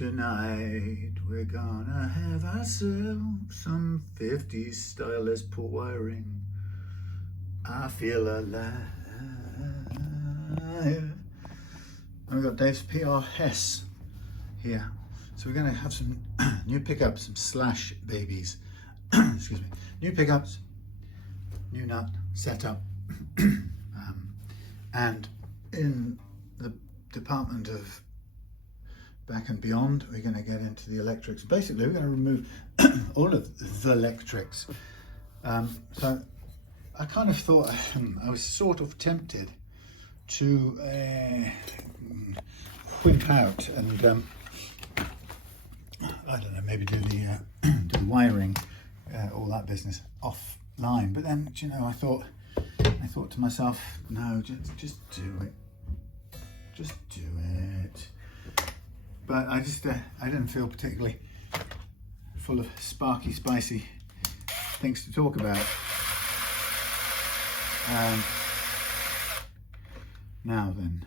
Tonight we're gonna have ourselves some 50s style Les Paul wiring. I feel alive. And we've got Dave's PRS here. So we're gonna have some new pickups, some slash babies. Excuse me. New pickups, new nut setup. And in the department of back and beyond, we're going to get into the electrics. Basically, we're going to remove all of the electrics. So I kind of thought, I was sort of tempted to whip out and I don't know, maybe do the do the wiring, all that business offline. But then, you know, I thought to myself, no, just do it. Just do it. But I didn't feel particularly full of sparky, spicy things to talk about. Now then,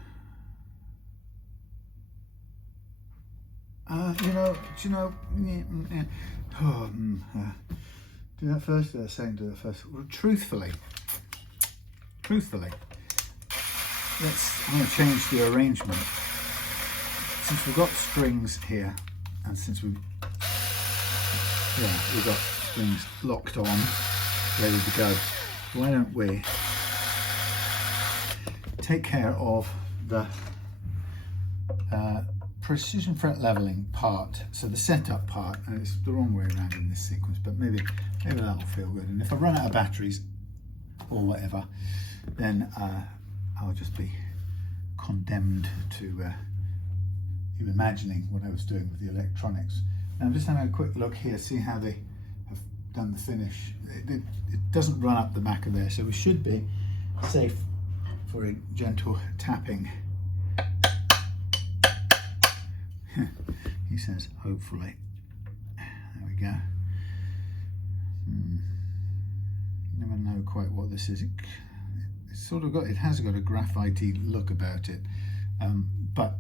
do that first. Saying do that first. Well, truthfully, I'm going to change the arrangement. Since we've got strings here, and since we've got strings locked on, ready to go, why don't we take care of the precision fret leveling part, so the setup part, and it's the wrong way around in this sequence, but maybe that'll feel good. And if I run out of batteries or whatever, then I'll just be condemned to you imagining what I was doing with the electronics. Now I'm just having a quick look here, see how they have done the finish. It doesn't run up the back of there, so we should be safe for a gentle tapping. He says, hopefully. There we go. Never know quite what this is. It has got a graphite-y look about it, but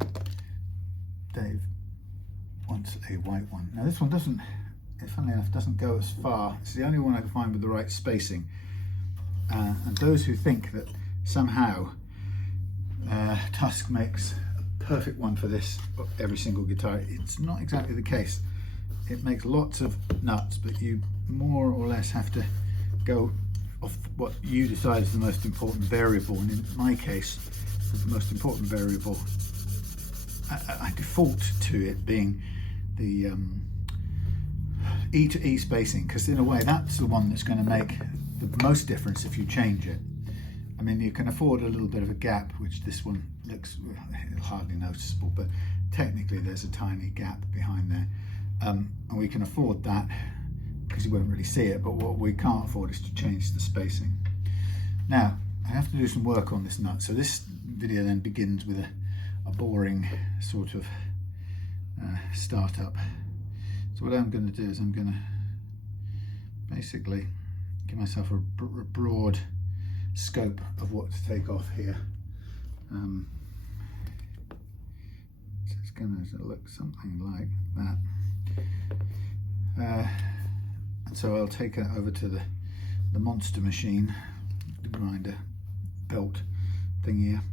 Dave wants a white one. Now this one doesn't, funnily enough, doesn't go as far. It's the only one I can find with the right spacing. And those who think that somehow Tusq makes a perfect one for this, every single guitar, it's not exactly the case. It makes lots of nuts, but you more or less have to go off what you decide is the most important variable. And in my case, the most important variable, I default to it being the E to E spacing, because in a way that's the one that's going to make the most difference if you change it. I mean, you can afford a little bit of a gap, which this one looks hardly noticeable, but technically there's a tiny gap behind there, and we can afford that because you won't really see it. But what we can't afford is to change the spacing. Now I have to do some work on this nut, so this video then begins with a boring sort of startup. So what I'm going to do is I'm going to basically give myself a broad scope of what to take off here. So it's going to look something like that. And so I'll take it over to the monster machine, the grinder belt thing here,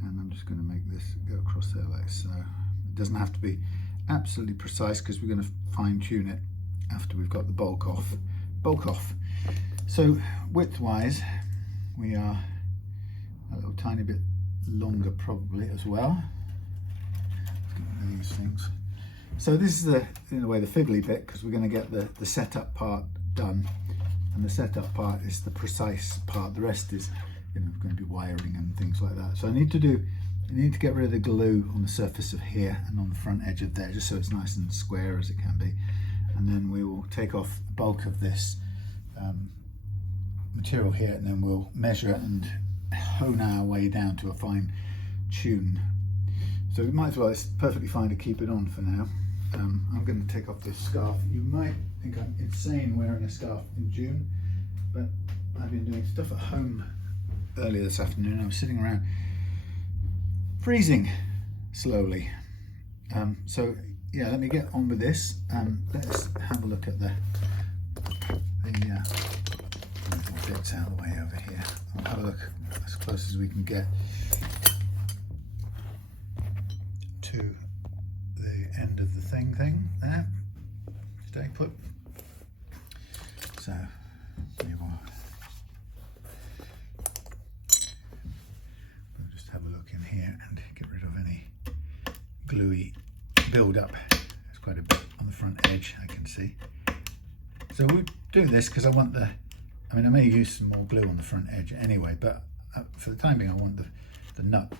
and I'm just going to make this go across there like so. It doesn't have to be absolutely precise because we're going to fine tune it after we've got the bulk off. So width wise, we are a little tiny bit longer probably as well. These things. So this is in a way the fiddly bit, because we're going to get the setup part done, and the setup part is the precise part. The rest is, you know, going to be wiring and things like that. So I need to get rid of the glue on the surface of here and on the front edge of there, just so it's nice and square as it can be. And then we will take off the bulk of this material here, and then we'll measure it and hone our way down to a fine tune. So we might as well, it's perfectly fine to keep it on for now. I'm going to take off this scarf. You might think I'm insane wearing a scarf in June, but I've been doing stuff at home earlier this afternoon. I was sitting around freezing slowly. So yeah, let me get on with this. Let's have a look at the bits out of the way over here. I'll have a look as close as we can get to the end of the thing there. Stay put. So we will just have a look in here and get rid of any gluey build up. There's quite a bit on the front edge, I can see. So we do this because I want I may use some more glue on the front edge anyway, but for the time being I want the nut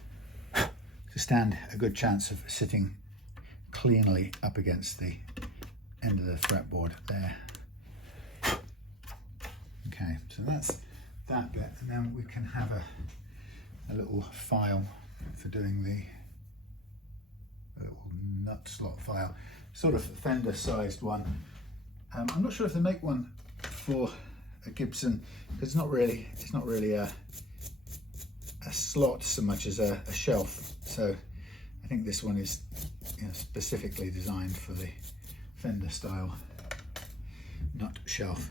to stand a good chance of sitting cleanly up against the end of the fretboard there. Okay, so that's that bit, and then we can have a little file for doing the little nut slot file, sort of fender sized one. I'm not sure if they make one for a Gibson, because it's not really a slot so much as a shelf. So I think this one is, you know, specifically designed for the Fender style nut shelf.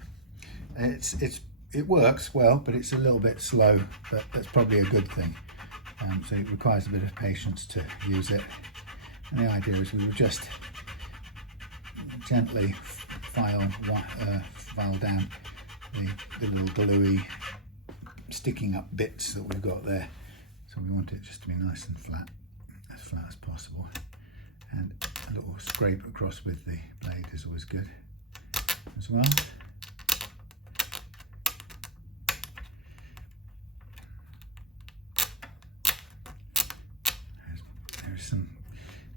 It works well, but it's a little bit slow, but that's probably a good thing. So it requires a bit of patience to use it. And the idea is we will just gently file down the little gluey sticking up bits that we've got there. So we want it just to be nice and flat as possible. And a little scrape across with the blade is always good as well.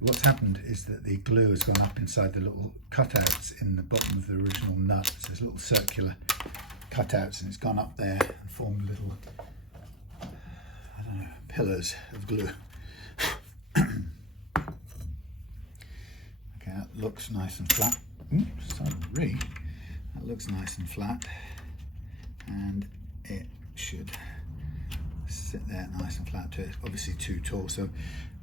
What's happened is that the glue has gone up inside the little cutouts in the bottom of the original nut. So there's little circular cutouts, and it's gone up there and formed little, I don't know, pillars of glue. Okay, that looks nice and flat. Sorry, that looks nice and flat, and it should sit there nice and flat too. It's obviously too tall, so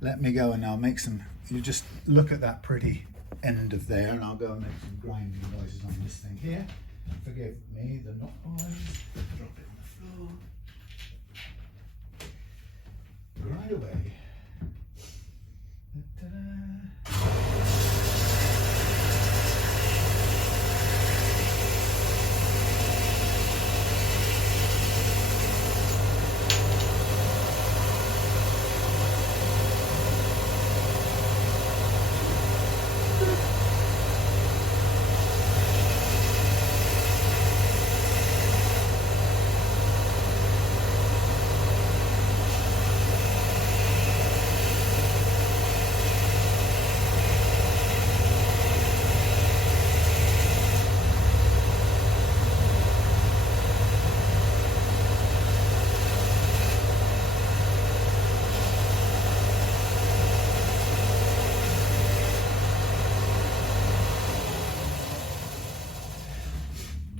let me go and I'll make some, you just look at that pretty end of there, and I'll go and make some grinding noises on this thing here. Forgive me, the knot noise. Drop it on the floor. Grind away. Ta-da.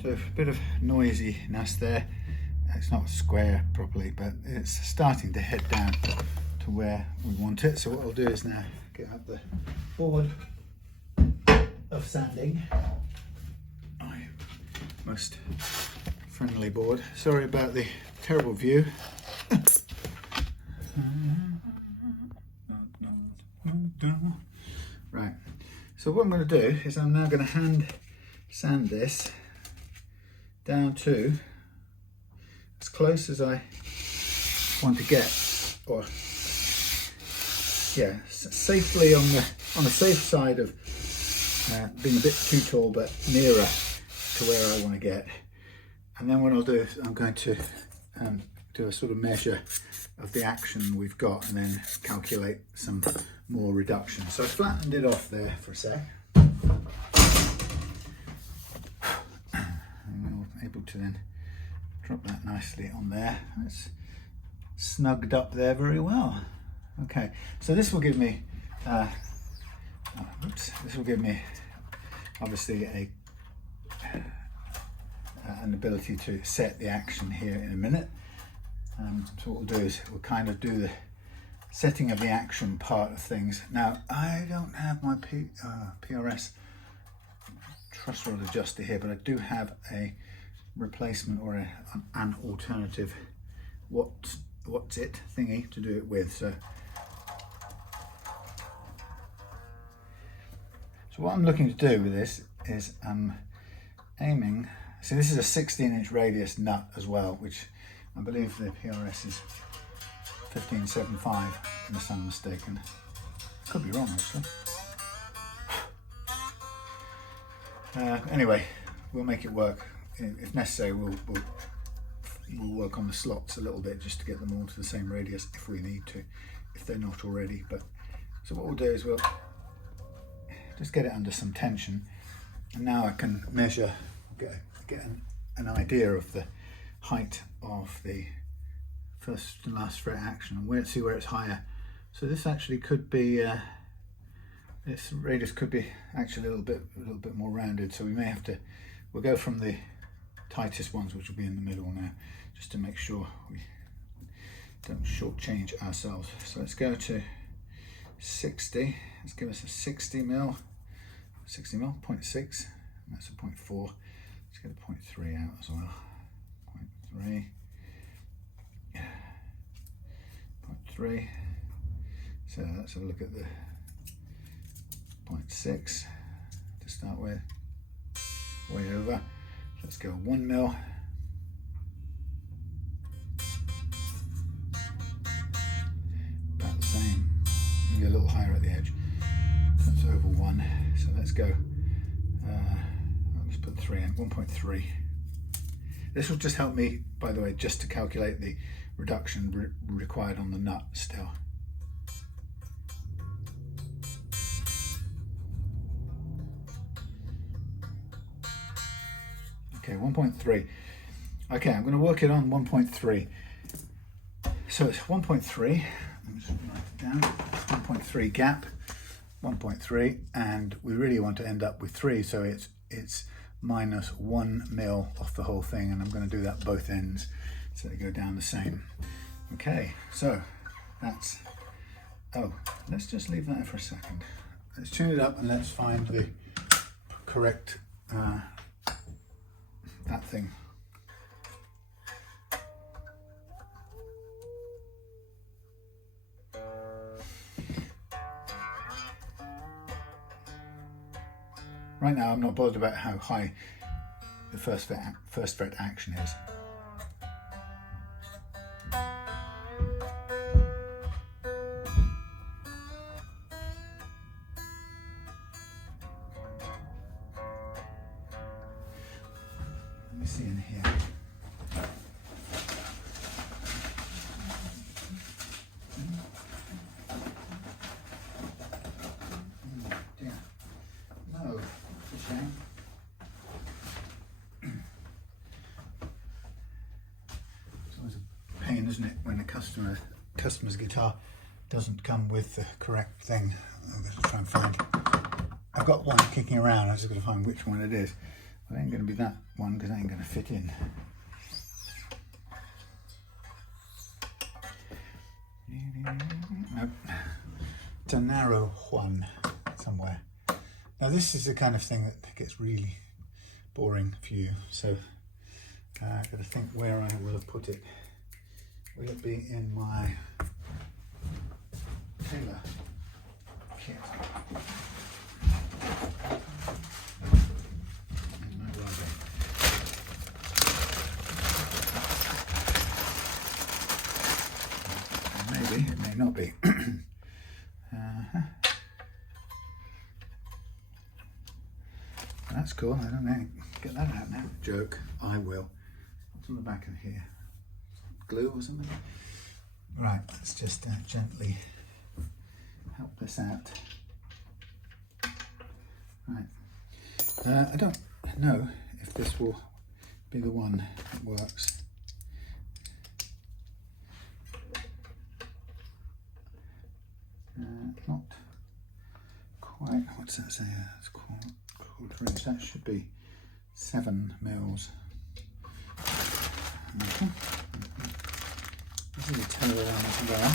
So a bit of noisiness there. It's not square properly, but it's starting to head down to where we want it. So what I'll do is now get up the board of sanding, my most friendly board. Sorry about the terrible view. Right, so what I'm going to do is I'm now going to hand sand this down to as close as I want to get, or yeah, safely on the safe side of being a bit too tall, but nearer to where I want to get. And then what I'll do is I'm going to do a sort of measure of the action we've got, and then calculate some more reduction. So I flattened it off there for a sec. Able to then drop that nicely on there. It's snugged up there very well. Okay, so this will give me obviously an ability to set the action here in a minute. So what we'll do is we'll kind of do the setting of the action part of things. Now, I don't have my PRS truss rod adjuster here, but I do have a replacement or an alternative what's it thingy to do it with. So what I'm looking to do with this is aiming. So this is a 16-inch radius nut as well, which I believe the PRS is 15.75 unless I'm mistaken. Could be wrong actually. Anyway, we'll make it work. If necessary, we'll work on the slots a little bit just to get them all to the same radius if we need to, if they're not already. But so what we'll do is we'll just get it under some tension, and now I can measure, get an idea of the height of the first and last fret action, and see where it's higher. So this actually could be this radius could be actually a little bit more rounded, so we may have to, we'll go from the tightest ones, which will be in the middle now, just to make sure we don't shortchange ourselves. So let's go to 60. Let's give us a 60 mil, 0.6, that's a 0.4. Let's get a 0.3 out as well. 0.3, 0.3. So let's have a look at the 0.6 to start with, way over. Let's go 1 mil. About the same, maybe a little higher at the edge. That's over 1. So let's go, let's put 3 in, 1.3. This will just help me, by the way, just to calculate the reduction required on the nut still. Okay, 1.3. Okay, I'm going to work it on 1.3. So it's 1.3. Let me just write it down. 1.3 gap, 1.3, and we really want to end up with 3. So it's minus 1 mil off the whole thing, and I'm going to do that both ends so they go down the same. Okay, so that's. Oh, let's just leave that for a second. Let's tune it up and let's find the correct. That thing. Right now I'm not bothered about how high the first fret action is. Let me see in here. Dear. No, it's a shame. It's always a pain, isn't it, when a customer's guitar doesn't come with the correct thing. I'm going to try and find. I've got one kicking around. I just got to find which one it is. It ain't going to be that one because it ain't going to fit in. Nope. It's a narrow one somewhere. Now this is the kind of thing that gets really boring for you. So I've got to think where I will have put it. Will it be in my tailor kit? Maybe, it may not be. That's cool. I don't know. Get that out now. Joke. I will. What's on the back of here? Glue or something? Right, let's just gently help this out. Right. I don't know if this will be the one that works. Not quite. What's that say? It's quarter inch. That should be 7 mils. This is a tailor on as well.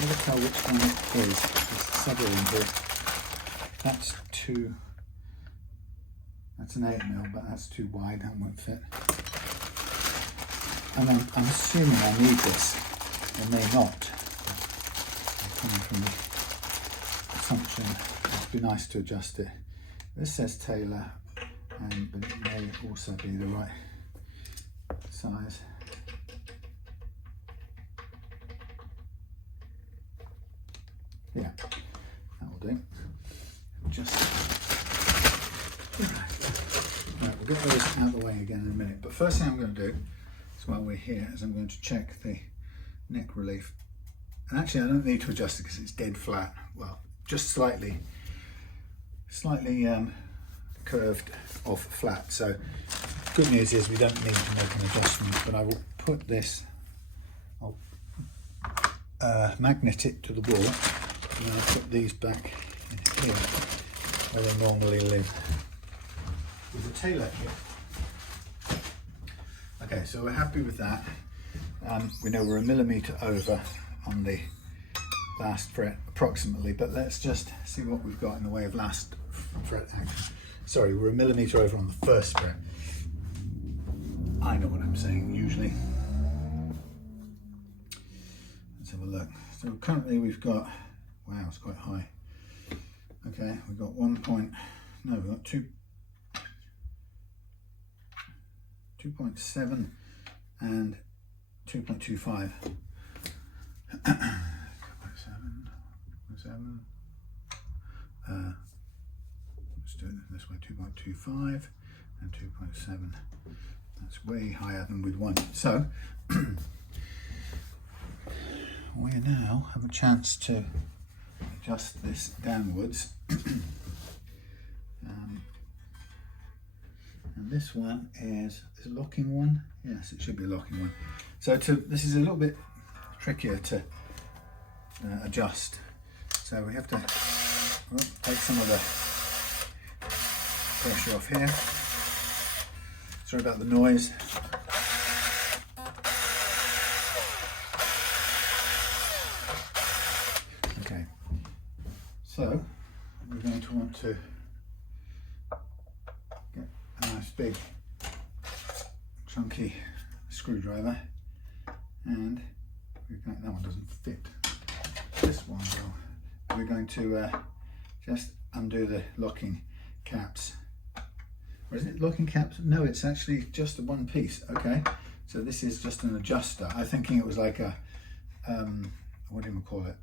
Never tell which one it is. It's the submarine here. That's an 8mm, but that's too wide, that won't fit. And I'm assuming I need this. I may not. I'm coming from the assumption it'd be nice to adjust it. This says tailor, but it may also be the right size. Yeah, that will do. Just right, we'll get those out of the way again in a minute. But first thing I'm going to do, is while we're here, is I'm going to check the neck relief. And actually, I don't need to adjust it because it's dead flat. Well, just slightly curved off flat. So good news is we don't need to make an adjustment. But I will put this, I'll magnet it to the wall, and then I'll put these back in here where they normally live with the tailor kit. Okay, so we're happy with that. We know we're a millimetre over on the last fret approximately, but let's just see what we've got in the way of last fret action. Sorry, we're a millimetre over on the first fret. I know what I'm saying usually. Let's have a look. So currently we've got, wow, it's quite high. Okay, we've got we've got 2.7 and 2.25. 2.7. Let's do it this way, 2.25 and 2.7. That's way higher than we'd want. So we now have a chance to adjust this downwards. And this one is a locking one. Yes, it should be a locking one. So this is a little bit trickier to adjust. So we have to take some of the pressure off here. Sorry about the noise. Okay, so we're going to want to get a nice big chunky screwdriver, and that one doesn't fit. This one though, we're going to just undo the locking caps. Or is it locking caps? No, it's actually just a one piece. Okay, so this is just an adjuster. I'm thinking it was like a what do you call it?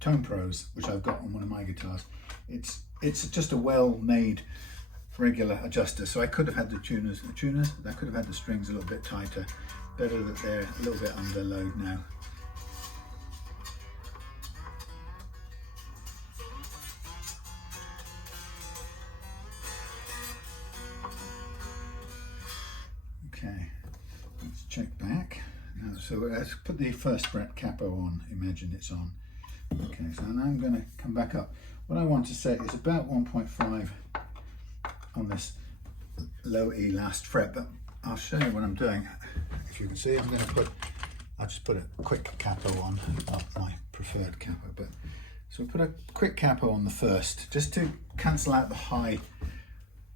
Tone Pros, which I've got on one of my guitars. It's just a well-made regular adjuster. So I could have had the tuners. I could have had the strings a little bit tighter. Better that they're a little bit under load now. Okay, let's check back. Now, so let's put the first fret capo on. Imagine it's on. Okay, so now I'm going to come back up. What I want to set is about 1.5 on this low E last fret, but I'll show you what I'm doing. If you can see, I'll just put a quick capo on, not my preferred capo, but so we'll put a quick capo on the first, just to cancel out the high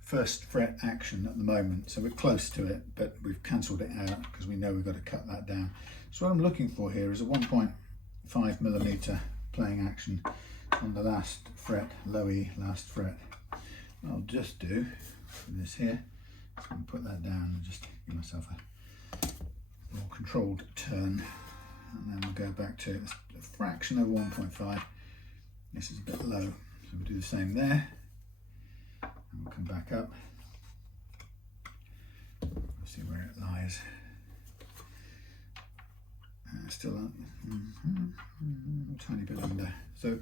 first fret action at the moment. So we're close to it, but we've cancelled it out because we know we've got to cut that down. So what I'm looking for here is a 1.5 millimeter playing action on the last fret, low E last fret. What I'll just do for this here, I'm going to put that down and just give myself a more controlled turn, and then we'll go back to a fraction over 1.5. This is a bit low, so we'll do the same there. And we'll come back up. See where it lies. Still a tiny bit under. So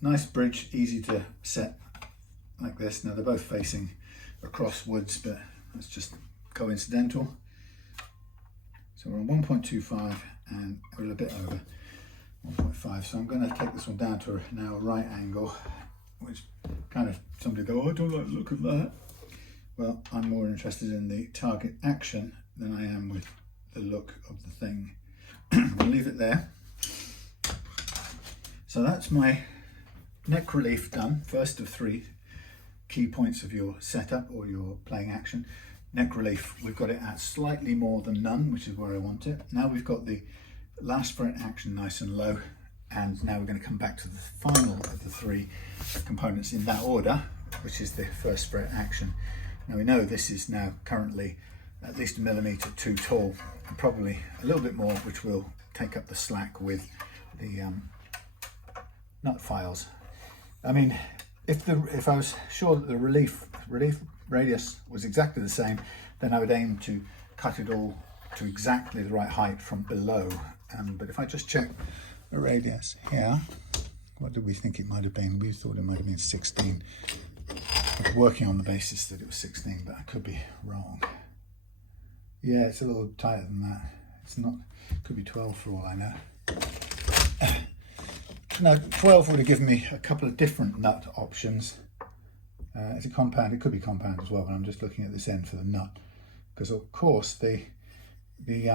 nice bridge, easy to set like this. Now they're both facing across woods, but that's just coincidental. So we're on 1.25 and we're a bit over 1.5. So I'm going to take this one down to now a right angle, which kind of somebody go, oh, I don't like the look of that. Well, I'm more interested in the target action than I am with the look of the thing. We'll leave it there. So that's my neck relief done, first of 3 key points of your setup or your playing action. Neck relief, we've got it at slightly more than none, which is where I want it. Now we've got the last fret action nice and low, and now we're going to come back to the final of the 3 components in that order, which is the first fret action. Now we know this is now currently at least 1 millimeter too tall, and probably a little bit more, which will take up the slack with the nut files. I mean, if I was sure that the relief radius was exactly the same, then I would aim to cut it all to exactly the right height from below. But if I just check the radius here, what did we think it might have been? We thought it might have been 16. I was working on the basis that it was 16, but I could be wrong. Yeah, it's a little tighter than that. It's not, it could be 12 for all I know. Now 12 would have given me a couple of different nut options. It's a compound, it could be compound as well, but I'm just looking at this end for the nut. Because of course if you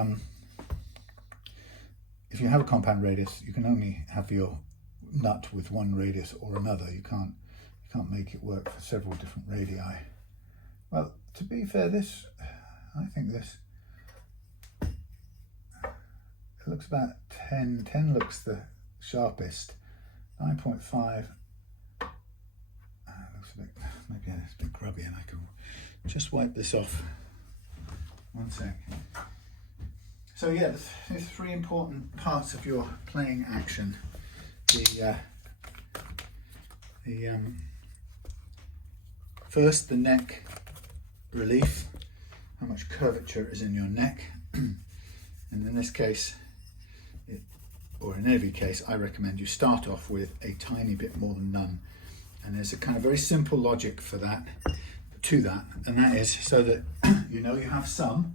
have a compound radius, you can only have your nut with one radius or another. You can't make it work for several different radii. Well, to be fair, I think this, it looks about 10. 10 looks the sharpest. 9.5 looks a bit, maybe it's a bit grubby, and I can just wipe this off. One sec. So yeah, there's 3 important parts of your playing action. First, the neck relief, how much curvature is in your neck. And in this case, or in every case, I recommend you start off with a tiny bit more than none. And there's a kind of very simple logic for that, and that is so that you know you have some.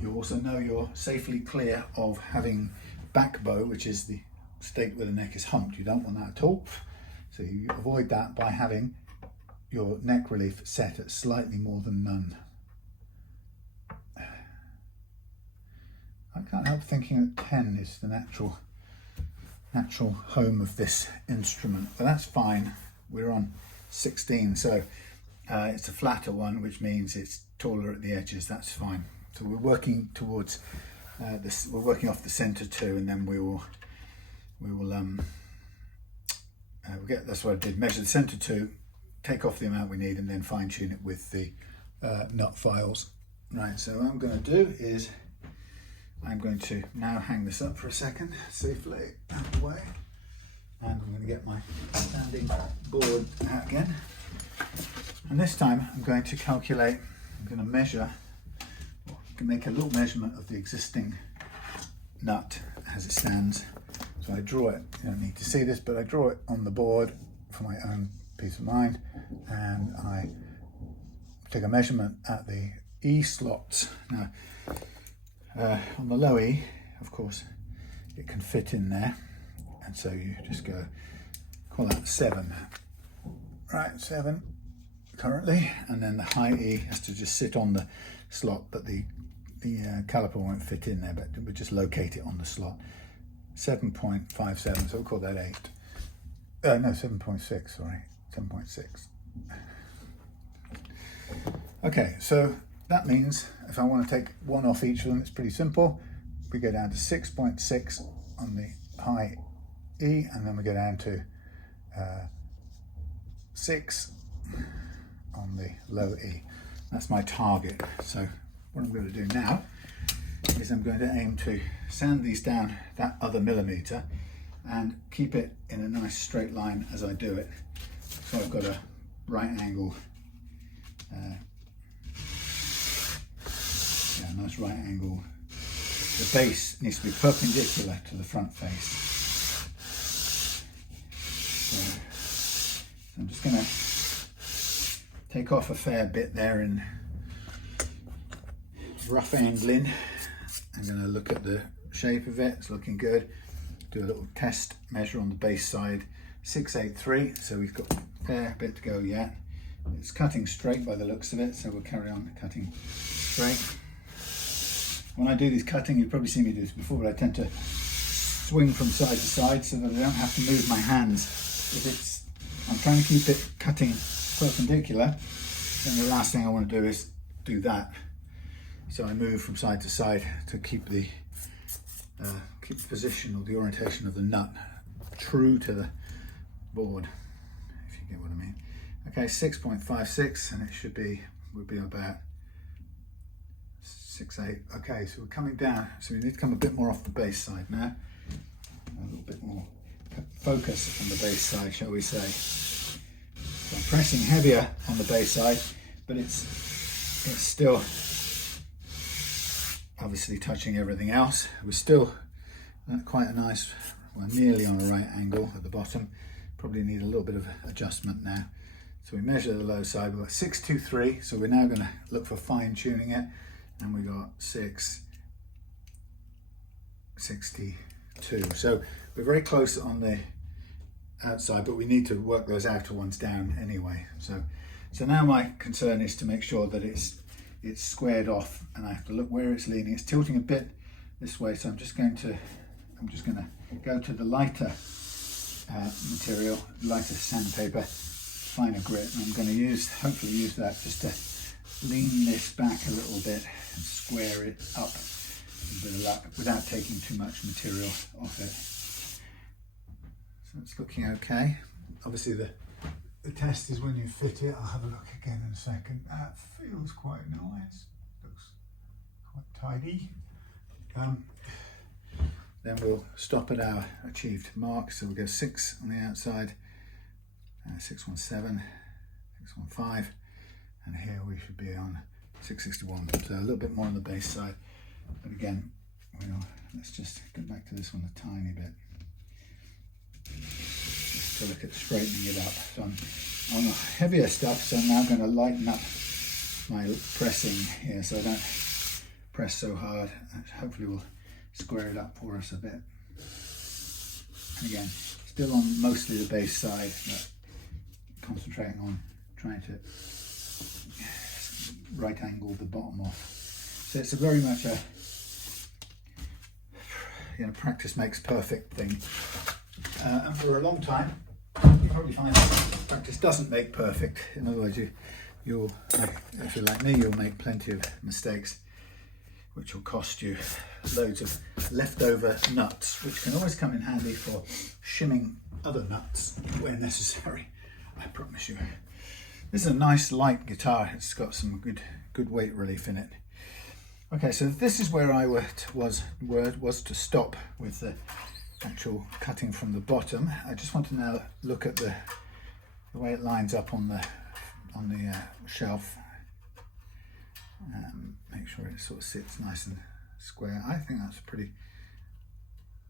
You also know you're safely clear of having back bow, which is the state where the neck is humped. You don't want that at all. So you avoid that by having your neck relief set at slightly more than none. I can't help thinking that 10 is the natural home of this instrument, but that's fine. We're on 16, so it's a flatter one, which means it's taller at the edges. That's fine. So we're working towards this. We're working off the center 2, and then we'll get. That's what I did. Measure the center 2, take off the amount we need, and then fine tune it with the nut files. Right. So what I'm going to do is I'm going to now hang this up for a second safely out of the way, and I'm going to get my standing board out again. And this time I'm going to calculate. I'm going to measure. I can make a little measurement of the existing nut as it stands. So I draw it, you don't need to see this, but I draw it on the board for my own peace of mind, and I take a measurement at the E slots. Now, on the low E, of course, it can fit in there, and so you just go, call that 7. Right, 7 currently, and then the high E has to just sit on the slot, but the caliper won't fit in there, but we'll just locate it on the slot. 7.57, so we'll call that 8. No, 7.6, sorry, 7.6. Okay, so that means if I want to take one off each of them, it's pretty simple. We go down to 6.6 on the high E, and then we go down to 6 on the low E. That's my target. So what I'm going to do now is I'm going to aim to sand these down that other millimeter and keep it in a nice straight line as I do it. So I've got a right angle, nice right angle. The base needs to be perpendicular to the front face. So I'm just going to take off a fair bit there in rough angling. I'm going to look at the shape of it. It's looking good. Do a little test measure on the base side. 683, so we've got a fair bit to go yet. It's cutting straight by the looks of it, so we'll carry on cutting straight. When I do this cutting, you've probably seen me do this before, but I tend to swing from side to side so that I don't have to move my hands. If I'm trying to keep it cutting perpendicular, then the last thing I want to do is do that. So I move from side to side to keep the position or the orientation of the nut true to the board, if you get what I mean. Okay, 6.56, and it would be about 6.8. Okay, so we're coming down, so we need to come a bit more off the base side now. A little bit more focus on the base side, shall we say. So I'm pressing heavier on the base side, but it's still obviously touching everything else. We're still quite a nice, well, nearly on a right angle at the bottom. Probably need a little bit of adjustment now. So we measure the low side, we've got 623, so we're now going to look for fine tuning it, and we got 662. So we're very close on the outside, but we need to work those outer ones down anyway. So now my concern is to make sure that it's squared off, and I have to look where it's leaning. It's tilting a bit this way, so I'm just going to go to the lighter material, lighter sandpaper, finer grit, and I'm going to hopefully use that just to lean this back a little bit and square it up without taking too much material off it. So it's looking okay. Obviously the test is when you fit it. I'll have a look again in a second. That feels quite nice. Looks quite tidy. Then we'll stop at our achieved mark. So we'll go 6 on the outside, 617, 615, and here we should be on 661. So a little bit more on the base side. But again, let's just go back to this one a tiny bit. Just to look at straightening it up. So I'm on the heavier stuff, so I'm now going to lighten up my pressing here so I don't press so hard. Hopefully we'll square it up for us a bit. And again, still on mostly the base side, but concentrating on trying to right angle the bottom off. So it's very much a practice makes perfect thing. And for a long time, you probably find that practice doesn't make perfect. In other words, you'll, if you're like me, you'll make plenty of mistakes, which will cost you loads of leftover nuts, which can always come in handy for shimming other nuts where necessary, I promise you. This is a nice light guitar. It's got some good weight relief in it. Okay, so this is where I was to stop with the actual cutting from the bottom. I just want to now look at the way it lines up on the shelf. Make sure it sort of sits nice and square. I think that's a pretty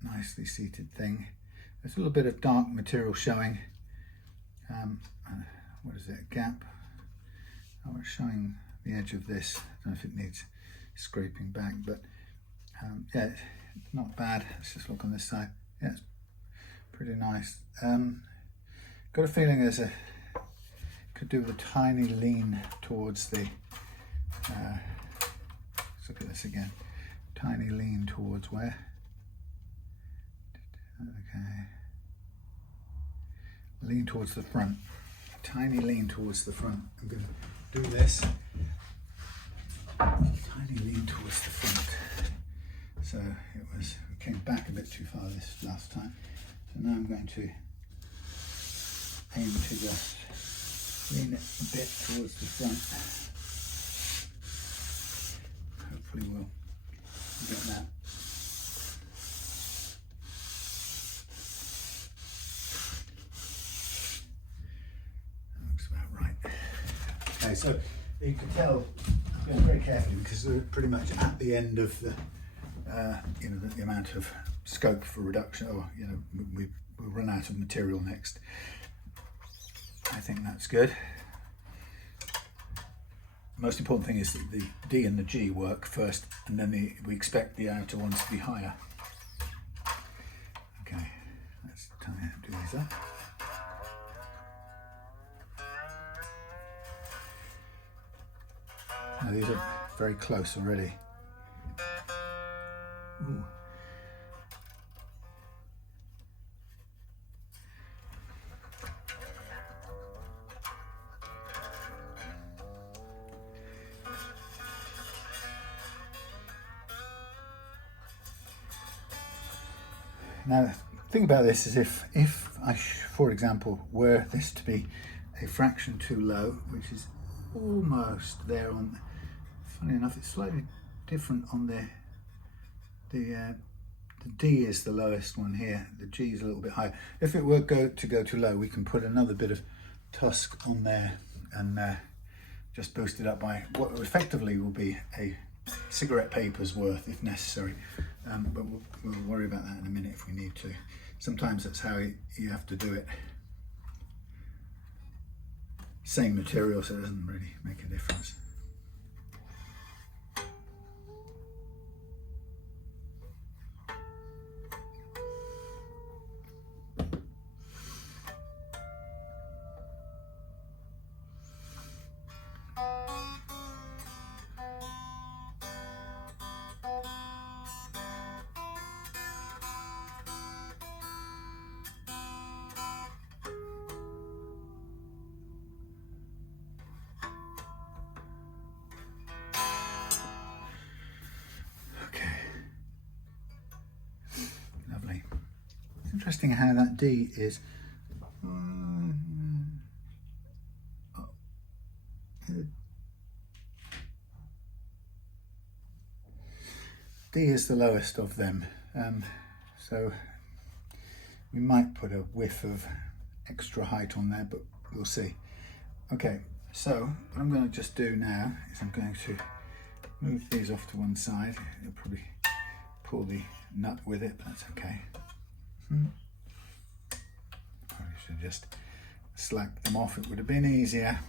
nicely seated thing. There's a little bit of dark material showing. What is it, a gap? Oh, it's showing the edge of this. I don't know if it needs scraping back, but yeah, it's not bad. Let's just look on this side. Yeah, it's pretty nice. Got a feeling could do with a tiny lean towards the let's look at this again. Tiny lean towards where? Okay. Lean towards the front. Tiny lean towards the front. I'm going to do this. Tiny lean towards the front. So we came back a bit too far this last time. So now I'm going to aim to just lean it a bit towards the front. Hopefully we'll get that. That looks about right. Okay, so you can tell I'm going very carefully because we're pretty much at the end of the the amount of scope for reduction, or we'll run out of material next. I think that's good. The most important thing is that the D and the G work first, and then we expect the outer ones to be higher. Okay, let's do these up. Now these are very close already. Ooh. Now, the thing about this is if I, for example, were this to be a fraction too low, which is almost there on, funny enough, it's slightly different on the D is the lowest one here, the G is a little bit higher. If it were to go too low, we can put another bit of Tusq on there and just boost it up by what effectively will be a cigarette paper's worth if necessary. But we'll worry about that in a minute if we need to. Sometimes that's how you have to do it. Same material, so it doesn't really make a difference. Interesting how that D is D is the lowest of them, so we might put a whiff of extra height on there, but we'll see. Okay, so what I'm going to just do now is I'm going to move these off to one side. You'll probably pull the nut with it, but that's okay. Probably should just slack them off, it would have been easier.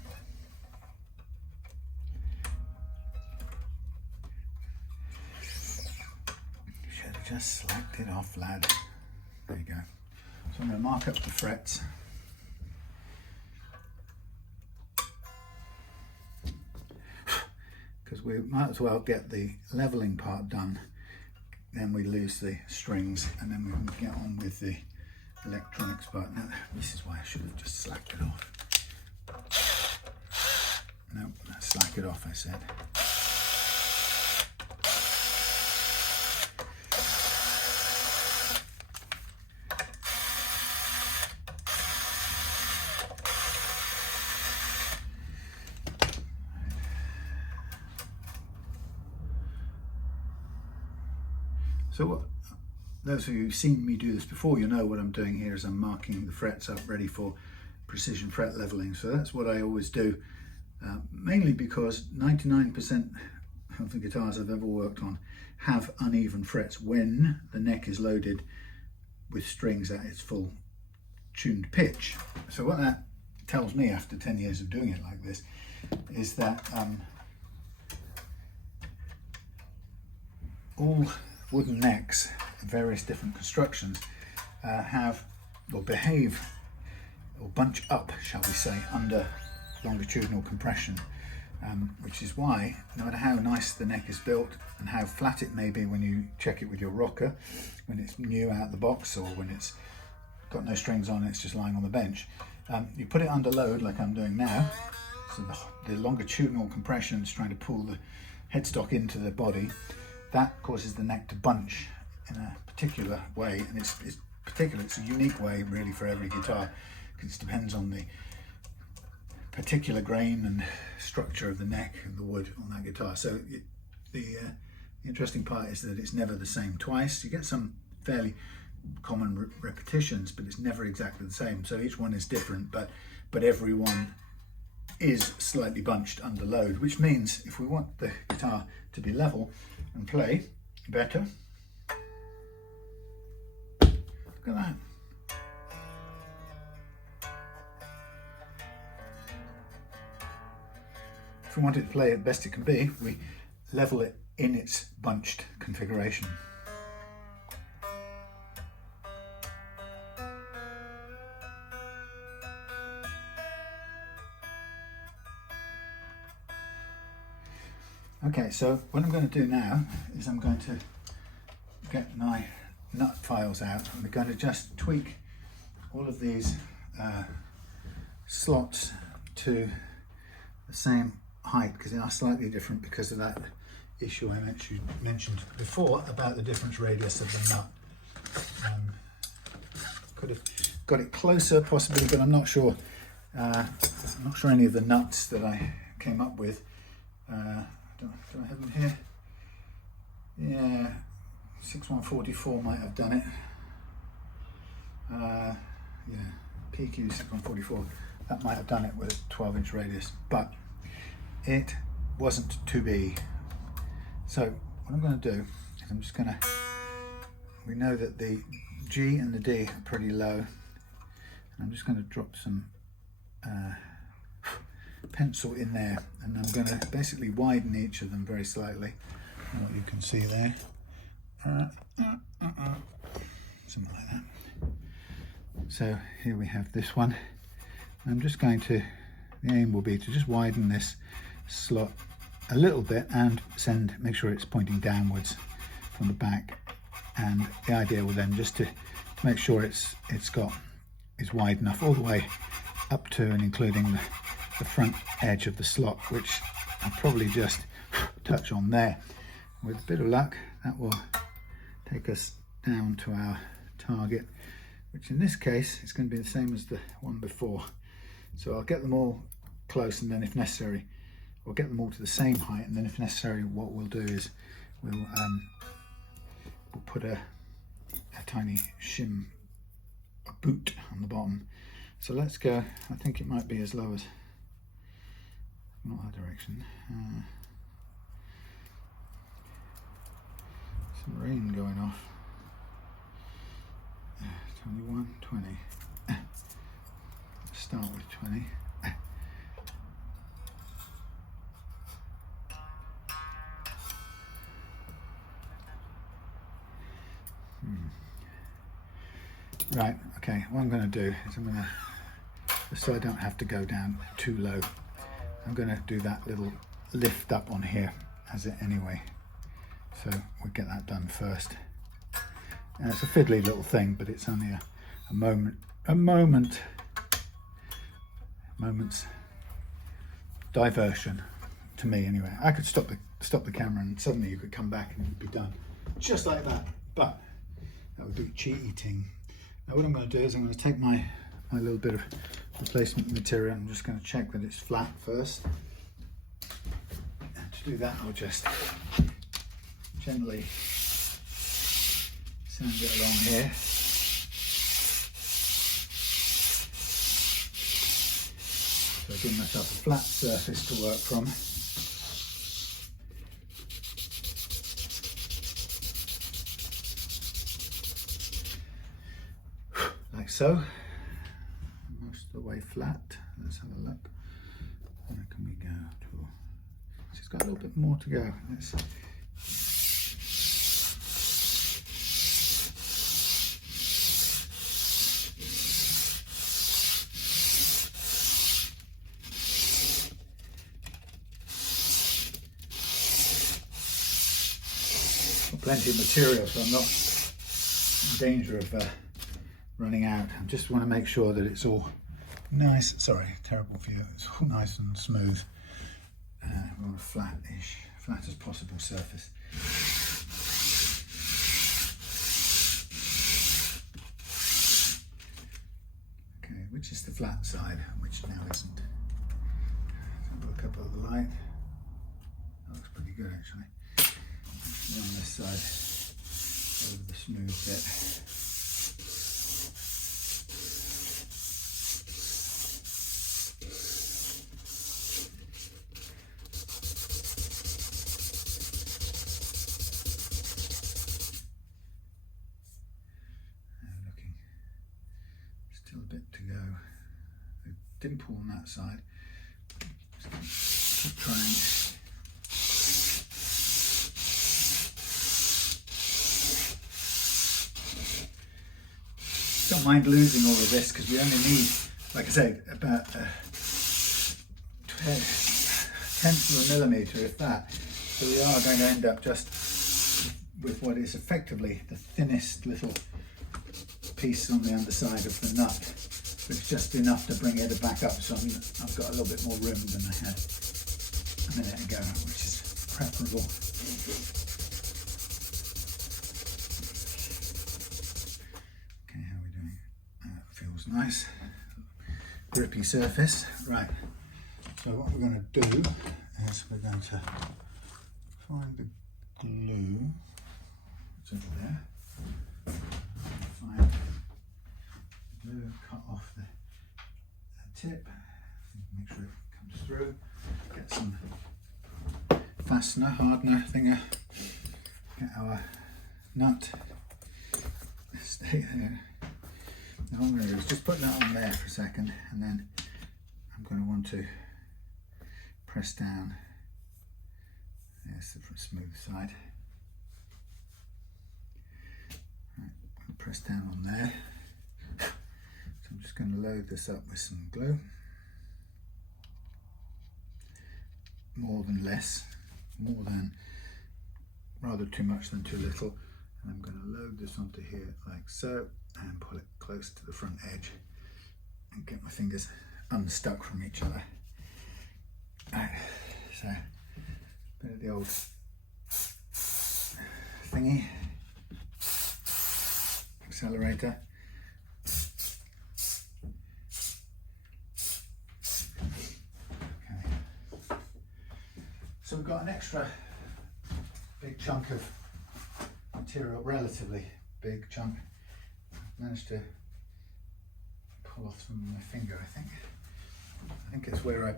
Should have just slacked it off, lad. There you go. So I'm going to mark up the frets. Because we might as well get the leveling part done. Then we lose the strings and then we can get on with the electronics part. Now, this is why I should have just slacked it off. No, slack it off, I said. So what, those of you who've seen me do this before, you know what I'm doing here is I'm marking the frets up ready for precision fret leveling. So that's what I always do, mainly because 99% of the guitars I've ever worked on have uneven frets when the neck is loaded with strings at its full tuned pitch. So what that tells me after 10 years of doing it like this is that all wooden necks of various different constructions have or behave or bunch up, shall we say, under longitudinal compression, which is why no matter how nice the neck is built and how flat it may be when you check it with your rocker, when it's new out the box or when it's got no strings on, it's just lying on the bench, you put it under load like I'm doing now, so the longitudinal compression is trying to pull the headstock into the body. That causes the neck to bunch in a particular way, and it's a unique way really for every guitar, because it depends on the particular grain and structure of the neck and the wood on that guitar. So the interesting part is that it's never the same twice. You get some fairly common repetitions, but it's never exactly the same. So each one is different, but every one is slightly bunched under load, which means if we want the guitar to be level and play better, look at that. If we want it to play it best it can be, we level it in its bunched configuration. Okay, so what I'm going to do now is I'm going to get my nut files out and we're going to just tweak all of these slots to the same height, because they are slightly different because of that issue I mentioned before about the difference radius of the nut. Could have got it closer possibly, but I'm not sure. I'm not sure any of the nuts that I came up with. Do I have them here? Yeah, 6144 might have done it. Yeah, PQ 6144. That might have done it with a 12-inch radius, but it wasn't to be. So what I'm going to do is I'm just going to, we know that the G and the D are pretty low, and I'm just going to drop some pencil in there, and I'm going to basically widen each of them very slightly. And what you can see there, something like that. So here we have this one. I'm just going to, the aim will be to just widen this slot a little bit and make sure it's pointing downwards from the back. And the idea will then just to make sure it's wide enough all the way up to and including the front edge of the slot, which I'll probably just touch on there. With a bit of luck, that will take us down to our target, which in this case is going to be the same as the one before. So I'll get them all close, and then if necessary, we'll get them all to the same height, and then if necessary, what we'll do is we'll put a tiny shim, a boot on the bottom. So let's go, I think it might be as low as, not that direction. Some rain going off. 21, 20. Let's start with 20. Right, okay, what I'm going to do is I'm going to, just so I don't have to go down too low, I'm going to do that little lift up on here as it anyway. So we'll get that done first. And it's a fiddly little thing, but it's only a moment's diversion to me anyway. I could stop the camera and suddenly you could come back and it would be done just like that, but that would be cheat eating. Now what I'm going to do is I'm going to take my little bit of replacement material. I'm just going to check that it's flat first. And to do that, I'll just gently sand it along here. So I give myself a flat surface to work from. Like so. Most of the way flat. Let's have a look. Where can we go to? It's got a little bit more to go. Let's plenty of material, so I'm not in danger of running out. I just want to make sure that it's all nice. Sorry, terrible view. It's all nice and smooth. We want a flat as possible surface. Okay, which is the flat side, which now isn't. So look up at the light. That looks pretty good actually. On this side, over the smooth bit. And looking, still a bit to go. A dimple on that side. Just keep trying. Don't mind losing all of this because we only need, like I say, about a tenth of a millimetre, if that. So we are going to end up just with what is effectively the thinnest little piece on the underside of the nut, which is just enough to bring it back up. So I've got a little bit more room than I had a minute ago, which is preferable. nice grippy surface. Right, so what we're going to do is we're going to find the glue. It's over there. Find the glue, cut off the tip, make sure it comes through. Get some fastener, hardener thinger. Get our nut. Stay there. Now what I'm going to do is just put that on there for a second, and then I'm going to want to press down. Yes, the smooth side. Right, press down on there. So I'm just going to load this up with some glue. More than less, more than, rather too much than too little. And I'm going to load this onto here like so, and pull it close to the front edge and get my fingers unstuck from each other. Right, so a bit of the old thingy, accelerator. Okay. So we've got an extra big chunk of material, relatively big chunk. Managed to pull off some of my finger, I think. I think it's where I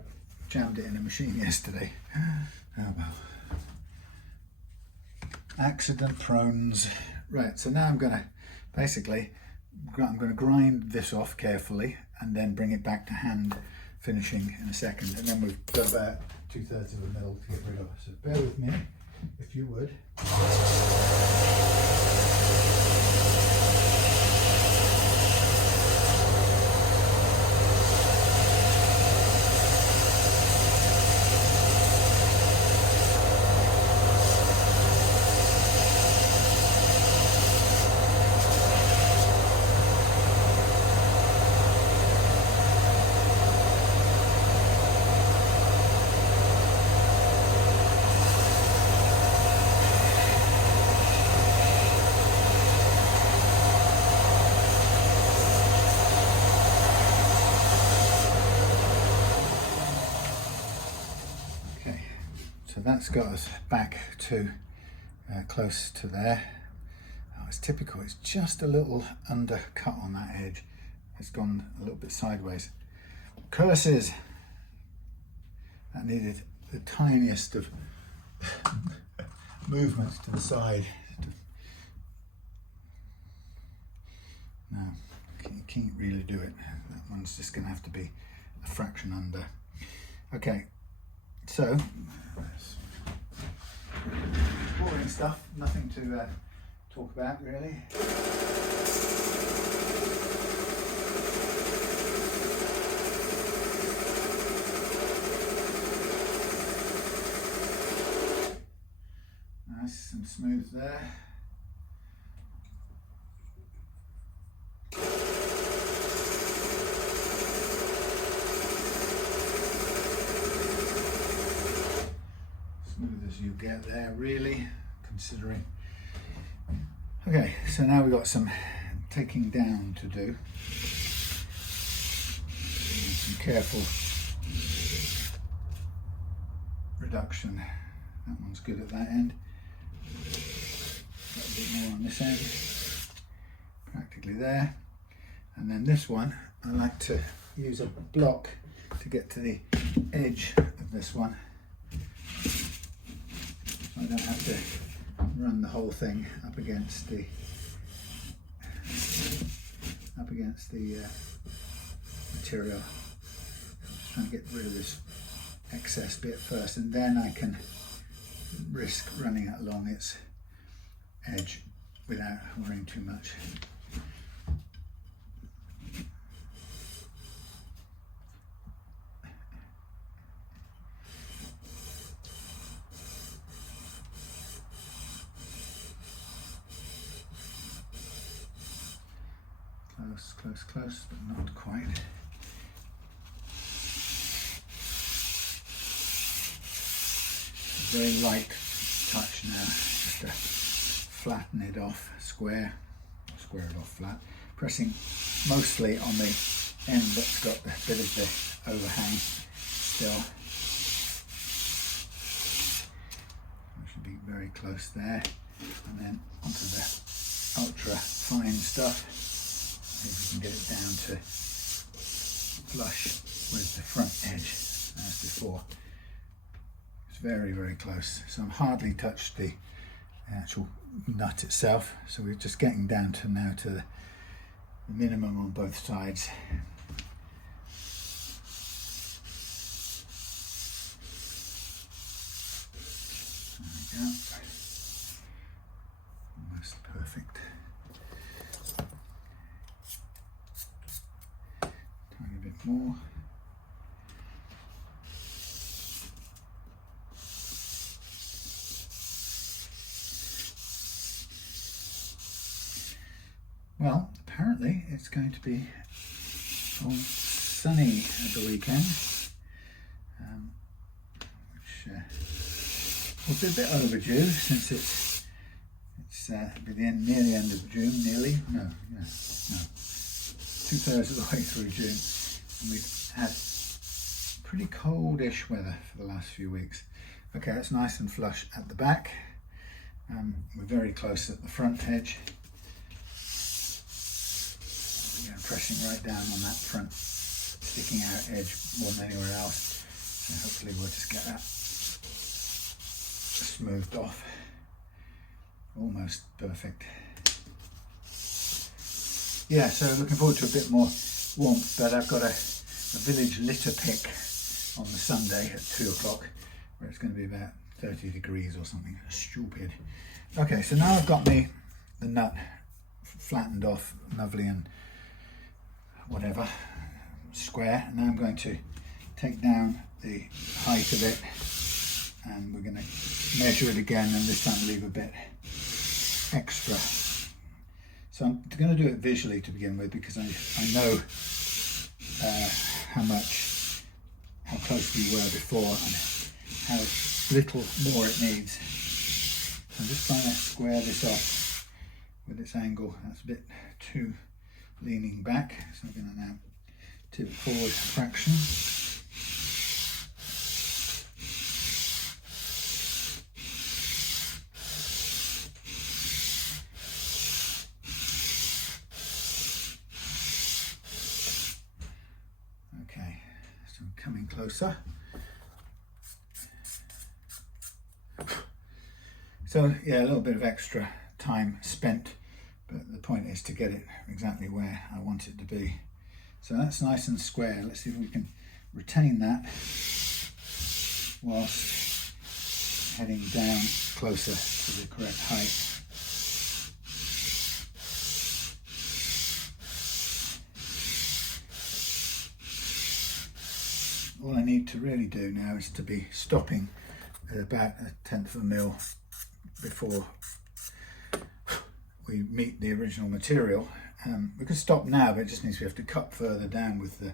jammed it in a machine yesterday. Oh well. Accident prones. Right, so now I'm going to basically, I'm going to grind this off carefully and then bring it back to hand finishing in a second, and then we've got about 2/3 of a mil to get rid of. So bear with me, if you would. So that's got us back to close to there. Oh, it's typical, it's just a little undercut on that edge. It's gone a little bit sideways. Curses! That needed the tiniest of movements to the side. No, you can't really do it. That one's just going to have to be a fraction under. Okay, so boring stuff, nothing to talk about really. Nice and smooth there. Smooth as you get there, really, considering. Okay, so now we've got some taking down to do. Some careful reduction. That one's good at that end. Got a bit more on this end, practically there. And then this one, I like to use a block to get to the edge of this one. I don't have to run the whole thing up against the material. I'm just trying to get rid of this excess bit first, and then I can risk running it along its edge without worrying too much. Close, close, close, but not quite. Very light touch now, just to flatten it off, square it off flat, pressing mostly on the end that's got a bit of the overhang still. We should be very close there, and then onto the ultra fine stuff. Maybe we can get it down to flush with the front edge as before. It's very, very close. So I've hardly touched the actual nut itself. So we're just getting down to now to the minimum on both sides. There we go. Almost perfect. Tiny bit more. Well, apparently it's going to be all sunny at the weekend, which will be a bit overdue since it's be near the end of June, nearly. No, 2/3 of the way through June, and we've had pretty coldish weather for the last few weeks. Okay, that's nice and flush at the back. We're very close at the front edge. Pressing right down on that front sticking out edge more than anywhere else. So hopefully we'll just get that smoothed off. Almost perfect. Yeah, so looking forward to a bit more warmth, but I've got a village litter pick on the Sunday at 2 o'clock where it's going to be about 30 degrees or something stupid. Okay, so now I've got the nut flattened off lovely and whatever, square. Now I'm going to take down the height of it, and we're going to measure it again, and this time leave a bit extra. So I'm going to do it visually to begin with, because I know how close we were before and how little more it needs. So I'm just trying to square this off with its angle. That's a bit too leaning back, so I'm going to now tip forward a fraction. Okay, so I'm coming closer. So yeah, a little bit of extra time spent, but the point is to get it exactly where I want it to be. So that's nice and square. Let's see if we can retain that whilst heading down closer to the correct height. All I need to really do now is to be stopping at about 1/10 of a mil before we meet the original material. We can stop now, but it just means we have to cut further down with the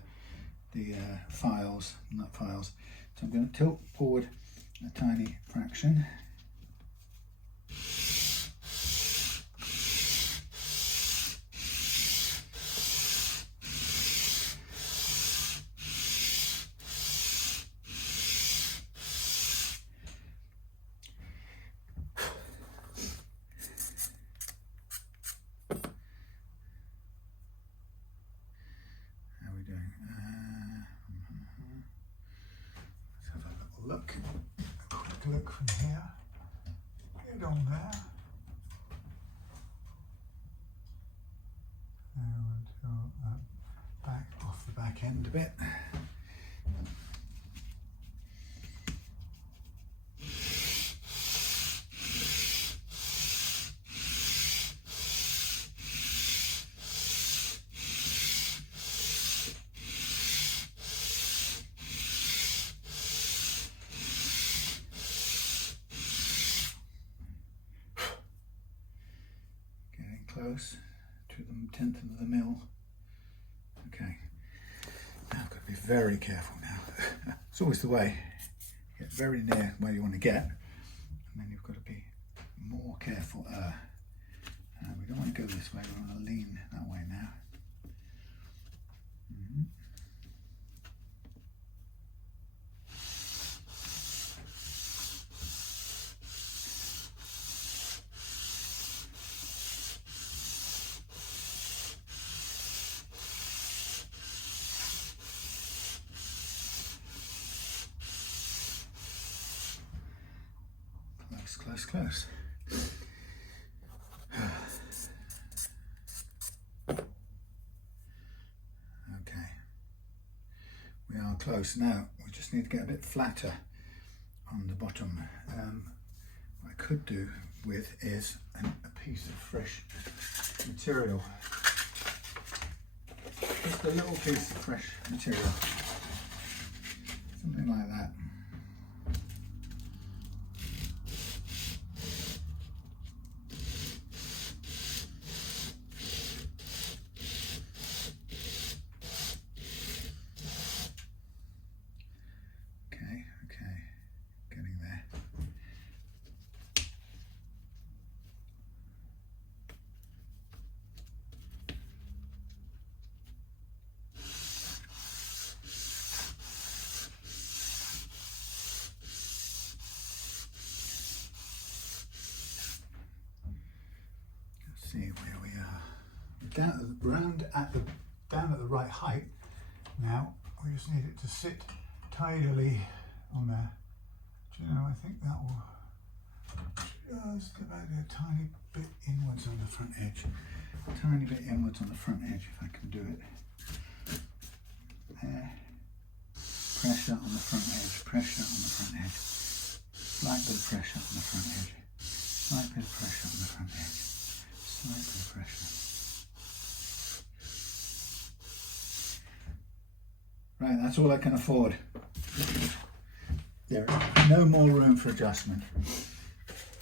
files, nut files. So I'm going to tilt forward a tiny fraction. Look, a quick look from here, get on there, and we'll back off the back end a bit. Close to the 1/10 of the mil. Okay, now I've got to be very careful now. It's always the way. Get very near where you want to get, and then you've got to be more careful. We don't want to go this way, we want to lean that way now. Close, close. Okay, we are close now. We just need to get a bit flatter on the bottom. What I could do with is a piece of fresh material. Just a little piece of fresh material. Something like that. See where we are. Down at the right height. Now we just need it to sit tidily on there. Do you know? I think that will just about a tiny bit inwards on the front edge. A tiny bit inwards on the front edge, if I can do it. There. Pressure on the front edge. Pressure on the front edge. Slight bit of pressure on the front edge. Slight bit of pressure on the front edge. Slight bit of pressure. Right, that's all I can afford. There is no more room for adjustment.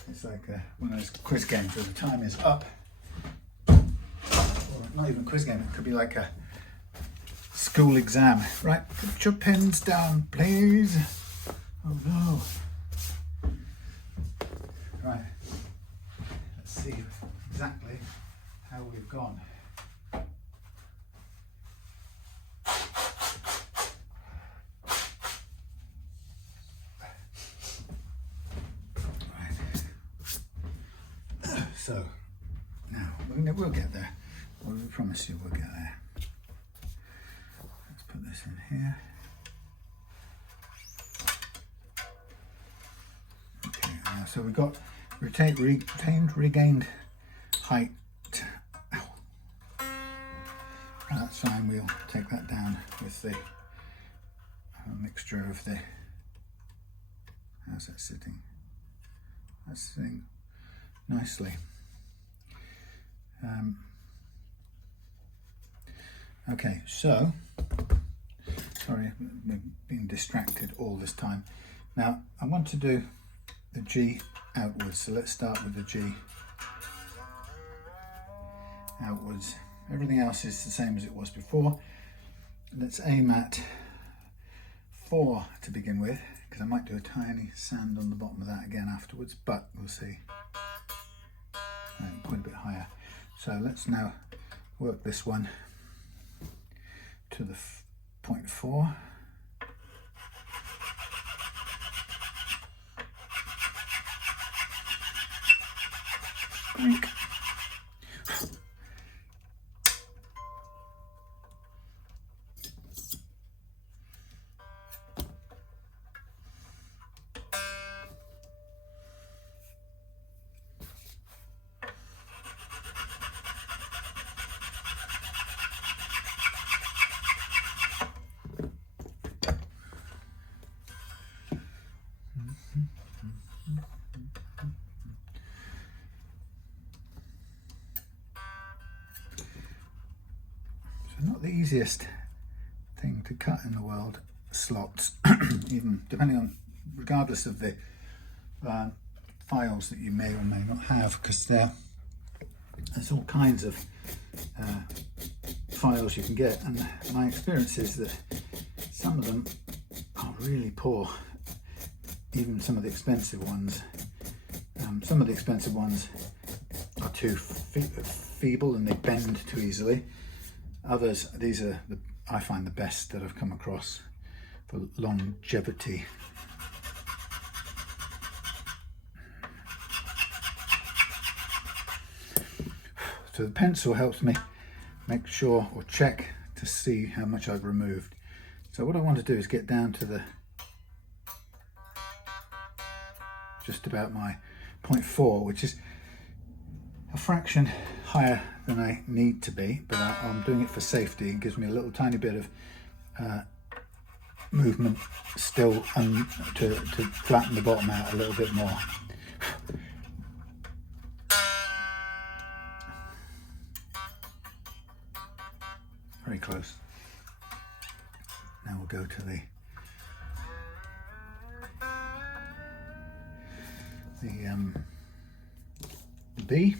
It's like one of those quiz games where the time is up. Or not even quiz game, it could be like a school exam. Right, put your pens down, please. Oh no. Right, let's see exactly how we've gone. So now we'll get there. Well, we promise you we'll get there. Let's put this in here. Okay, now so we've got retained regained height. Ow. That's fine. We'll take that down with the mixture of the. How's that sitting? That's sitting nicely. Okay, so sorry, I've been distracted all this time. Now I want to do the G outwards, so let's start with the G outwards. Everything else is the same as it was before. Let's aim at 4 to begin with, because I might do a tiny sand on the bottom of that again afterwards, but we'll see. Quite a bit higher. So let's now work this one to the 0.4. Squeak. Not the easiest thing to cut in the world, slots, even depending on, regardless of the files that you may or may not have, because there's all kinds of files you can get, and my experience is that some of them are really poor, even some of the expensive ones. Some of the expensive ones are too feeble and they bend too easily. Others, these are I find the best that I've come across for longevity. So the pencil helps me make sure or check to see how much I've removed. So what I want to do is get down to the just about my 0.4, which is a fraction higher than I need to be, but I'm doing it for safety. It gives me a little tiny bit of movement still to flatten the bottom out a little bit more. Very close. Now we'll go to the B.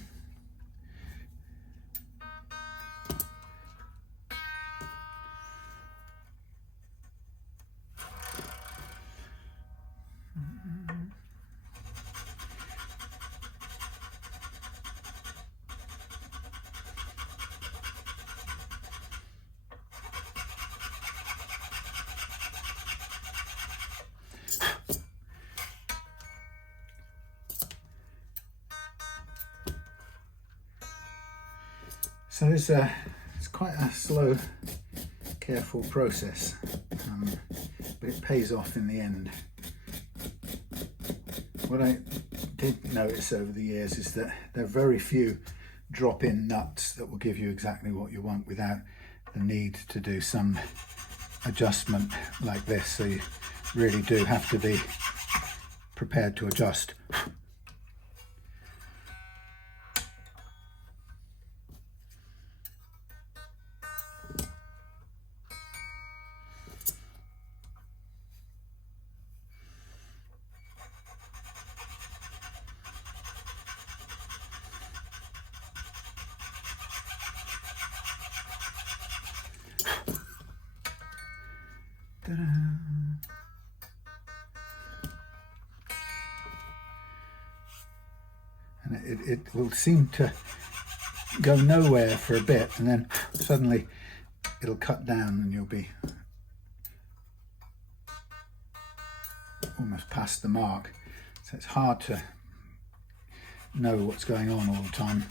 So it's quite a slow, careful process, but it pays off in the end. What I did notice over the years is that there are very few drop-in nuts that will give you exactly what you want without the need to do some adjustment like this. So you really do have to be prepared to adjust. And it will seem to go nowhere for a bit, and then suddenly it'll cut down and you'll be almost past the mark. So it's hard to know what's going on all the time.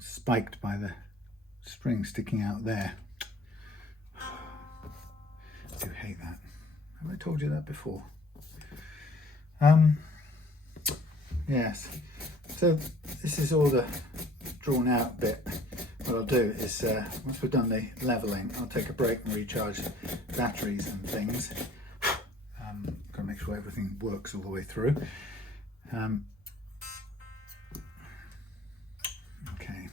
Spiked by the string sticking out there. I do hate that. Have I told you that before? Yes. So this is all the drawn out bit. What I'll do is once we've done the leveling, I'll take a break and recharge batteries and things. Gotta make sure everything works all the way through. Okay.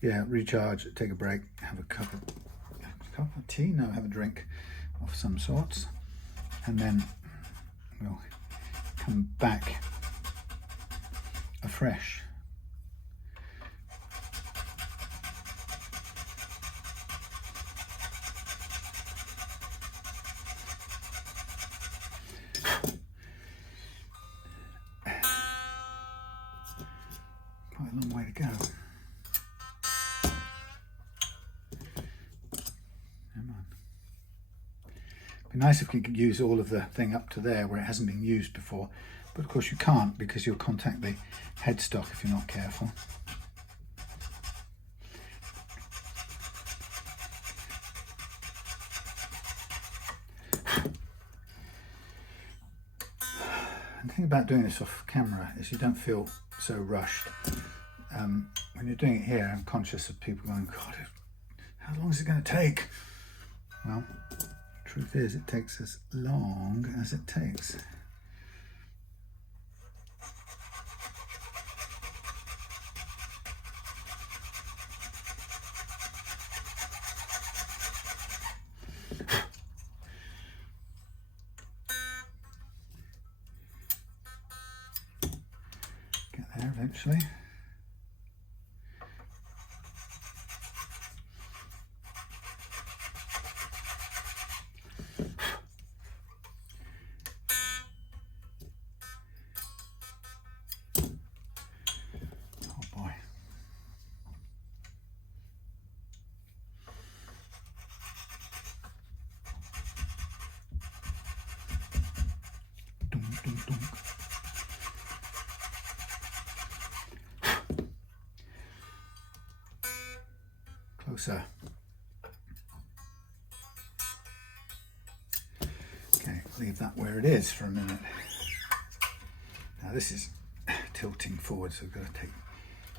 Yeah, recharge, take a break, have a cup of tea, no, have a drink of some sorts, and then we'll come back afresh. Quite a long way to go. It'd be nice if we could use all of the thing up to there where it hasn't been used before, but of course you can't because you'll contact the headstock if you're not careful. And the thing about doing this off camera is you don't feel so rushed. When you're doing it here, I'm conscious of people going, God, how long is it going to take? Well, truth is, it takes as long as it takes. Get there eventually. dunk, dunk. Closer. Okay, leave that where it is for a minute. Now this is tilting forward, so we've got to take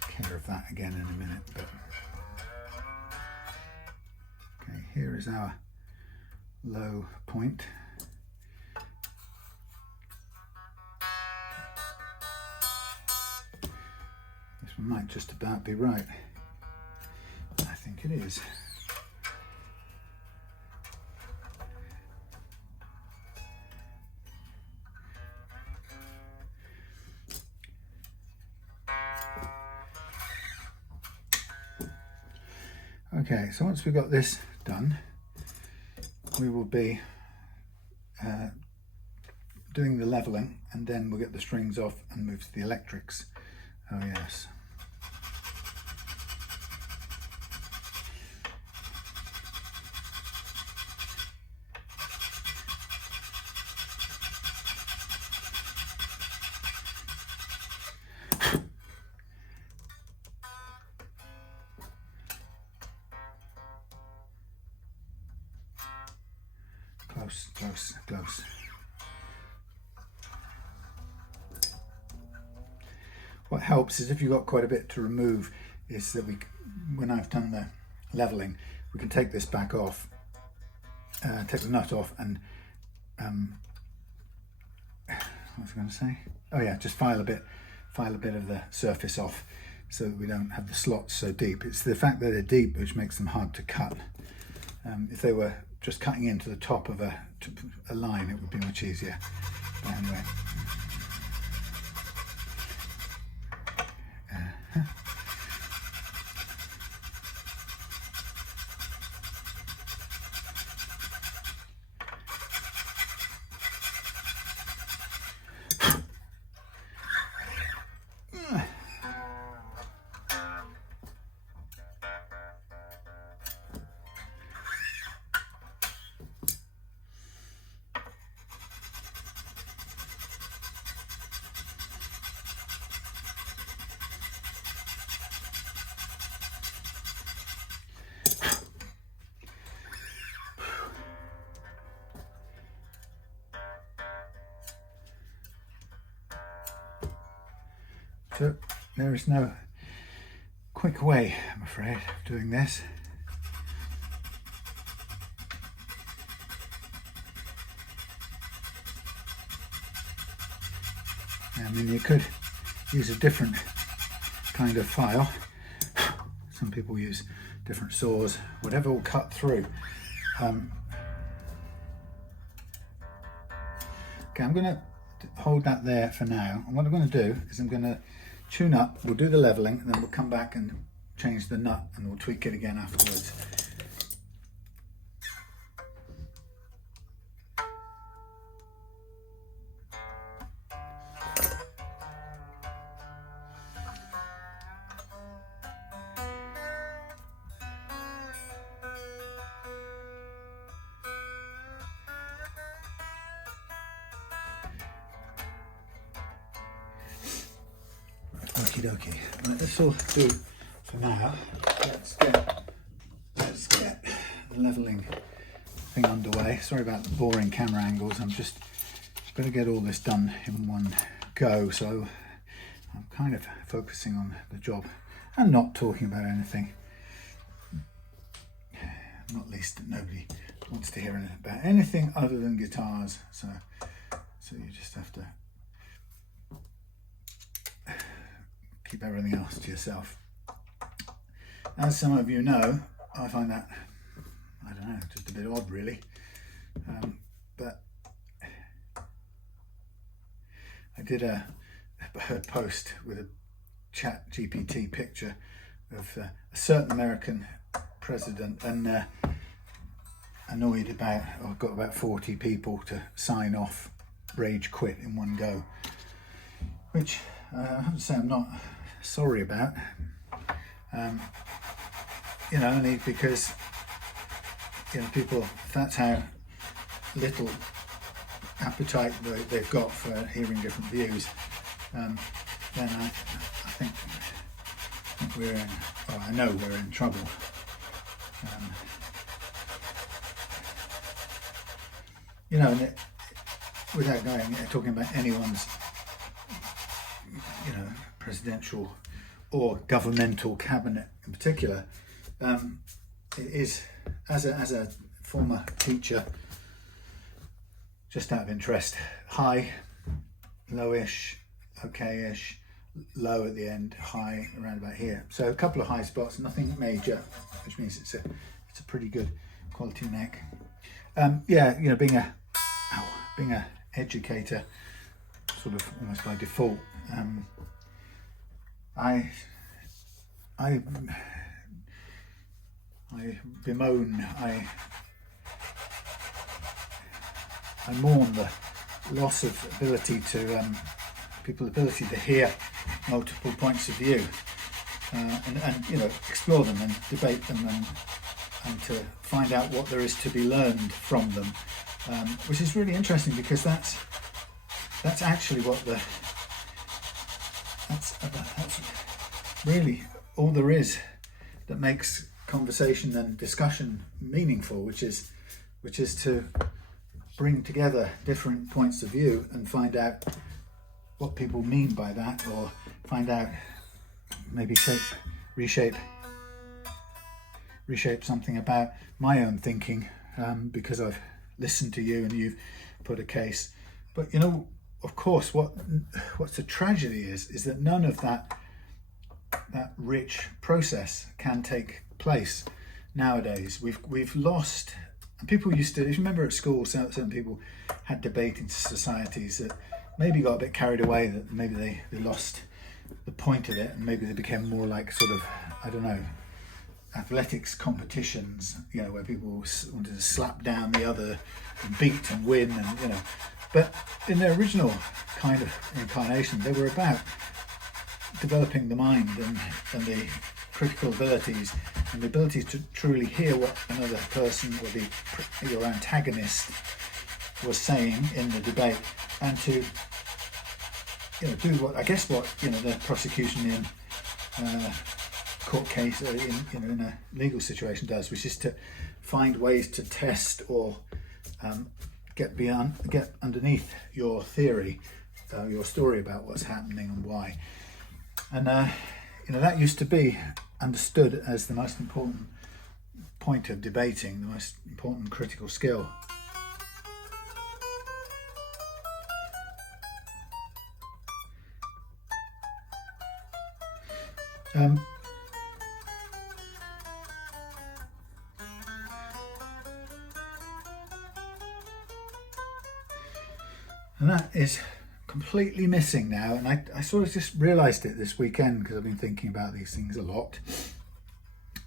care of that again in a minute. But okay, here is our low point. This one might just about be right. I think it is. Okay, so once we've got this done, we will be doing the leveling, and then we'll get the strings off and move to the electrics. Oh yes. Close, close, close. What helps is if you've got quite a bit to remove, is that when I've done the leveling, we can take this back off, take the nut off, and what was I going to say? Oh yeah, just file a bit of the surface off, so that we don't have the slots so deep. It's the fact that they're deep which makes them hard to cut. If they were just cutting into the top of a line, it would be much easier. But anyway. So there is no quick way, I'm afraid, of doing this. I mean, you could use a different kind of file. Some people use different saws, whatever will cut through. Okay, I'm going to hold that there for now, and what I'm going to do is I'm going to tune up, we'll do the leveling, and then we'll come back and change the nut, and we'll tweak it again afterwards. Okie dokie. Right, this will do for now. Let's get the leveling thing underway. Sorry about the boring camera angles. I'm just going to get all this done in one go, so I'm kind of focusing on the job and not talking about anything. Not least that nobody wants to hear anything about anything other than guitars, so you just have to keep everything else to yourself. As some of you know, I find that, I don't know, just a bit odd really. But I did a post with a chat GPT picture of a certain American president, and annoyed about, I've got about 40 people to sign off rage quit in one go, which I have to say I'm not sorry about, you know, only because, you know, people, if that's how little appetite that they've got for hearing different views, then I think we're in, or I know we're in trouble. You know, and without talking about anyone's, you know, presidential or governmental cabinet in particular, it is, as a former teacher, just out of interest, high, lowish, okay-ish, low at the end, high around about here. So a couple of high spots, nothing major, which means it's a pretty good quality neck. Yeah, you know, being a educator, sort of almost by default, I bemoan, I mourn the loss of ability to people's ability to hear multiple points of view, and you know, explore them and debate them, and to find out what there is to be learned from them, which is really interesting, because that's actually what that's really all there is that makes conversation and discussion meaningful, which is to bring together different points of view and find out what people mean by that, or find out, maybe reshape something about my own thinking, because I've listened to you and you've put a case. But you know, of course, what's a tragedy is that none of that rich process can take place nowadays. We've lost. And people used to, if you remember at school, certain people had debating societies that maybe got a bit carried away, that maybe they lost the point of it, and maybe they became more like sort of, I don't know, athletics competitions, you know, where people wanted to slap down the other and beat and win, and you know. But in their original kind of incarnation, they were about developing the mind and the critical abilities and the ability to truly hear what another person or your antagonist was saying in the debate, and to, you know, do what you know, the prosecution in court case, or in a legal situation does, which is to find ways to test or get underneath your theory, your story about what's happening and why. And you know, that used to be understood as the most important point of debating, the most important critical skill. And that is completely missing now, and I sort of just realised it this weekend, because I've been thinking about these things a lot,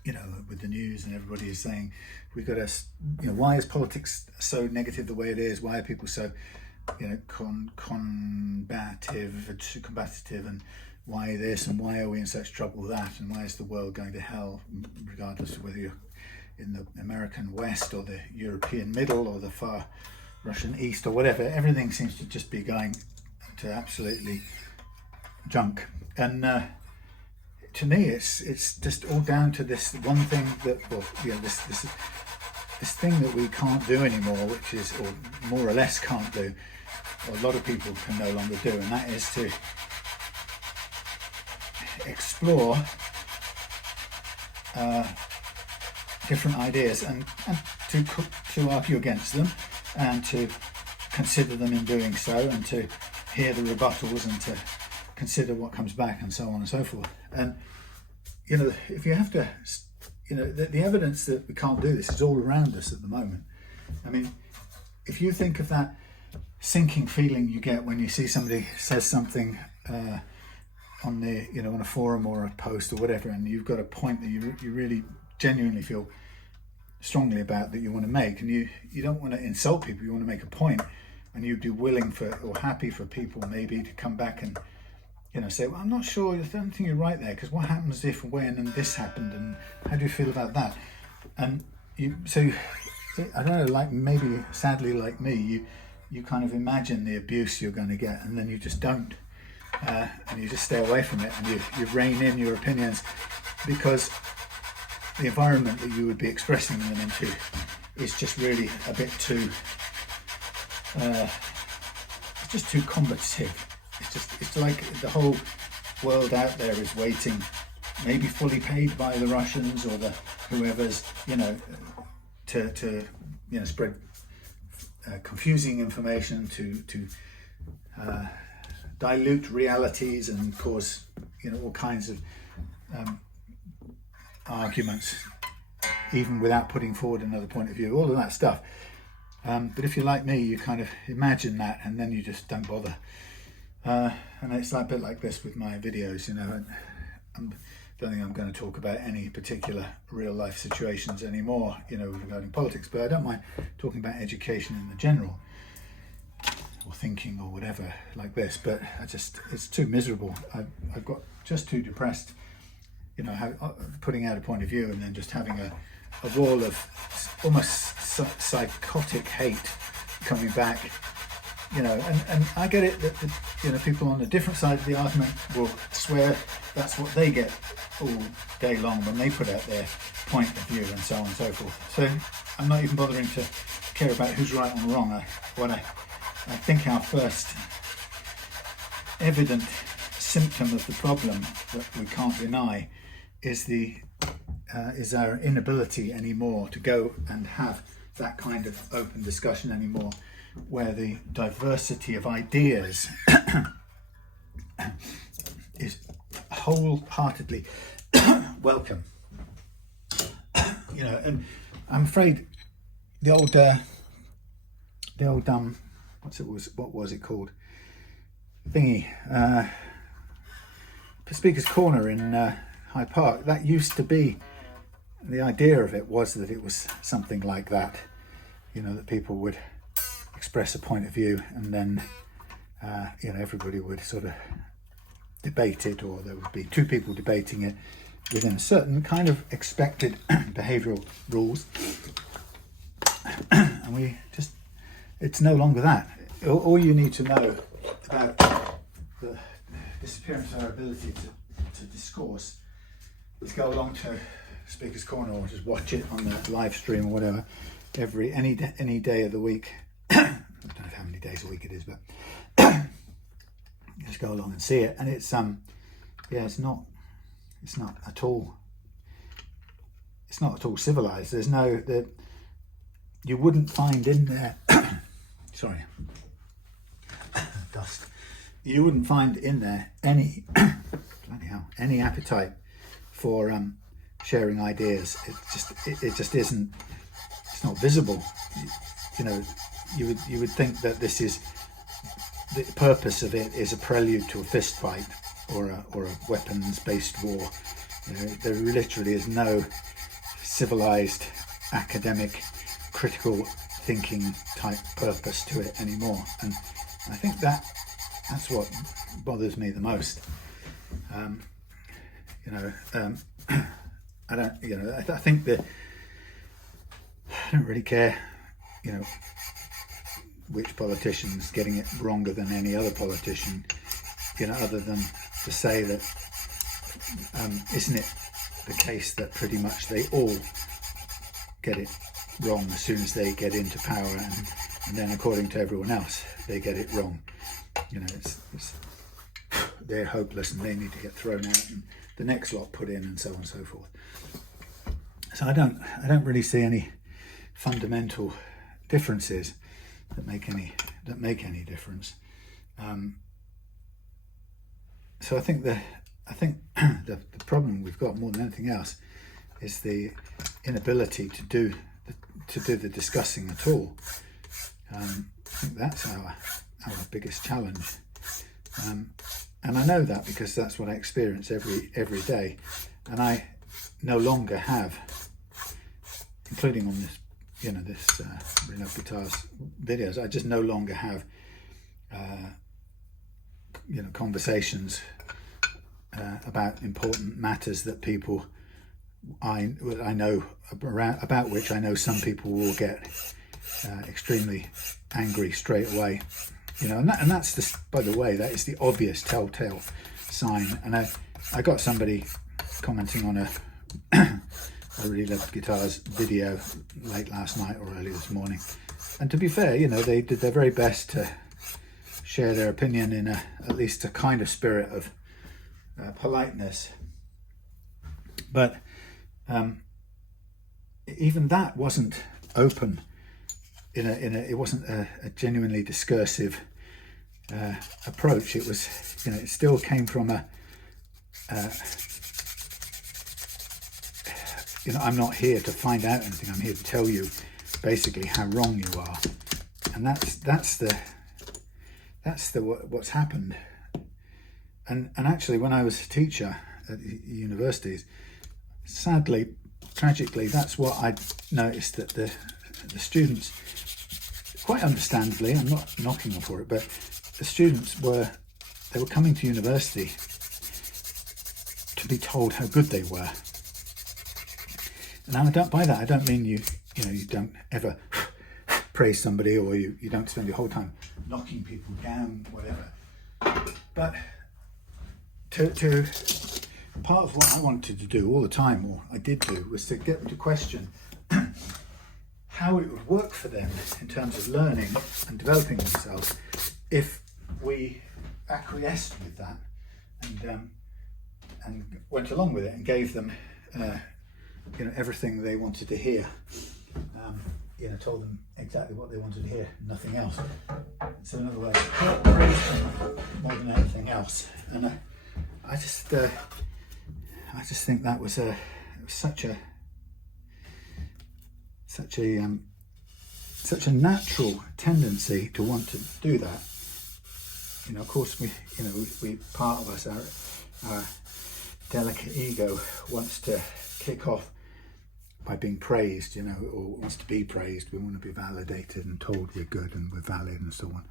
you know, with the news, and everybody is saying we've got to, you know, why is politics so negative the way it is? Why are people so, you know, combative, and why this, and why are we in such trouble with that, and why is the world going to hell, regardless of whether you're in the American West or the European Middle or the far Russian East or whatever. Everything seems to just be going to absolutely junk, and to me it's just all down to this one thing that, well, you know, this thing that we can't do anymore, which is, or more or less can't do, or a lot of people can no longer do, and that is to explore different ideas and to argue against them, and to consider them in doing so, and to hear the rebuttals, and to consider what comes back, and so on and so forth. And you know, if you have to, you know, the evidence that we can't do this is all around us at the moment. I mean, if you think of that sinking feeling you get when you see somebody says something on the, you know, on a forum or a post or whatever, and you've got a point that you really genuinely feel strongly about, that you want to make, and you don't want to insult people, you want to make a point, and you'd be willing for, or happy for, people maybe to come back and, you know, say, well, I'm not sure, I don't think you're right there, because what happens if, when, and this happened, and how do you feel about that? And so I don't know, like maybe sadly like me, you kind of imagine the abuse you're going to get, and then you just don't, and you just stay away from it, and you rein in your opinions, because the environment that you would be expressing them into is just really a bit too, it's just too combative. It's like the whole world out there is waiting, maybe fully paid by the Russians or the whoever's, to spread confusing information, to dilute realities and cause all kinds of arguments, even without putting forward another point of view, all of that stuff. But if you're like me, you kind of imagine that, and then you just don't bother. And it's a bit like this with my videos, I don't think I'm going to talk about any particular real life situations anymore, regarding politics, but I don't mind talking about education in the general, or thinking or whatever like this, but it's too miserable. I've got just too depressed, putting out a point of view and then just having a wall of almost psychotic hate coming back, and I get it that people on a different side of the argument will swear that's what they get all day long when they put out their point of view, and so on and so forth. So I'm not even bothering to care about who's right or wrong. I think our first evident symptom of the problem that we can't deny is our inability anymore to go and have that kind of open discussion anymore, where the diversity of ideas is wholeheartedly welcome. And I'm afraid the old what was it called? Thingy, Speaker's Corner in Hyde Park. That used to be, the idea of it was that it was something like that, that people would express a point of view, and then everybody would sort of debate it, or there would be two people debating it within a certain kind of expected behavioural rules. And it's no longer that. All you need to know about the disappearance of our ability to discourse is go along to Speaker's Corner, or just watch it on the live stream or whatever, any day of the week. I don't know how many days a week it is, but just go along and see it, and it's it's not at all civilized. There's you wouldn't find in there sorry, dust. You wouldn't find in there any any appetite for sharing ideas. It just isn't. It's not visible. You would think that this is the purpose of it is a prelude to a fist fight or a weapons-based war. There literally is no civilized, academic, critical thinking type purpose to it anymore, and I think that's what bothers me the most. I think that I don't really care, which politician's getting it wronger than any other politician, other than to say that isn't it the case that pretty much they all get it wrong as soon as they get into power, and then according to everyone else they get it wrong. They're hopeless and they need to get thrown out and the next lot put in, and so on and so forth. So I don't really see any fundamental differences that make any difference. So I think the problem we've got more than anything else is the inability to do the discussing at all. I think that's our biggest challenge, and I know that because that's what I experience every day, and I no longer have, including on this guitars videos, I just no longer have conversations about important matters that I know about which I know some people will get extremely angry straight away. You know, and that's the, by the way, that is the obvious telltale sign. And I got somebody commenting on a I really loved guitars video late last night or early this morning. And to be fair, you know, they did their very best to share their opinion in at least a kind of spirit of politeness. But even that wasn't open. It wasn't a genuinely discursive approach. It was, you know, it still came from you know, I'm not here to find out anything. I'm here to tell you basically how wrong you are, and that's what's happened. And actually, when I was a teacher at universities, sadly, tragically, that's what I noticed, that the students, quite understandably, I'm not knocking them for it, but the students were coming to university to be told how good they were. And by that I don't mean you don't ever praise somebody, or you don't spend your whole time knocking people down, whatever. But to part of what I wanted to do all the time, or I did do, was to get them to question how it would work for them in terms of learning and developing themselves if we acquiesced with that and went along with it and gave them you know, everything they wanted to hear. You know, told them exactly what they wanted to hear, nothing else. So in other words, praise them more than anything else. And I just think that was such a natural tendency to want to do that. You know, of course, we part of us, our delicate ego wants to kick off by being praised, you know, or wants to be praised. We want to be validated and told we're good and we're valid and so on.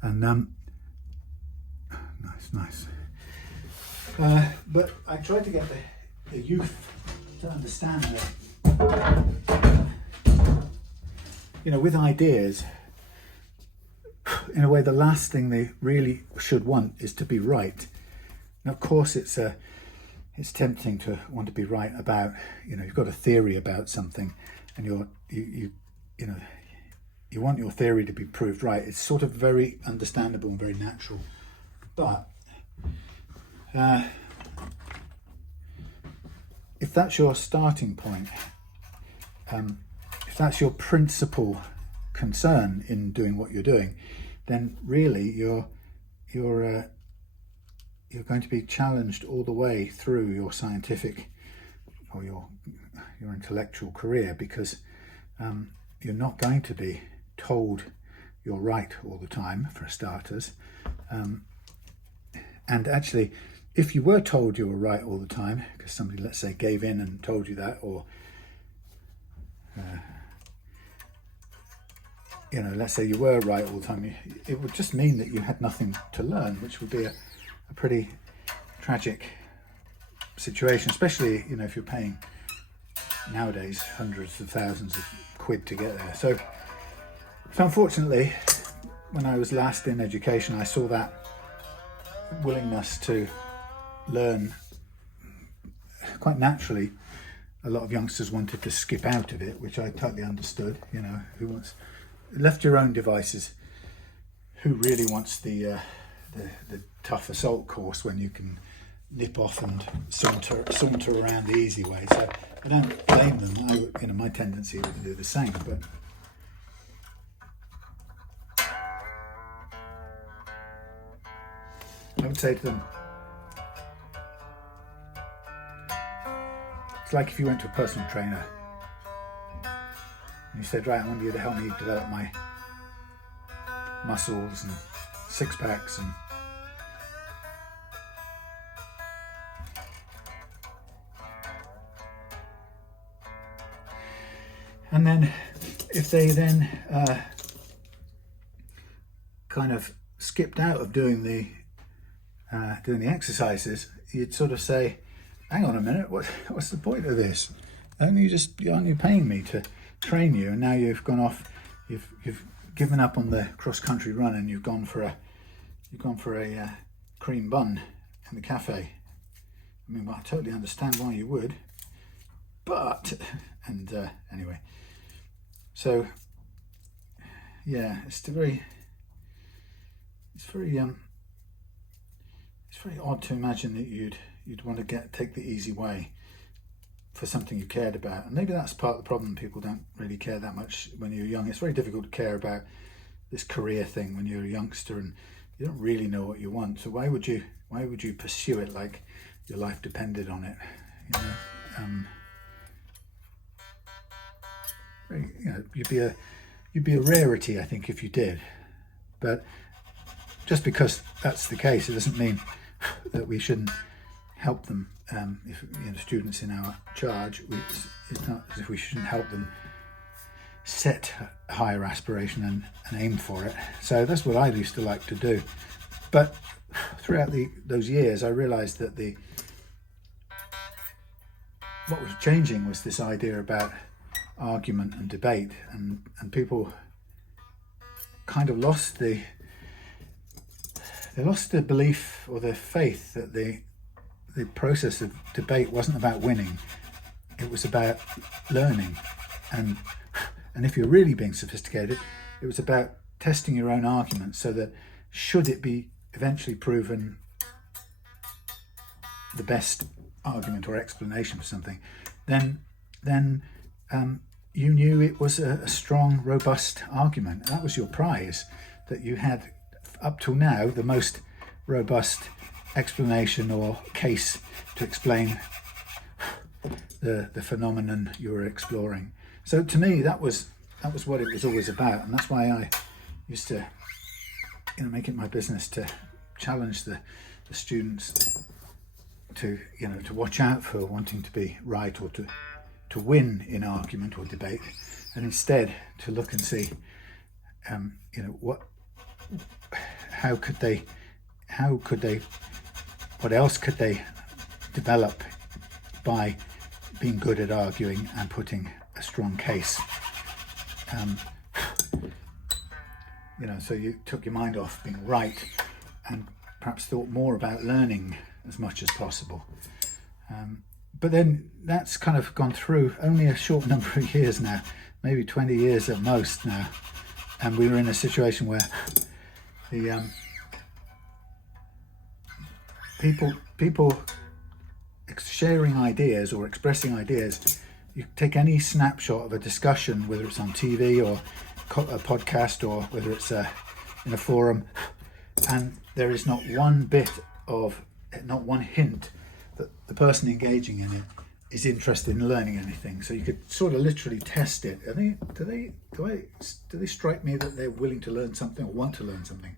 And nice. But I tried to get the youth to understand that, you know, with ideas, in a way, the last thing they really should want is to be right. And of course, it's tempting to want to be right about, you know, you've got a theory about something, and you want your theory to be proved right. It's sort of very understandable and very natural. But if that's your starting point, if that's your principal concern in doing what you're doing, then really you're going to be challenged all the way through your scientific or your intellectual career, because you're not going to be told you're right all the time, for starters. And actually, if you were told you were right all the time, because somebody, let's say, gave in and told you that, or you know, let's say you were right all the time, it would just mean that you had nothing to learn, which would be a pretty tragic situation, especially, you know, if you're paying nowadays hundreds of thousands of quid to get there. So unfortunately, when I was last in education, I saw that willingness to learn quite naturally. A lot of youngsters wanted to skip out of it, which I totally understood. You know, who wants left your own devices? Who really wants the tough assault course when you can nip off and saunter around the easy way? So I don't blame them. My tendency would do the same. But I would say to them, it's like if you went to a personal trainer and you said, right, I want you to help me develop my muscles and six packs, and then if they then kind of skipped out of doing the exercises, you'd sort of say, hang on a minute, what's the point of this? Aren't you paying me to train you, and now you've gone off you've given up on the cross-country run and you've gone for a cream bun in the cafe. I mean, well, I totally understand why you would, but anyway, so yeah, it's very odd to imagine that you'd want to take the easy way for something you cared about. And maybe that's part of the problem. People don't really care that much when you're young. It's very difficult to care about this career thing when you're a youngster and you don't really know what you want. So why would you pursue it like your life depended on it? You'd be a rarity, I think, if you did. But just because that's the case, it doesn't mean that we shouldn't help them. If students in our charge, it's not as if we shouldn't help them set a higher aspiration and aim for it. So that's what I used to like to do. But throughout those years, I realised that what was changing was this idea about argument and debate, and people kind of lost the belief or the faith that the process of debate wasn't about winning. It was about learning, and if you're really being sophisticated, it was about testing your own argument, so that should it be eventually proven the best argument or explanation for something, then you knew it was a strong, robust argument. That was your prize, that you had up till now the most robust explanation or case to explain the phenomenon you were exploring. So to me, that was what it was always about, and that's why I used to make it my business to challenge the students to watch out for wanting to be right or to win in argument or debate, and instead to look and see what else could they develop by being good at arguing and putting a strong case. So you took your mind off being right and perhaps thought more about learning as much as possible. But then that's kind of gone through only a short number of years now, maybe 20 years at most now, and we were in a situation where the people sharing ideas or expressing ideas, you take any snapshot of a discussion, whether it's on TV or a podcast or whether it's in a forum, and there is not one hint that the person engaging in it is interested in learning anything. So you could sort of literally test it. Do they strike me that they're willing to learn something or want to learn something?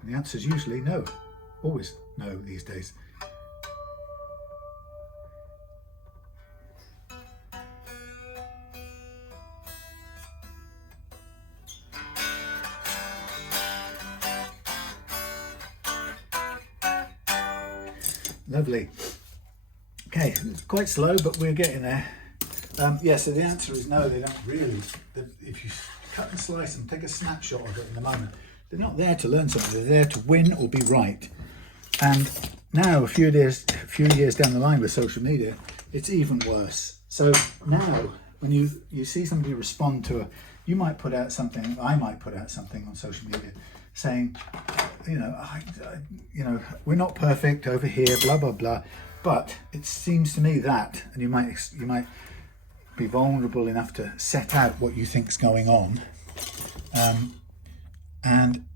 And the answer is usually no. Always no these days. Lovely. Okay, it's quite slow, but we're getting there. So the answer is no, they don't really. If you cut and slice and take a snapshot of it in the moment, they're not there to learn something, they're there to win or be right. And now, a few years down the line with social media, it's even worse. So now, when you see somebody respond to you might put out something, I might put out something on social media saying, we're not perfect over here, blah, blah, blah. But it seems to me that, and you might be vulnerable enough to set out what you think's going on. And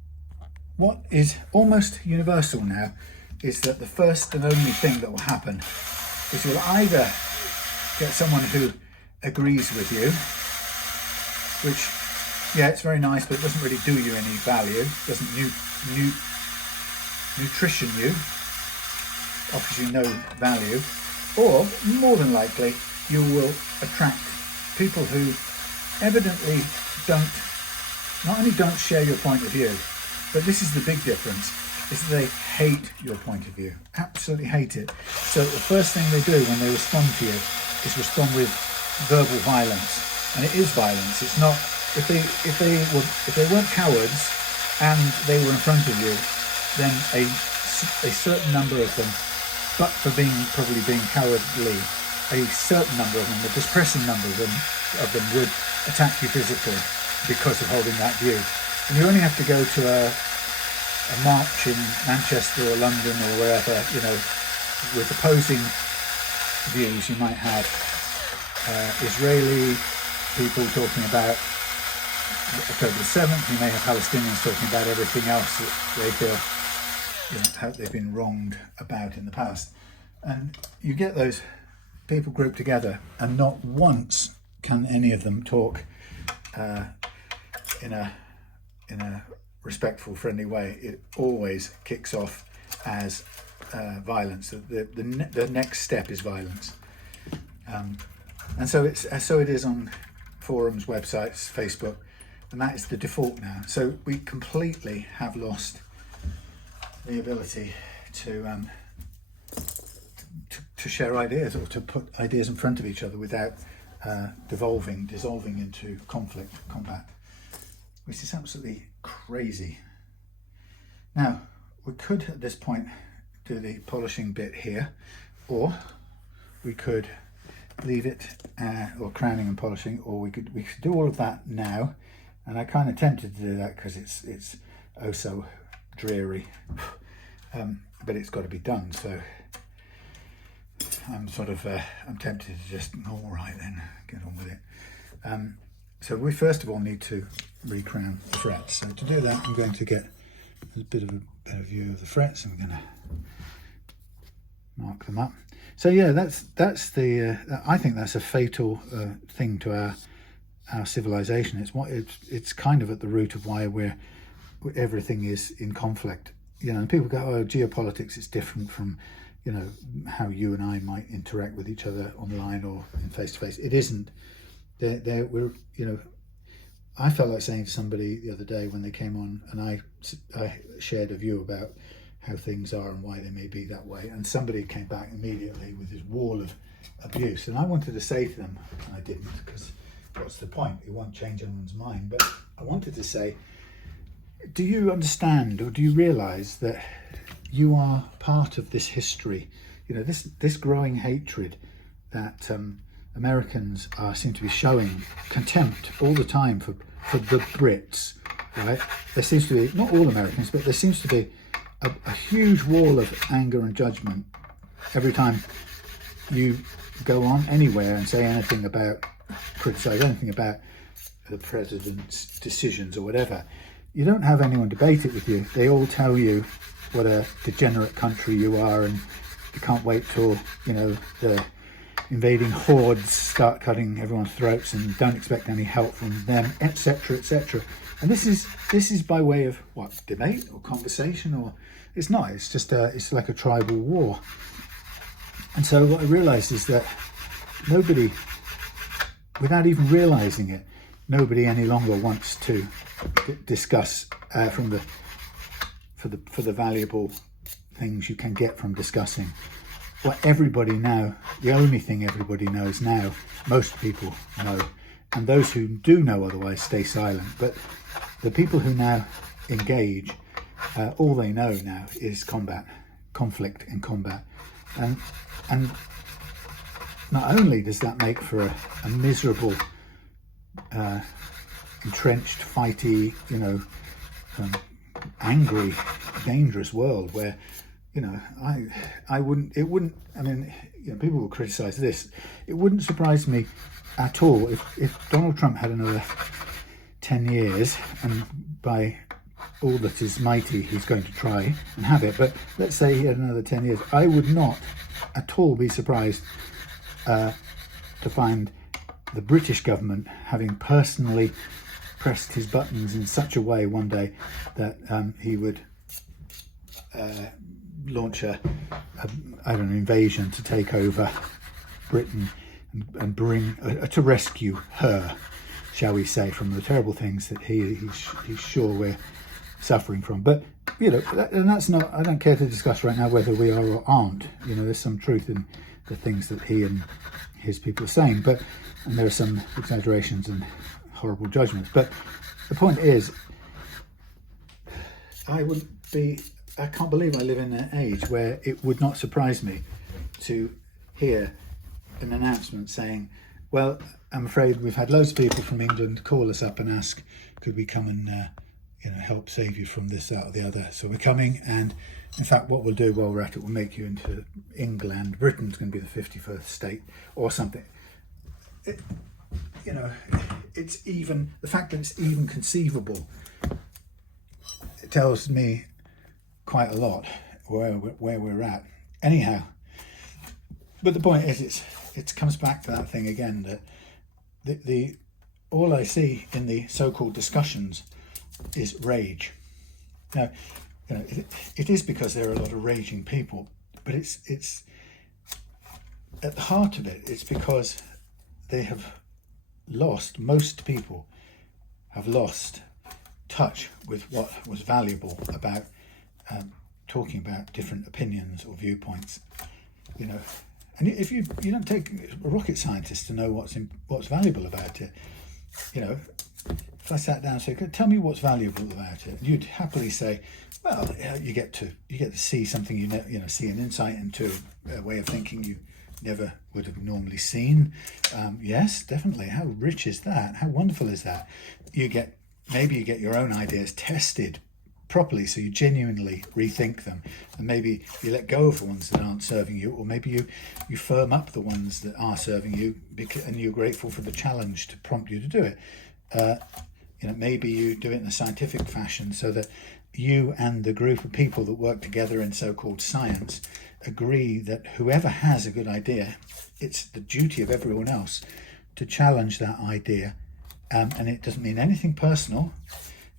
what is almost universal now is that the first and only thing that will happen is you'll either get someone who agrees with you, which, it's very nice, but it doesn't really do you any value, doesn't nutrition you, offers you no value, or more than likely you will attract people who evidently not only don't share your point of view, but this is the big difference. is they hate your point of view, absolutely hate it. So the first thing they do when they respond to you is respond with verbal violence, and it is violence. It's not, if they weren't cowards and they were in front of you, then a certain number of them, but for probably being cowardly, a certain number of them, a depressing number of them would attack you physically because of holding that view. And you only have to go to a march in Manchester or London or wherever, you know, with opposing views. You might have Israeli people talking about October the 7th. You may have Palestinians talking about everything else that they feel, you know, how they've been wronged about in the past. And you get those people grouped together, and not once can any of them talk in a respectful, friendly way. It always kicks off as violence. The next step is violence, and so it is on forums, websites, Facebook, and that is the default now. So we completely have lost the ability to share ideas, or to put ideas in front of each other without dissolving into conflict, combat, which is absolutely crazy. Now, we could at this point do the polishing bit here, or we could leave it, or crowning and polishing, or we could do all of that now. And I kind of tempted to do that because it's oh so dreary, but it's got to be done. So I'm I'm tempted to just, all right then, get on with it. So we first of all need to recrown the frets. So to do that, I'm going to get a bit of a better view of the frets. I'm going to mark them up. So yeah, that's the I think that's a fatal thing to our civilization. It's kind of at the root of why everything is in conflict. You know, and people go, oh, geopolitics is different from, you know, how you and I might interact with each other online or in face to face. It isn't. We're, you know, I felt like saying to somebody the other day when they came on, and I shared a view about how things are and why they may be that way, and somebody came back immediately with this wall of abuse, and I wanted to say to them, and I didn't, because what's the point? It won't change anyone's mind. But I wanted to say, do you understand, or do you realize that you are part of this history? You know, this growing hatred that Americans seem to be showing contempt all the time for the Brits, right? There seems to be, not all Americans, but there seems to be a huge wall of anger and judgment every time you go on anywhere and say anything about, criticize anything about the president's decisions or whatever. You don't have anyone debate it with you. They all tell you what a degenerate country you are, and you can't wait till, you know, the invading hordes start cutting everyone's throats, and don't expect any help from them, etc., etc. And this is by way of what, debate or conversation, or it's not. It's just it's like a tribal war. And so what I realised is that nobody, without even realising it, nobody any longer wants to discuss for the valuable things you can get from discussing. What everybody now, the only thing everybody knows now, most people know, and those who do know otherwise stay silent, but the people who now engage, all they know now is conflict and combat. And not only does that make for a miserable, entrenched, fighty, you know, angry, dangerous world where, you know, I mean, you know, people will criticize this. It wouldn't surprise me at all if Donald Trump had another 10 years, and by all that is mighty, he's going to try and have it. But let's say he had another 10 years. I would not at all be surprised to find the British government having personally pressed his buttons in such a way one day that he would launch I don't know, invasion to take over Britain and bring to rescue her, shall we say, from the terrible things that he's sure we're suffering from. But you know, and that's not, I don't care to discuss right now whether we are or aren't. You know, there's some truth in the things that he and his people are saying, and there are some exaggerations and horrible judgments. But the point is, I can't believe I live in an age where it would not surprise me to hear an announcement saying, well, I'm afraid we've had loads of people from England call us up and ask, could we come and help save you from this, that or the other. So we're coming, and in fact what we'll do while we're at it, we'll make you into England. Britain's going to be the 51st state or something. It's even, the fact that it's even conceivable, it tells me quite a lot where we're at. Anyhow, but the point is, it comes back to that thing again, that the all I see in the so-called discussions is rage. Now, it is because there are a lot of raging people, but it's at the heart of it, it's because they have lost, most people have lost touch with what was valuable about talking about different opinions or viewpoints. And if you don't take a rocket scientist to know what's valuable about it, if I sat down and said, tell me what's valuable about it, you'd happily say, well, you get to see something, see an insight into a way of thinking you never would have normally seen. Yes, definitely. How rich is that? How wonderful is that? Maybe you get your own ideas tested properly, so you genuinely rethink them, and maybe you let go of the ones that aren't serving you, or maybe you firm up the ones that are serving you, and you're grateful for the challenge to prompt you to do it. Maybe you do it in a scientific fashion so that you and the group of people that work together in so-called science agree that whoever has a good idea, it's the duty of everyone else to challenge that idea, and it doesn't mean anything personal,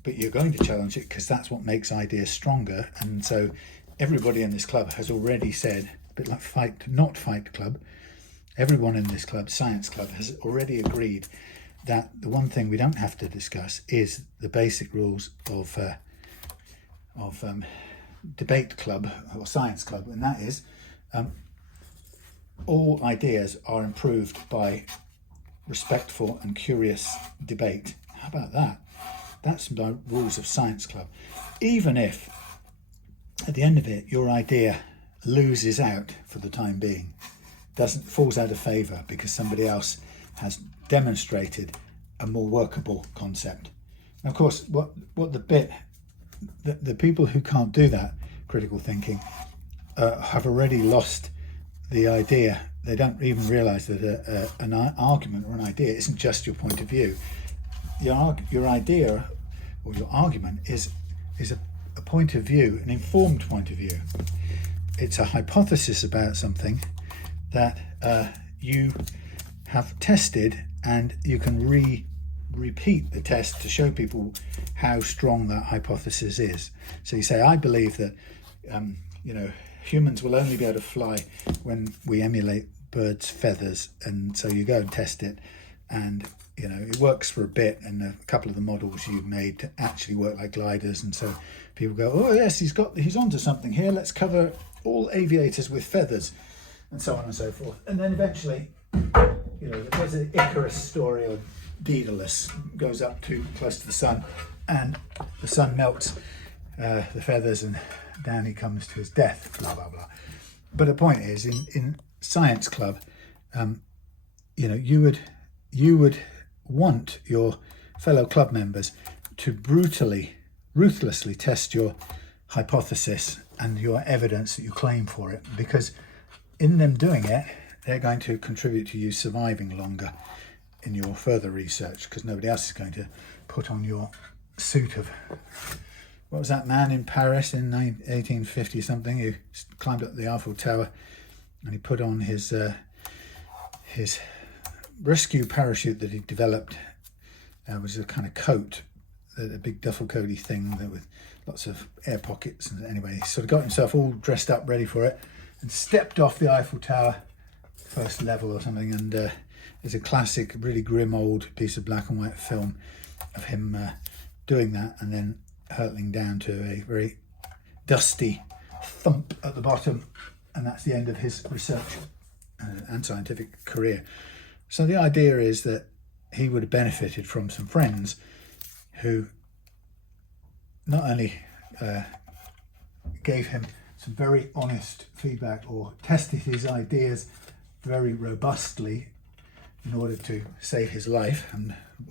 but you're going to challenge it because that's what makes ideas stronger. And so everybody in this club has already said, a bit like Fight Club, everyone in this club, Science Club, has already agreed that the one thing we don't have to discuss is the basic rules of debate club or science club, and that is all ideas are improved by respectful and curious debate. How about that? That's the rules of science club. Even if at the end of it your idea loses out for the time being, falls out of favour because somebody else has demonstrated a more workable concept. And of course, the people who can't do that critical thinking have already lost the idea. They don't even realise that an argument or an idea isn't just your point of view. Your idea or your argument is a point of view, an informed point of view. It's a hypothesis about something that you have tested, and you can repeat the test to show people how strong that hypothesis is. So you say, I believe that humans will only be able to fly when we emulate birds' feathers, and so you go and test it, and it works for a bit, and a couple of the models you've made actually work like gliders, and so people go, oh yes, he's onto something here, let's cover all aviators with feathers, and so on and so forth. And then eventually, there's an Icarus story, or Daedalus goes up too close to the sun, and the sun melts the feathers, and down he comes to his death, blah blah blah. But the point is, in Science Club, you would want your fellow club members to ruthlessly test your hypothesis and your evidence that you claim for it, because in them doing it, they're going to contribute to you surviving longer in your further research, because nobody else is going to put on your suit of, what was that man in Paris in 1850 something who climbed up the Eiffel Tower, and he put on his rescue parachute that he developed. Was a kind of coat, a big duffel coaty thing that with lots of air pockets, and anyway, he sort of got himself all dressed up, ready for it, and stepped off the Eiffel Tower, first level or something, and there's a classic, really grim old piece of black and white film of him doing that, and then hurtling down to a very dusty thump at the bottom, and that's the end of his research and scientific career. So the idea is that he would have benefited from some friends who not only gave him some very honest feedback or tested his ideas very robustly in order to save his life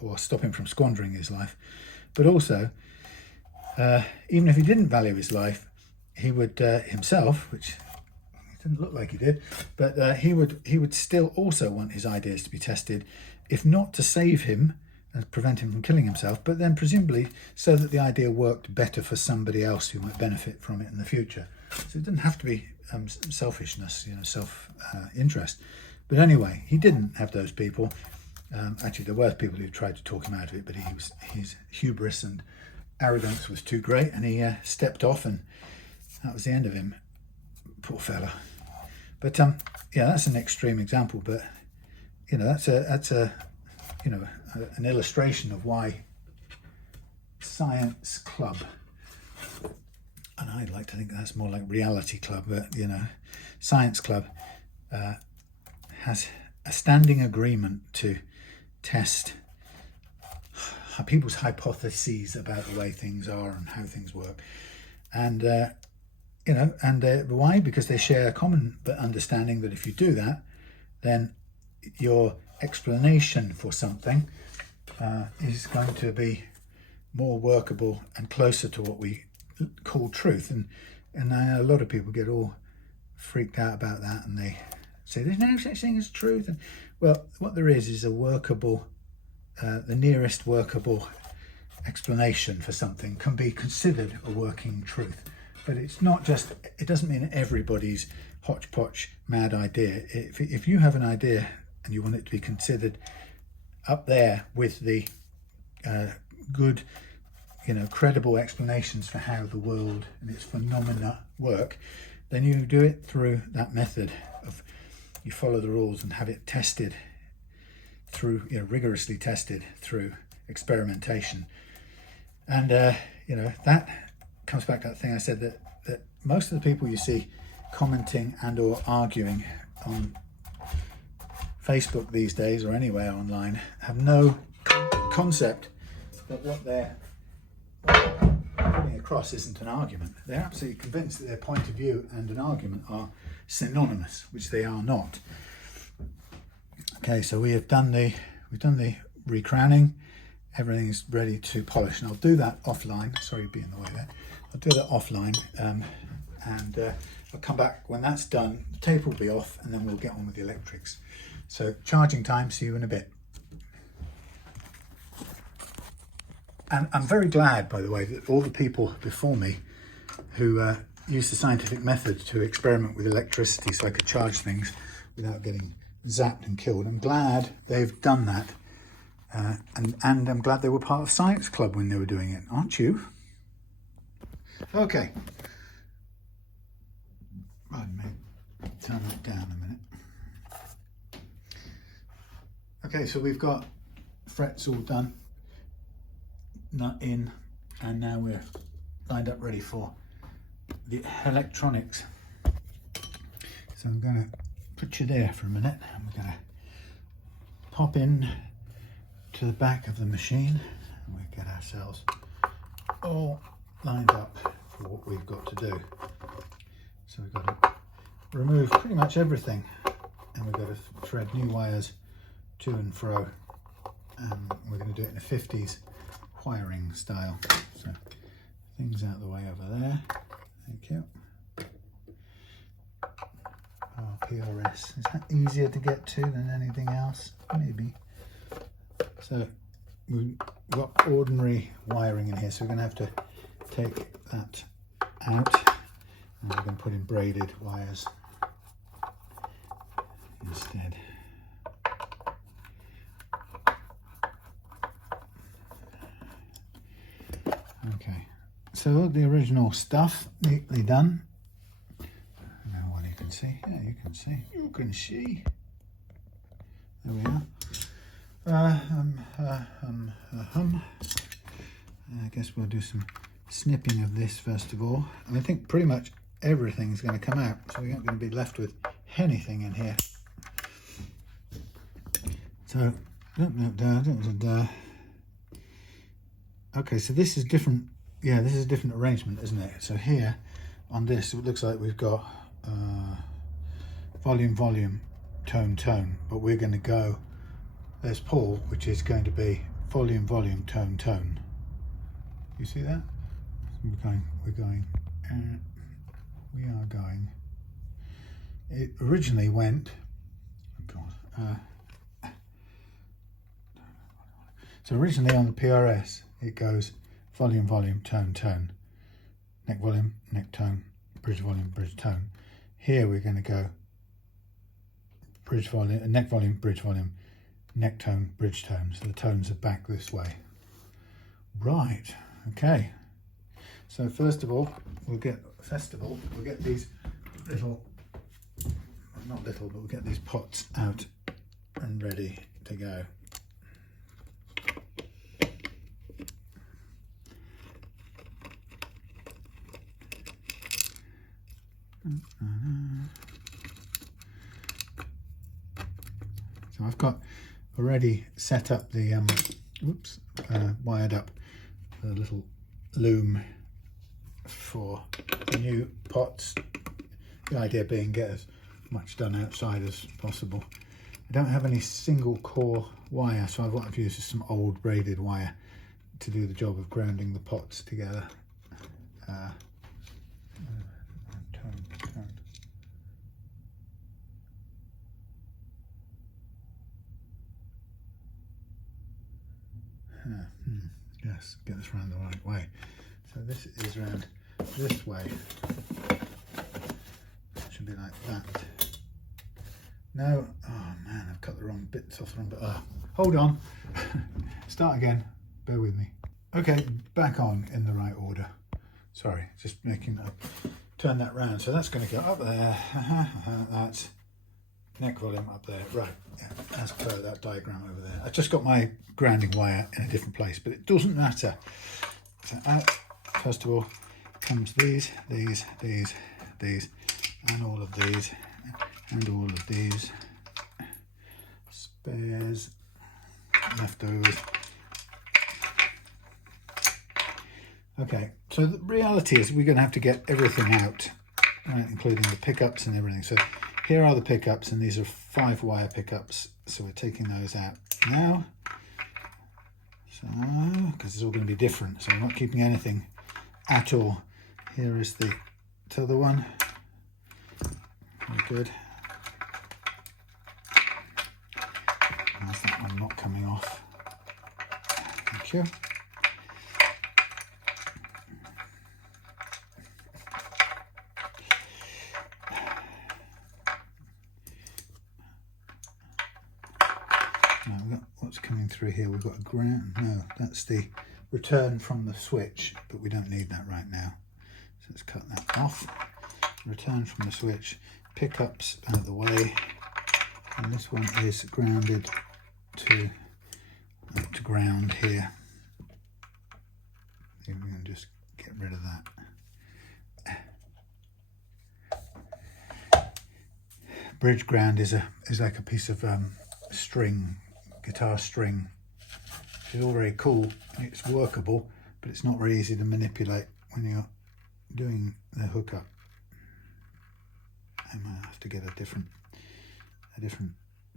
or stop him from squandering his life, but also even if he didn't value his life, he would himself, which it didn't look like he did, but he would still also want his ideas to be tested, if not to save him and prevent him from killing himself, but then presumably so that the idea worked better for somebody else who might benefit from it in the future. So it didn't have to be selfishness, self-interest. But anyway, he didn't have those people. Actually, there were people who tried to talk him out of it, but his hubris and arrogance was too great, and he stepped off, and that was the end of him. Poor fella. But yeah, that's an extreme example, but that's an illustration of why Science Club, and I'd like to think that's more like Reality Club, but Science Club has a standing agreement to test people's hypotheses about the way things are and how things work, and why? Because they share a common understanding that if you do that, then your explanation for something is going to be more workable and closer to what we call truth. And I know a lot of people get all freaked out about that, and they say there's no such thing as truth. And well, what there is a workable, the nearest workable explanation for something can be considered a working truth. But it's not just, it doesn't mean everybody's hodgepodge mad idea. If you have an idea and you want it to be considered up there with the good, credible explanations for how the world and its phenomena work, then you do it through that method of, you follow the rules and have it tested through, rigorously tested through experimentation. And that comes back to that thing I said, that most of the people you see commenting and or arguing on Facebook these days, or anywhere online, have no concept that what they're putting across isn't an argument. They're absolutely convinced that their point of view and an argument are synonymous, which they are not. Okay, so we've done the recrowning. Everything is ready to polish, and I'll do that offline. Sorry to be in the way there. I'll do that offline, and I'll come back when that's done. The tape will be off, and then we'll get on with the electrics. So charging time, see you in a bit. And I'm very glad, by the way, that all the people before me who used the scientific method to experiment with electricity so I could charge things without getting zapped and killed, I'm glad they've done that. And I'm glad they were part of Science Club when they were doing it, aren't you? Okay. Pardon me. Turn that down a minute. Okay, so we've got frets all done, nut in, and now we're lined up ready for the electronics. So I'm going to put you there for a minute, and we're going to pop in to the back of the machine, and we get ourselves all lined up for what we've got to do. So we've got to remove pretty much everything, and we've got to thread new wires to and fro, and we're going to do it in a 50s wiring style. So things out the way over there. Thank you. Oh, PRS. Is that easier to get to than anything else? Maybe. So we've got ordinary wiring in here, so we're going to have to take that out, and we're going to put in braided wires instead. Okay, so the original stuff neatly done. Now what you can see, yeah, you can see. There we are. I guess we'll do some snipping of this first of all, and I think pretty much everything's going to come out, so we aren't going to be left with anything in here. So, okay, so this is different. Yeah, this is a different arrangement, isn't it? So here on this, it looks like we've got volume, volume, tone, tone, but we're going to go, there's Paul, which is going to be volume, volume, tone, tone. You see that? We are going. It originally went, oh God, so originally on the PRS, it goes volume, volume, tone, tone, neck volume, neck tone, bridge volume, bridge tone. Here we're going to go bridge volume, neck volume, bridge volume, neck tone, bridge tone. So the tones are back this way. Right, okay. So first of all, we'll get these little, not little, but we'll get these pots out and ready to go. So I've got already set up the wired up the little loom for the new pots. The idea being get as much done outside as possible. I don't have any single core wire, so what I've used is some old braided wire to do the job of grounding the pots together. Yes, get this around the right way. So this is round this way. Should be like that. No, oh man, I've cut the wrong bits off the wrong bit. Hold on. Start again. Bear with me. Okay, back on in the right order. Sorry, just making that. Turn that round. So that's going to go up there. That's neck volume up there. Right, yeah, that's per that diagram over there. I just got my grounding wire in a different place, but it doesn't matter. So out, first of all, comes these, and all of these, and all of these. Spares, leftovers. Okay, so the reality is we're going to have to get everything out, right, including the pickups and everything. So here are the pickups, and these are 5-wire pickups. So we're taking those out now. So, because it's all going to be different, so I'm not keeping anything at all. Here is the other one. Very good. There's that one not coming off. Thank you. Now we've got what's coming through here. We've got a ground. No, that's the return from the switch, but we don't need that right now. So let's cut that off. Return from the switch, pickups out of the way, and this one is grounded to ground here. I think we're going to just get rid of that. Bridge ground is like a piece of string, guitar string. It's all very cool. It's workable, but it's not very easy to manipulate when you're doing the hookup. I might have to get a different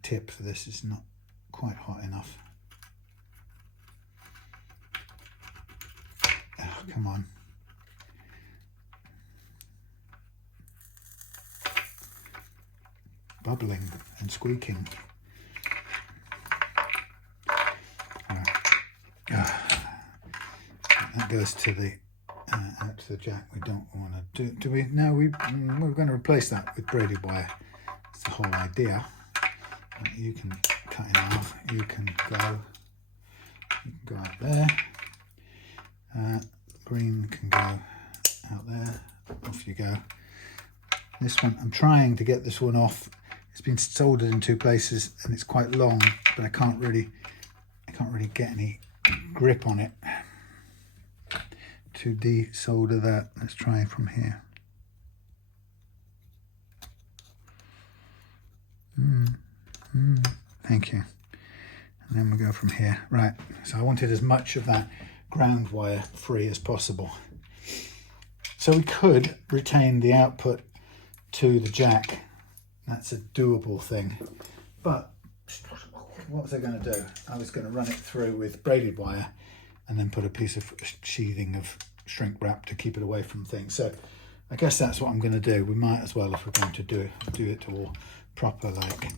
tip for this. It's not quite hot enough. Oh, come on. Bubbling and squeaking. That goes to the out to the jack. We don't want to do we? No, we're going to replace that with braided wire. That's the whole idea. You can cut in half. You can go out there. Green can go out there. Off you go. This one, I'm trying to get this one off. It's been soldered in 2 places and it's quite long, but I can't really get any grip on it to desolder that. Let's try from here. Thank you. And then we go from here. Right, so I wanted as much of that ground wire free as possible. So we could retain the output to the jack. That's a doable thing. But what was I going to do? I was going to run it through with braided wire and then put a piece of sheathing of shrink wrap to keep it away from things. So I guess that's what I'm going to do. We might as well, if we're going to do it all proper like.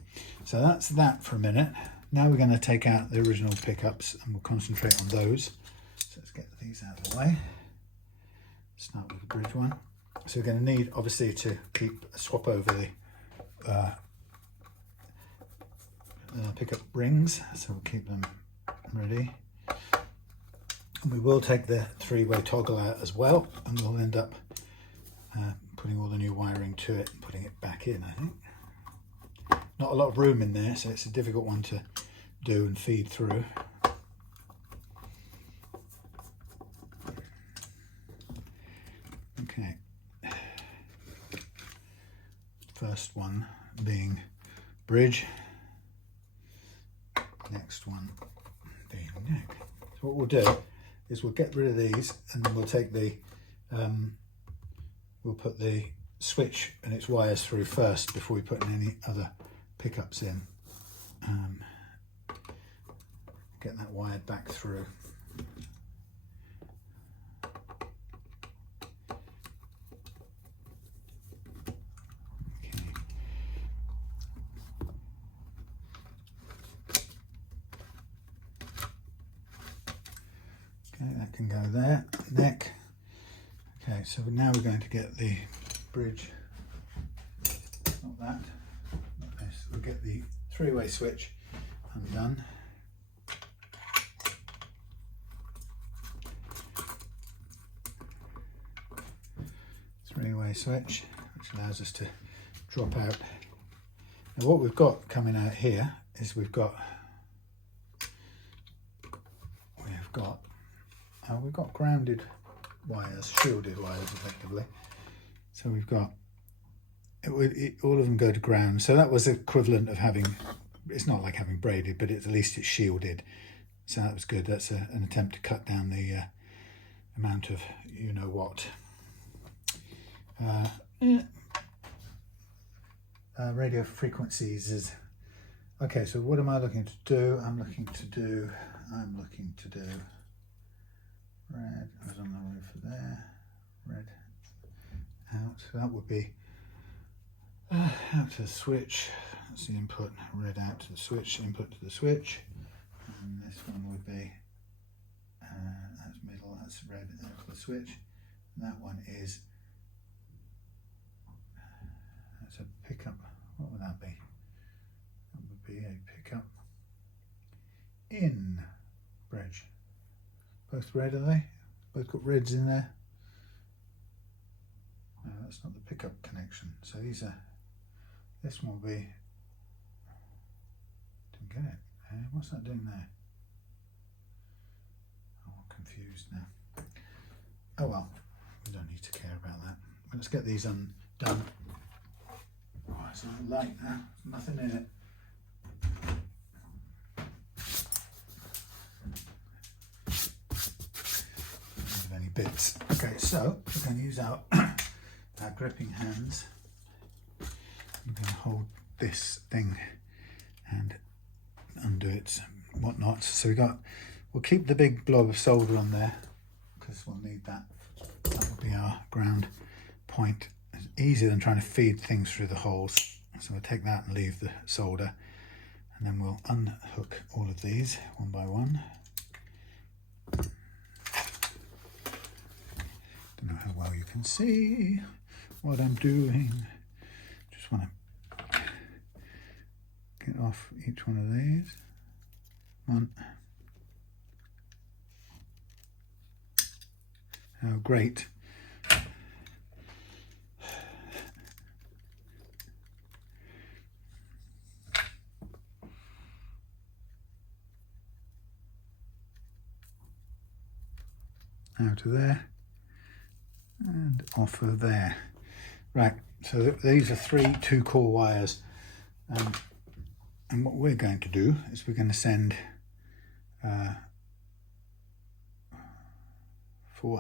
So that's that for a minute. Now we're going to take out the original pickups and we'll concentrate on those. So let's get these out of the way. Start with the bridge one. So we're going to need, obviously, to swap over the pickup rings. So we'll keep them ready. And we will take the three-way toggle out as well, and we'll end up putting all the new wiring to it and putting it back in, I think. Not a lot of room in there, so it's a difficult one to do and feed through. Okay. First one being bridge. Next one being neck. So what we'll do is we'll get rid of these and then we'll take the we'll put the switch and its wires through first before we put any other pickups in. Get that wired back through. Okay, that can go there. Neck. Okay, so now we're going to get the bridge. Not that. Not this. We'll get the three-way switch undone. Three-way switch, which allows us to drop out. Now what we've got coming out here is we've got grounded wires, shielded wires effectively. So we've got all of them go to ground. So that was equivalent of having, it's not like having braided, but at least it's shielded. So that was good. That's an attempt to cut down the amount of you know what. Radio frequencies is okay. So what am I looking to do? I'm looking to do red. I was on the roof there. Red out. So that would be out to the switch. That's the input. Red out to the switch. Input to the switch. And this one would be that's middle. That's red out to the switch. And that one is. That's a pickup. What would that be? That would be a pickup in bridge. Both red, are they? Both got reds in there. No, that's not the pickup connection. So these are. This one will be. Didn't get it. What's that doing there? Oh, I'm confused now. Oh well, we don't need to care about that. Let's get these undone. Oh, it's a little light now. Nothing in it. Don't have any bits. Okay, so we're going to use our gripping hands. I'm going to hold this thing and undo its whatnot. So we'll keep the big blob of solder on there because we'll need that. That will be our ground point. It's easier than trying to feed things through the holes. So we'll take that and leave the solder, and then we'll unhook all of these one by one. Don't know how well you can see what I'm doing. Just want to get off each one of these. One. Oh, great. Out of there. and off of there. Right, so these are 3 2-core wires, and what we're going to do is we're going to send 4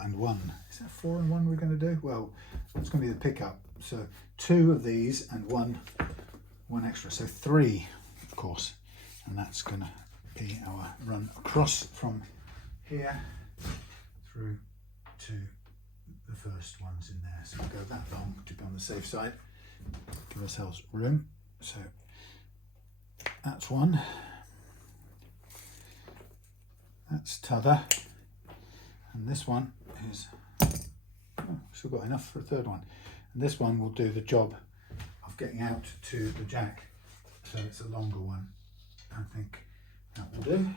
and 1. Is that 4 and 1 we're going to do? Well, that's going to be the pickup. So 2 of these and one extra. So 3, of course. And that's going to be our run across from here through to the first ones in there. So we'll go that long to be on the safe side. Give ourselves room. So that's 1. That's t'other. And this one is, still got enough for a 3rd one. And this one will do the job of getting out to the jack. So it's a longer one. I think that will do.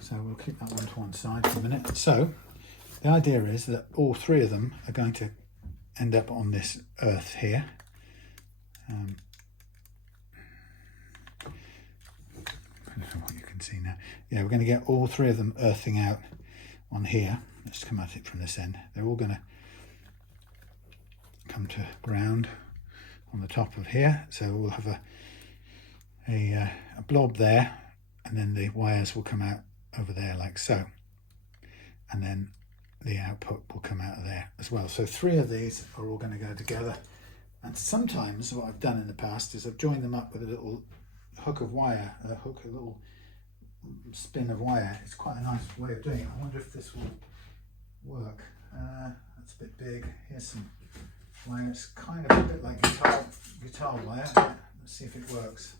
So we'll keep that one to one side for a minute. So the idea is that all 3 of them are going to end up on this earth here. I don't know what you can see now. Yeah, we're going to get all 3 of them earthing out on here. Let's come at it from this end. They're all going to come to ground on the top of here. So we'll have a blob there, and then the wires will come out over there like so. And then the output will come out of there as well. So 3 of these are all going to go together. And sometimes what I've done in the past is I've joined them up with a little hook of wire, a little spin of wire. It's quite a nice way of doing it. I wonder if this will work. That's a bit big. Here's some wire. It's kind of a bit like guitar wire. Let's see if it works.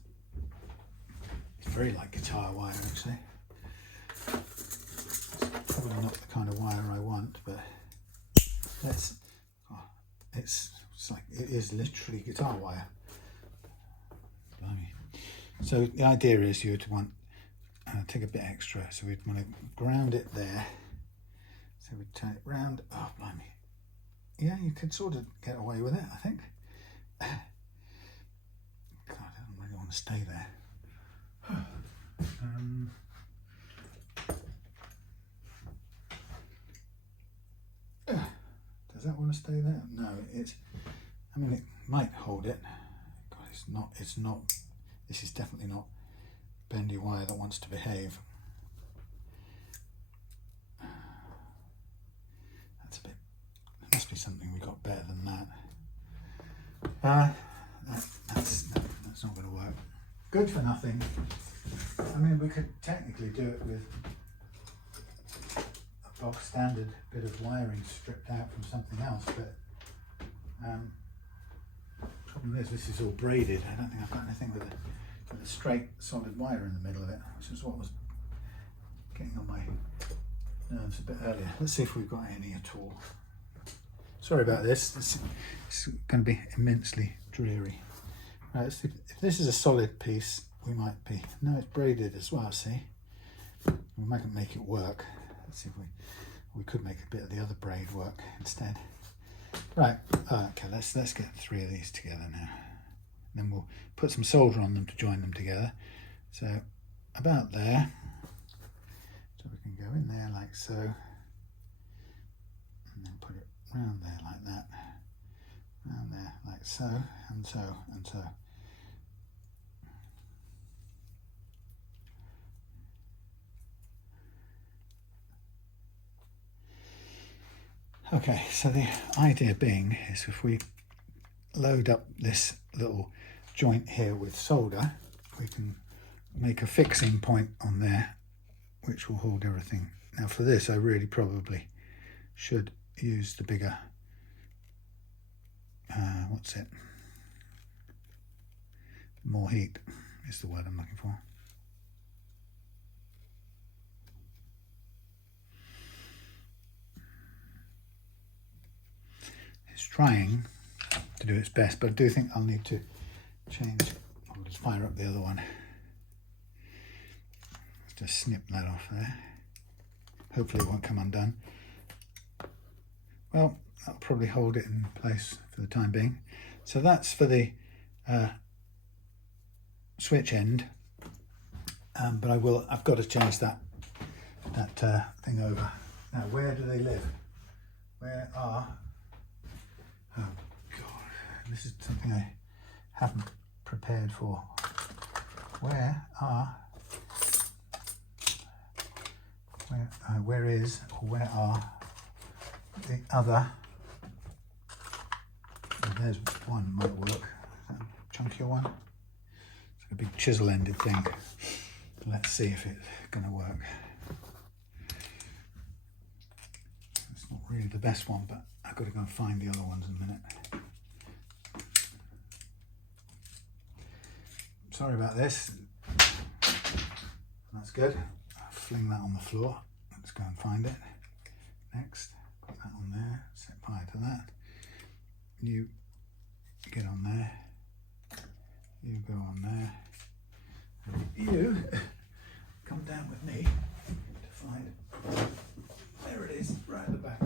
It's very like guitar wire actually. It's probably not the kind of wire I want, but it's like, it is literally guitar wire. Blimey. So the idea is you would want take a bit extra, so we'd want to ground it there. So we'd turn it round. Oh, blimey. Yeah, you could sort of get away with it, I think. God, I don't really want to stay there. Does that want to stay there? No, I mean, it might hold it. God, it's not, this is definitely not bendy wire that wants to behave. That's a bit, there must be something we got better than that. That's not going to work. Good for nothing. I mean, we could technically do it with a box standard bit of wiring stripped out from something else, but problem is this is all braided. I don't think I've got anything with a straight solid wire in the middle of it, which is what was getting on my nerves a bit earlier. Let's see if we've got any at all. Sorry about this. It's going to be immensely dreary. Right, let's see. If this is a solid piece, we might be. No, it's braided as well. See, we might make it work. Let's see if we could make a bit of the other braid work instead. Right. Okay. Let's get 3 of these together now. Then we'll put some solder on them to join them together. So about there. So we can go in there like so, and then put it round there like that, round there like so, and so, and so. Okay, so the idea being is if we load up this little joint here with solder, we can make a fixing point on there which will hold everything. Now for this I really probably should use the bigger, what's it, more heat is the word I'm looking for. It's trying to do its best, but I do think I'll need to change. I'll just fire up the other one. Just snip that off there. Hopefully it won't come undone. Well, that'll probably hold it in place for the time being. So that's for the switch end, but I've got to change that that thing over. Now, where do they live? Where are... Oh, God. This is something I haven't prepared for. Where are... where is, or where are the other... Oh, there's one, might work. Is that a chunkier one? It's like a big chisel-ended thing. Let's see if it's going to work. It's not really the best one, but I've got to go and find the other ones in a minute. Sorry about this. That's good. I'll fling that on the floor. Let's go and find it. Next, put that on there, set fire to that. You get on there. You go on there. And you come down with me to find, there it is, right at the back.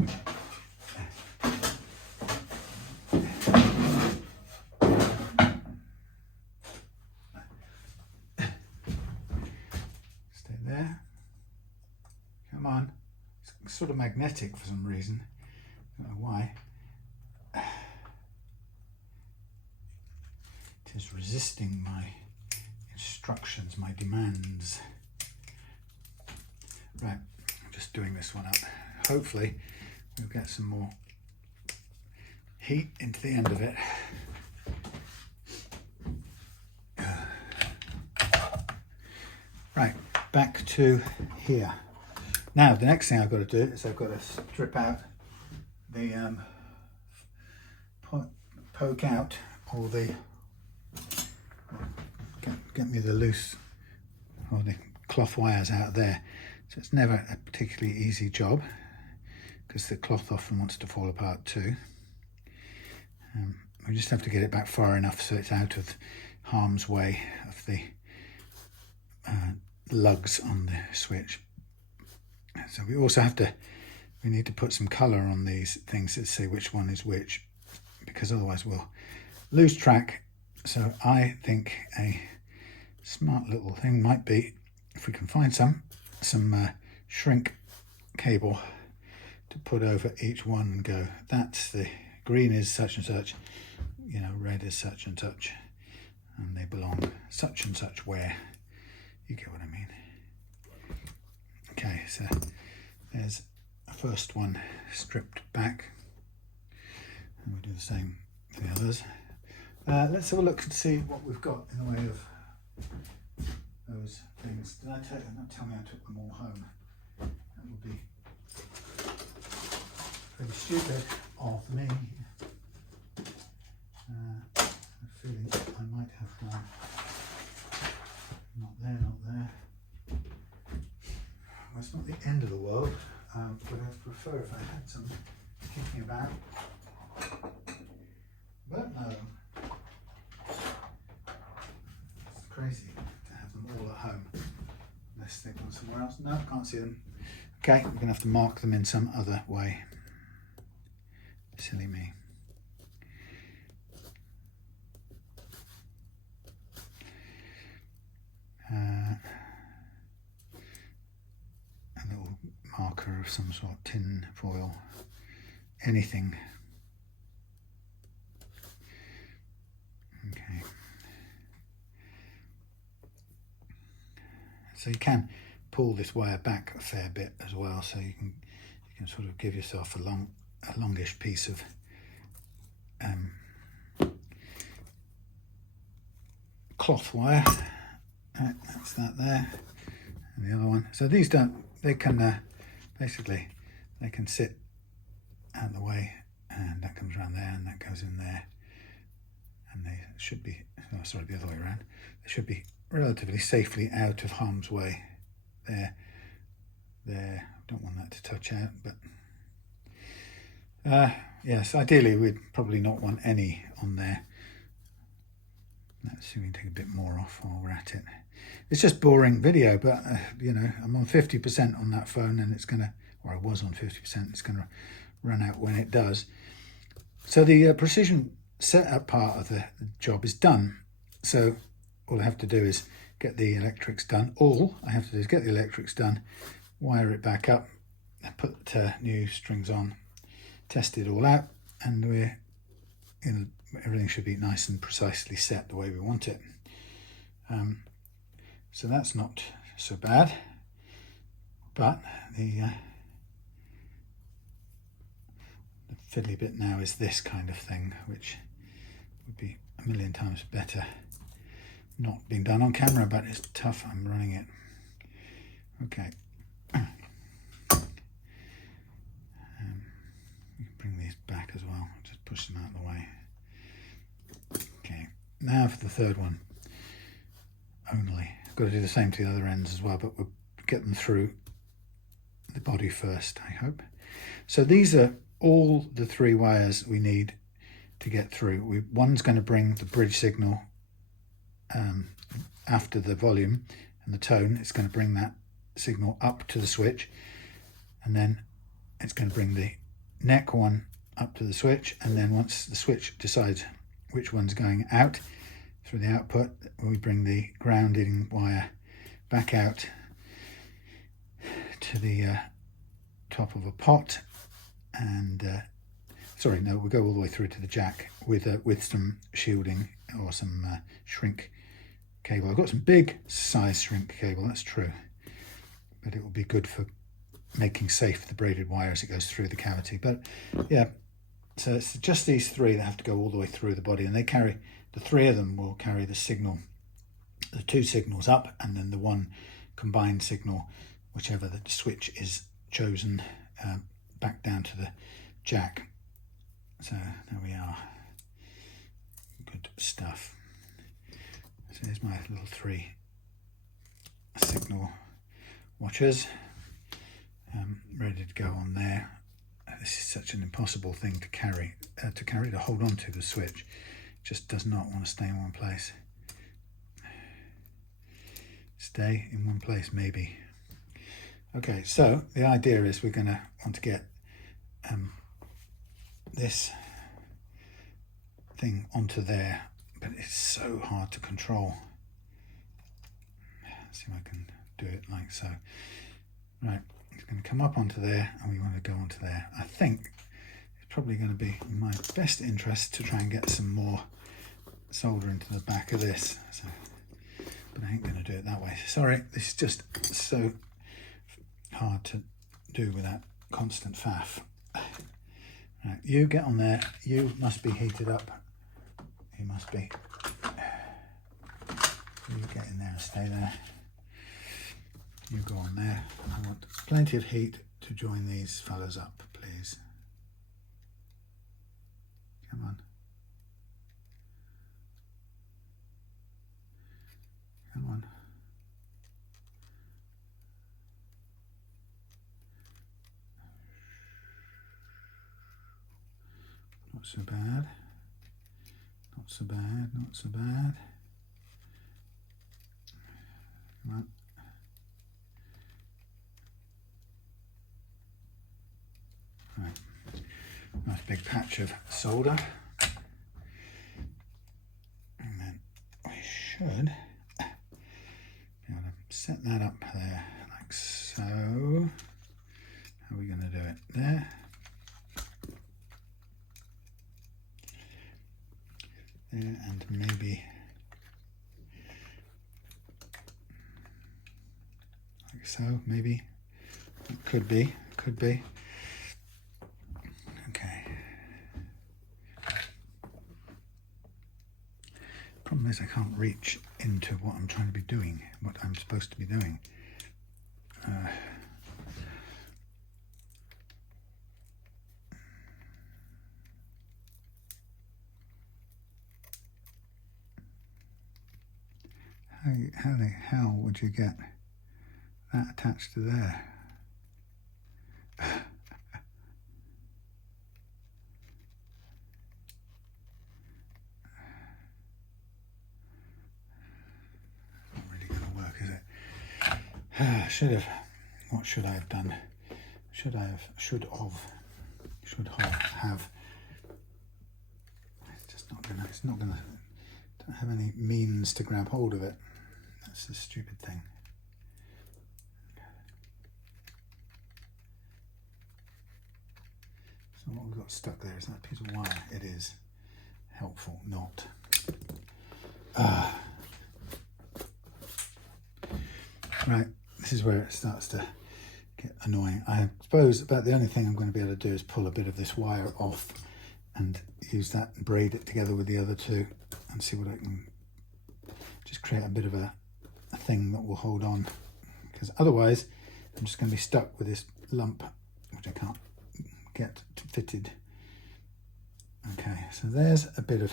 Stay there. Come on. It's sort of magnetic for some reason. I don't know why. It is resisting my instructions, my demands. Right, I'm just doing this one up. Hopefully we'll get some more heat into the end of it. Right, back to here. Now the next thing I've got to do is I've got to strip out the poke out all the get me the loose or the cloth wires out there. So it's never a particularly easy job because the cloth often wants to fall apart too. We just have to get it back far enough so it's out of harm's way of the lugs on the switch. So we also have to, we need to put some colour on these things to see which one is which, because otherwise we'll lose track. So I think a smart little thing might be, if we can find some shrink cable to put over each one and go, that's the green is such and such, you know, red is such and such, and they belong such and such where. You get what I mean. Okay, so there's a first one stripped back, and we'll do the same for the others. Let's have a look and see what we've got in the way of those things. Did I tell me I took them all home? That would be pretty stupid of me. I have a feeling I might have one. Not there, not there. Well, it's not the end of the world, but I'd prefer if I had some kicking about. But no. It's crazy to have them all at home. Unless they've gone somewhere else. No, can't see them. Okay, we're going to have to mark them in some other way. Silly me. A little marker of some sort, tin foil, anything. Okay. So you can pull this wire back a fair bit as well, so you can sort of give yourself a longish piece of cloth wire. That's that there, and the other one. So these they can basically they can sit out of the way, and that comes around there, and that goes in there, and they should be, oh, sorry, the other way around. They should be relatively safely out of harm's way. There, don't want that to touch out, but yes, ideally we'd probably not want any on there. Let's see if we can take a bit more off while we're at it. It's just boring video, but you know, I'm on 50% on that phone, and it's gonna, or I was on 50%, it's gonna run out when it does. So the precision setup part of the job is done. So all I have to do is get the electrics done. All I have to do is get the electrics done, wire it back up, put new strings on, test it all out, and we're everything should be nice and precisely set the way we want it. So that's not so bad, but the fiddly bit now is this kind of thing, which would be a million times better not being done on camera, but it's tough. I'm running it. Okay. You can bring these back as well, just push them out of the way. Okay, now for the third one only. I've got to do the same to the other ends as well, but we'll get them through the body first, I hope. So these are all the 3 wires we need to get through. One's going to bring the bridge signal after the volume and the tone. It's going to bring that signal up to the switch, and then it's going to bring the neck one up to the switch, and then once the switch decides which one's going out through the output, we bring the grounding wire back out to the top of a pot, and sorry, no, we'll go all the way through to the jack with some shielding or some shrink cable. I've got some big size shrink cable, that's true, but it will be good for making safe the braided wire as it goes through the cavity. But yeah, so it's just these 3 that have to go all the way through the body, and they carry, the 3 of them will carry the signal, the 2 signals up, and then the 1 combined signal, whichever the switch is chosen, back down to the jack. So there we are. Good stuff. So here's my little 3 signal watchers, ready to go on there. This is such an impossible thing to carry, to hold on to the switch. It just does not want to stay in one place. Stay in one place, maybe. Okay, so the idea is we're going to want to get this thing onto there, but it's so hard to control. Let's see if I can do it like so. Right, it's going to come up onto there, and we want to go onto there. I think it's probably going to be in my best interest to try and get some more solder into the back of this. So, but I ain't going to do it that way. Sorry, this is just so hard to do with that constant faff. Right, you get on there. You must be heated up. You must be. You get in there and stay there. You go on there. I want plenty of heat to join these fellas up, please. Come on. Come on. Not so bad. Not so bad. Not so bad. Come on. Right. Nice big patch of solder. And then we should be able to set that up there like so. How are we going to do it? There. There, and maybe like so, maybe. It could be, could be. Okay. Problem is I can't reach into what I'm trying to be doing, what I'm supposed to be doing. How the hell would you get that attached to there? Not really going to work, is it? Should have. What should I have done? Should have. It's just not gonna. It's not gonna. Don't have any means to grab hold of it. That's the stupid thing. So what we've got stuck there is that piece of wire. It is helpful, not. Right, this is where it starts to get annoying. I suppose about the only thing I'm going to be able to do is pull a bit of this wire off and use that and braid it together with the other two and see what I can just create a bit of a thing that will hold on, because otherwise I'm just going to be stuck with this lump which I can't get fitted. Okay, so there's a bit of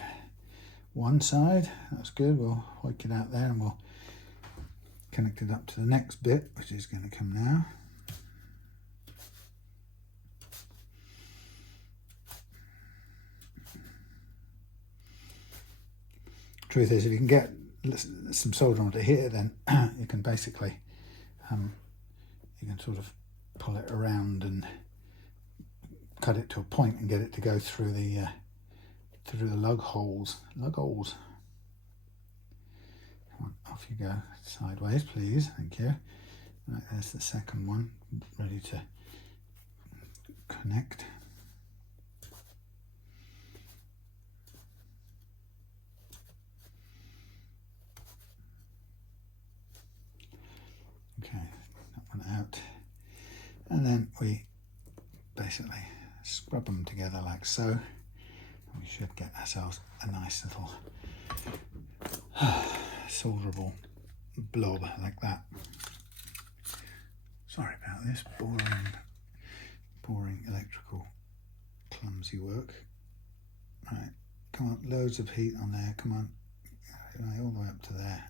one side, that's good. We'll hoik it out there and we'll connect it up to the next bit, which is going to come now. Truth is, if you can get some solder onto here, then you can basically you can sort of pull it around and cut it to a point and get it to go through the lug holes. Come on, off you go, sideways, please. Thank you. Right, there's the second one, ready to connect. Okay, that one out, and then we basically scrub them together like so, and we should get ourselves a nice little solderable blob like that. Sorry about this boring electrical clumsy work. Right, come on, loads of heat on there, come on, all the way up to there.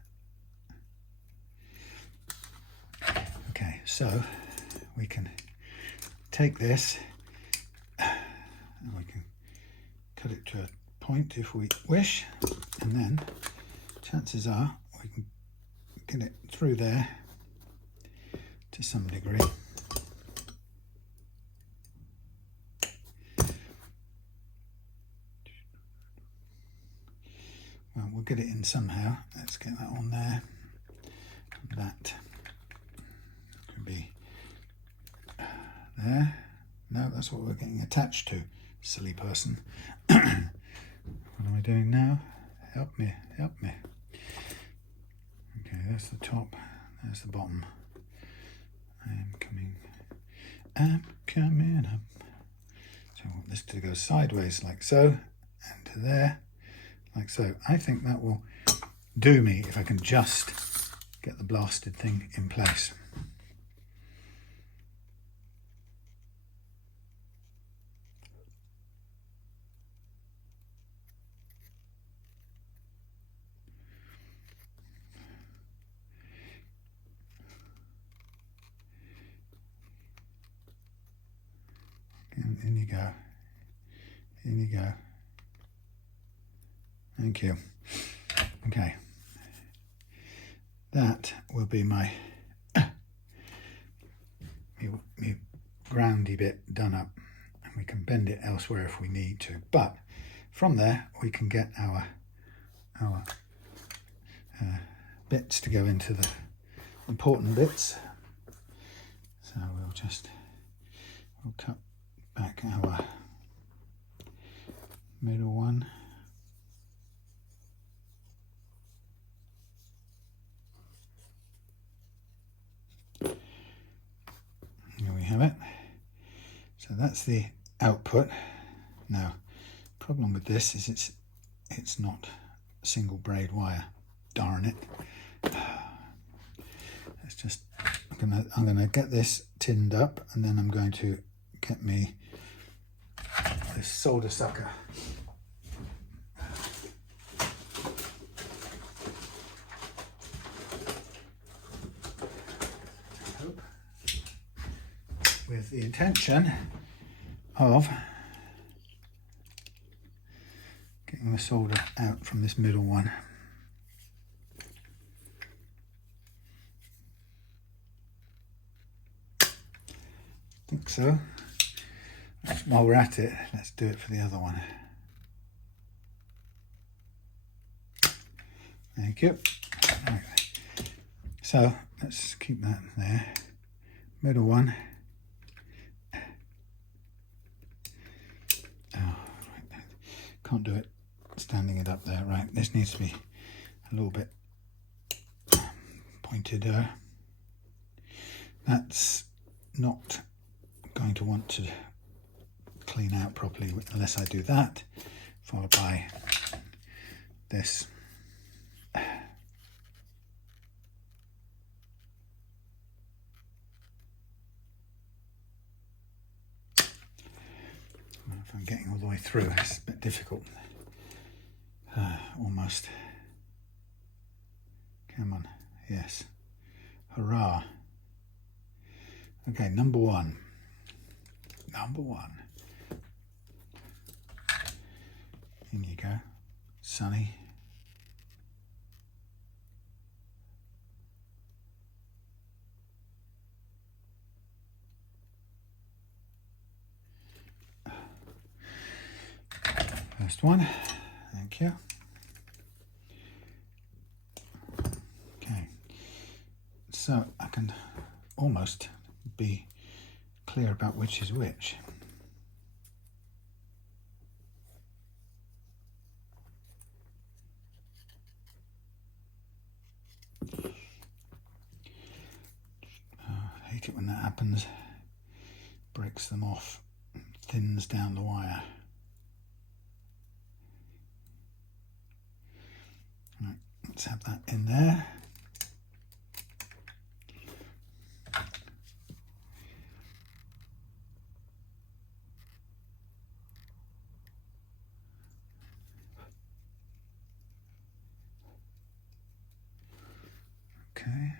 Okay, so we can take this and we can cut it to a point if we wish, and then chances are we can get it through there to some degree. Well, we'll get it in somehow. Let's get that on there. That could be there. No, that's what we're getting attached to, silly person. What am I doing now? Help me, help me. Okay, that's the top, there's the bottom. I'm coming up. So I want this to go sideways like so, and to there, like so. I think that will do me if I can just get the blasted thing in place. And in you go. In you go. Thank you. Okay. That will be my groundy bit done up, and we can bend it elsewhere if we need to. But from there we can get our bits to go into the important bits. So we'll cut back our middle one. Here we have it. So that's the output. Now, problem with this is it's not single braid wire. Darn it. It's just I'm gonna get this tinned up, and then I'm going to get me this solder sucker. With the intention of getting the solder out from this middle one. I think so. While we're at it, let's do it for the other one. Thank you. Right. So let's keep that there. Middle one. can't do it standing it up there. Right, this needs to be a little bit pointed. That's not going to want to clean out properly unless I do that, followed by this. If I'm getting all the way through, it's a bit difficult. Almost. Come on, yes. Hurrah. Okay, number one. Number one. In you go, Sony. First one, thank you. Okay, so I can almost be clear about which is which. I hate it when that happens. Breaks them off, thins down the wire. Right, let's have that in there. Okay.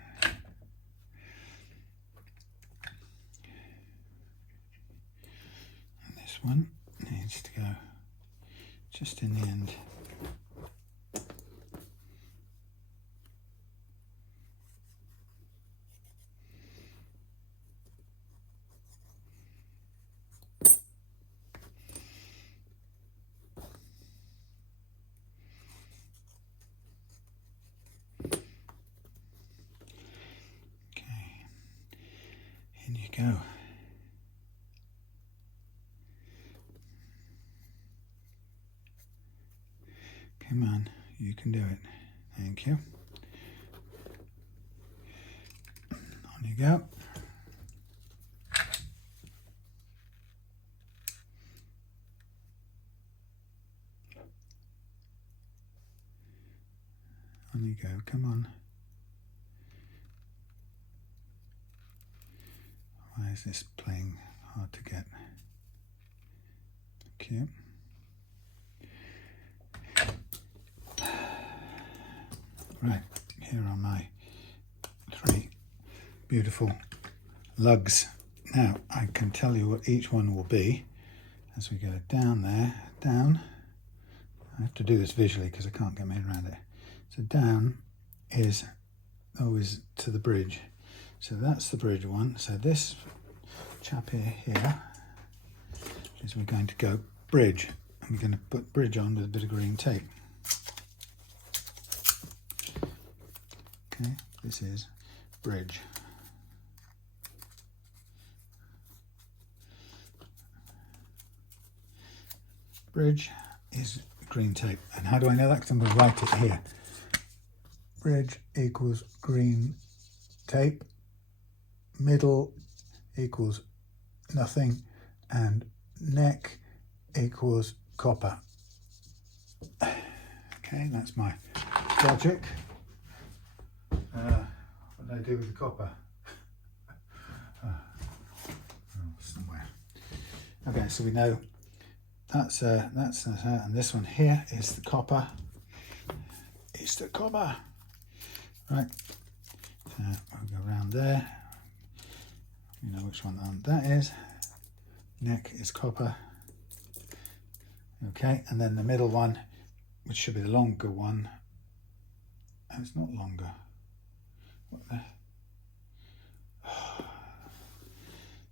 And this one needs to go just in the end. In you go. Come on, you can do it. Thank you. On you go. On you go, come on. Why is this playing hard to get? Thank you. Right, here are my 3 beautiful lugs. Now I can tell you what each one will be as we go down there, down. I have to do this visually because I can't get my head around it. So down is always to the bridge. So that's the bridge one. So this chap here is we're going to go bridge. And we're going to put bridge on with a bit of green tape. Okay, this is bridge. Bridge is green tape. And how do I know that? Because I'm going to write it here. Bridge equals green tape. Middle equals nothing, and neck equals copper. Okay, that's my logic. What do I do with the copper? Somewhere. Okay, so we know that's and this one here is the copper. It's the copper. Right. So we'll go around there. You know which one that is. Neck is copper. Okay, and then the middle one, which should be the longer one. Oh, it's not longer. What the?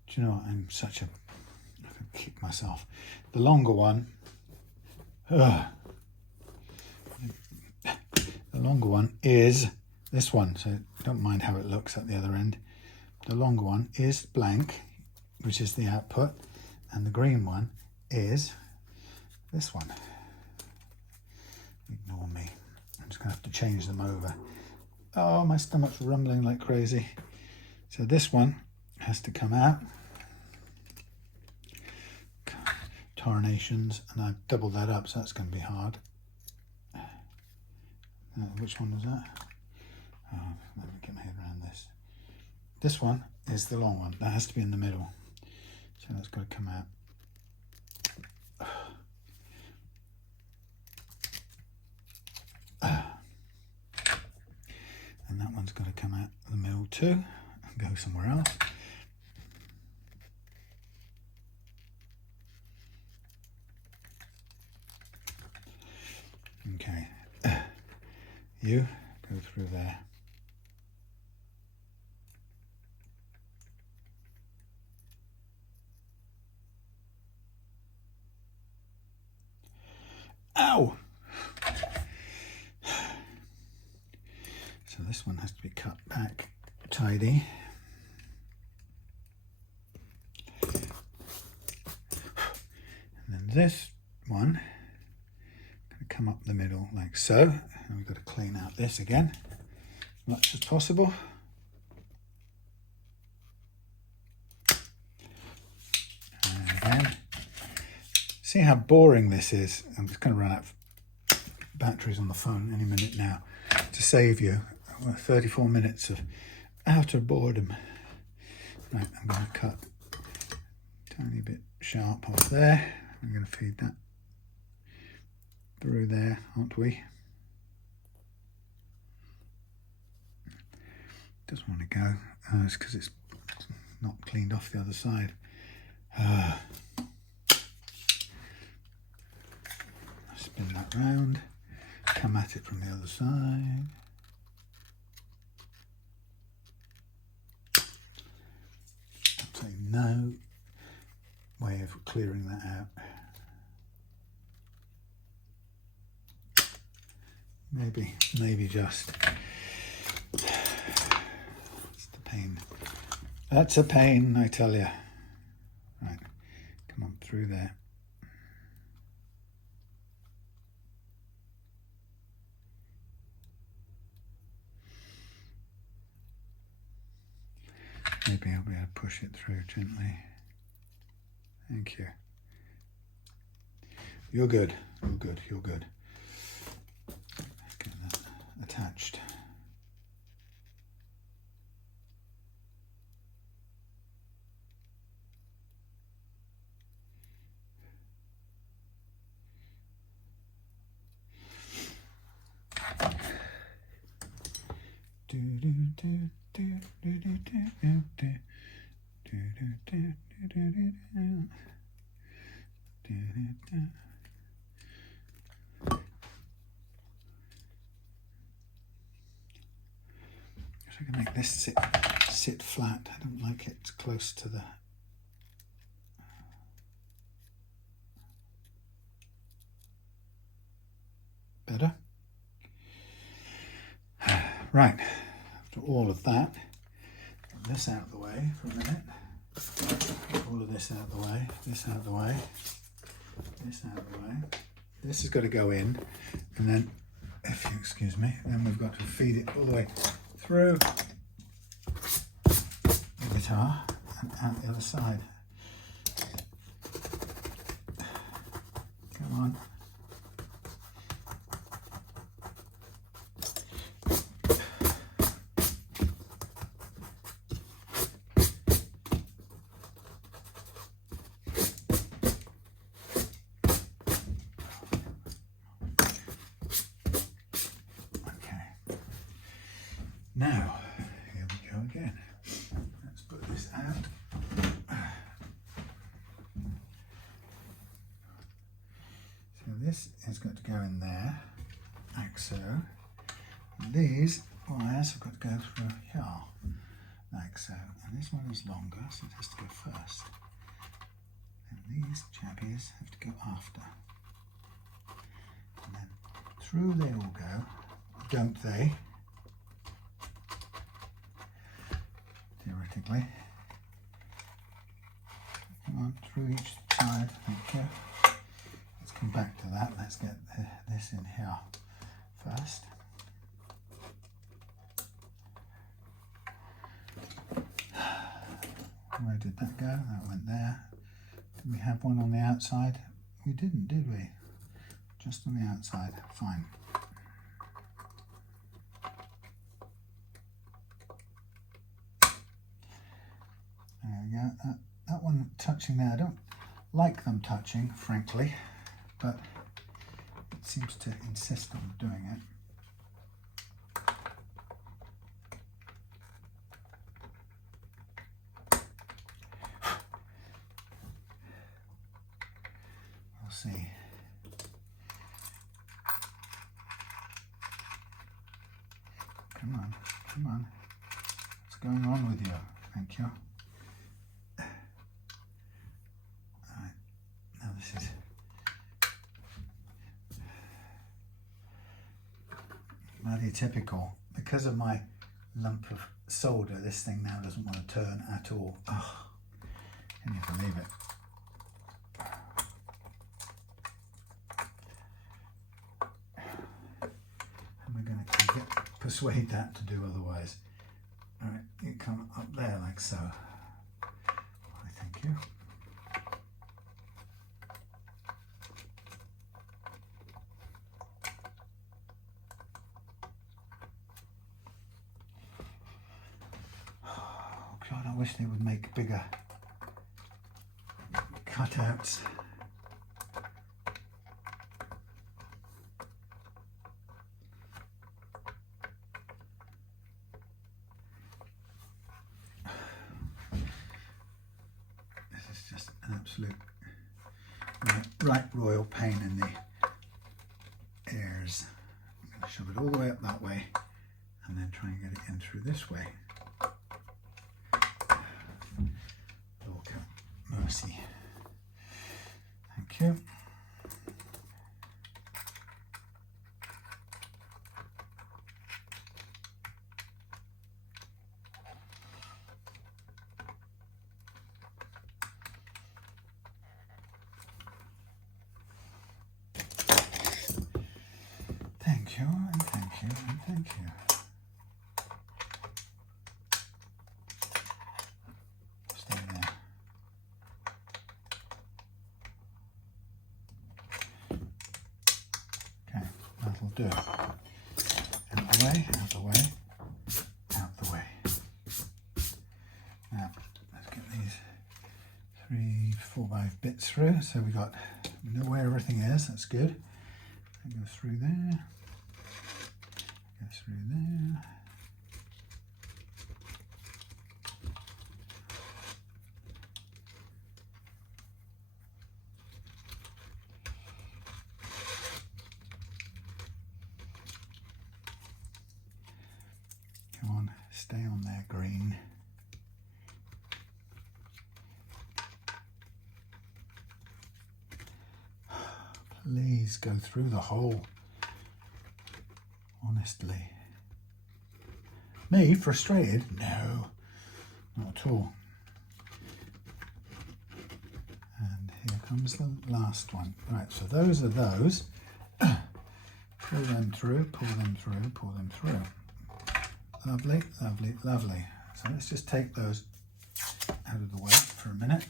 Do you know what? I'm such a. I could kick myself. The longer one. The longer one is this one. So don't mind how it looks at the other end. The longer one is blank, which is the output, and the green one is this one. Ignore me. I'm just going to have to change them over. Oh, my stomach's rumbling like crazy. So this one has to come out. Tarnations, and I've doubled that up, so that's going to be hard. Which one was that? Oh, let me get my head around this. This one is the long one. That has to be in the middle. So that's got to come out. And that one's got to come out the middle too and go somewhere else. Okay, you go through there. Ow! So this one has to be cut back tidy. And then this one come up the middle like so, and we've got to clean out this again as much as possible. And again, see how boring this is. I'm just going to run out of batteries on the phone any minute now to save you 34 minutes of outer boredom. Right, I'm going to cut a tiny bit sharp off there. I'm going to feed that through there, aren't we? Doesn't want to go. It's because it's not cleaned off the other side. Spin that round, come at it from the other side. Absolutely no way of clearing that out. Maybe just. It's the pain. That's a pain, I tell you. Right, come on through there. Maybe I'll be able to push it through gently. Thank you. You're good. You're good. You're good. Get that attached. I can make this sit flat. I don't like it close to the better. Right, after all of that, get this out of the way for a minute. All of this out of the way, this out of the way, this out of the way. This has got to go in, and then, if you excuse me, then we've got to feed it all the way through the guitar and out the other side. Come on. Now, here we go again. Let's put this out. So this has got to go in there, like so. And these wires have got to go through here, like so. And this one is longer, so it has to go first. And these chappies have to go after. And then through they all go, don't they? Theoretically. Come on, through each side, thank you. Let's come back to that, let's get this in here. first. Where did that go? That went there. Did we have one on the outside? We didn't, did we? Just on the outside. Fine. There we go. That one touching there. I don't like them touching, frankly, but it seems to insist on doing it. We'll see. Come on, come on. What's going on with you? Thank you. Alright, now this is bloody typical. Because of my lump of solder, this thing now doesn't want to turn at all. Oh, can you believe it? Persuade that to do otherwise. All right, you come up there like so. Why, thank you. Oh God, I wish they would make bigger cutouts. Absolute right royal pain in the ears. I'm going to shove it all the way up that way and then try and get it in through this way. Lord have mercy. Thank you. Thank you, and thank you, and thank you. Stay there. Okay, that'll do. Out the way, out the way, out the way. Now, let's get these 3, 4, 5 bits through. So we know where everything is, that's good. And go through there. Go through there. Come on, stay on there, green. Please go through the hole. Honestly. Me frustrated? No, not at all. And here comes the last one. Right, so those are those. Pull them through, pull them through, pull them through. Lovely, lovely, lovely. So let's just take those out of the way for a minute.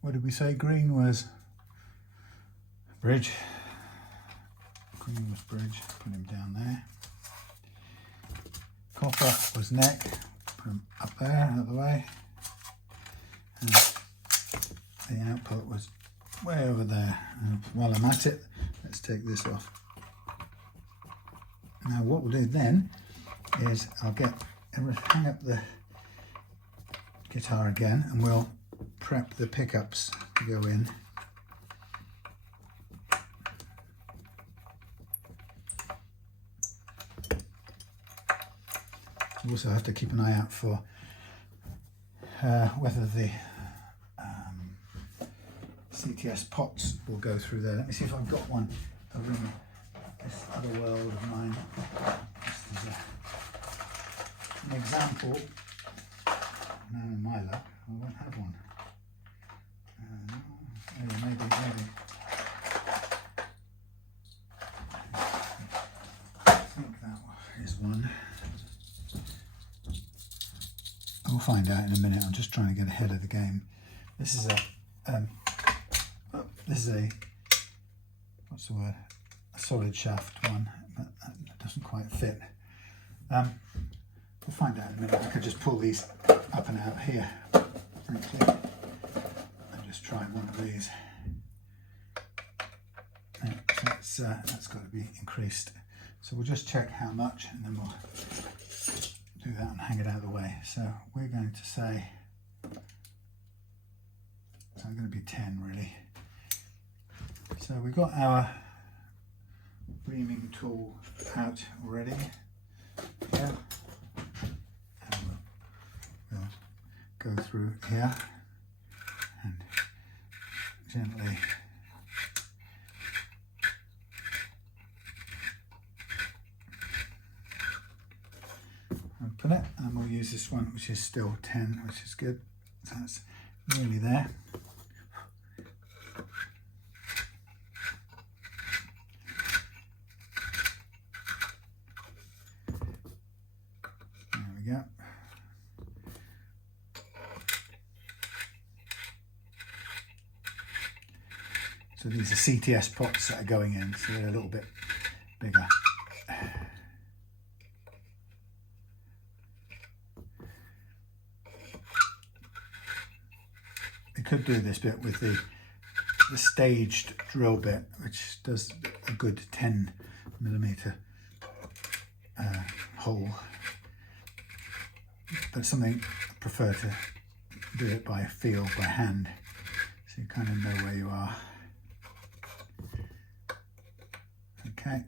What did we say green was? Bridge. Green was bridge, put him down there. Copper was neck, put him up there, out of the way. And the output was way over there. And while I'm at it, let's take this off. Now what we'll do then is I'll hang up the guitar again and we'll prep the pickups to go in. Also have to keep an eye out for whether the CTS pots will go through there. Let me see if I've got one over in this other world of mine. This is an example. Now in my luck, I won't have one. Maybe. We'll find out in a minute. I'm just trying to get ahead of the game. This is a what's the word? A solid shaft one, but that doesn't quite fit. We'll find out in a minute. I could just pull these up and out here, frankly, and just try one of these. Yeah, so that's got to be increased. So we'll just check how much, and then we'll do that and hang it out of the way. So we're going to say, so I'm going to be 10 really. So we've got our reaming tool out already. Yeah. And we'll go through here and gently open it, and we'll use this one which is still 10, which is good. So that's nearly there. There we go. So these are CTS pots that are going in, so they're a little bit bigger. Could do this bit with the staged drill bit, which does a good 10mm hole, but something I prefer to do it by feel, by hand, so you kind of know where you are. Okay.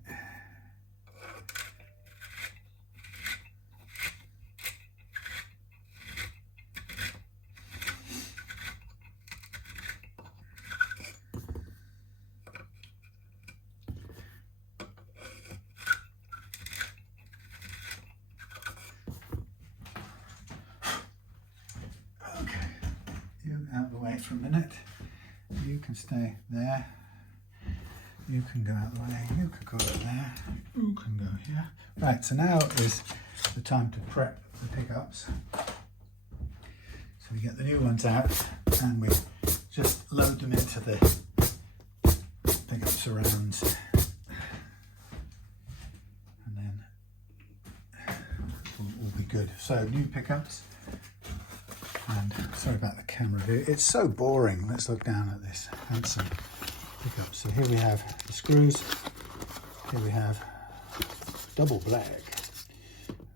Out of the way for a minute. You can stay there. You can go out the way. You can go out there. You can go here. Right, so now is the time to prep the pickups. So we get the new ones out and we just load them into the pickup surrounds. And then we'll be good. So new pickups. And sorry about the camera view, it's so boring. Let's look down at this handsome pickup. So here we have the screws, here we have double black,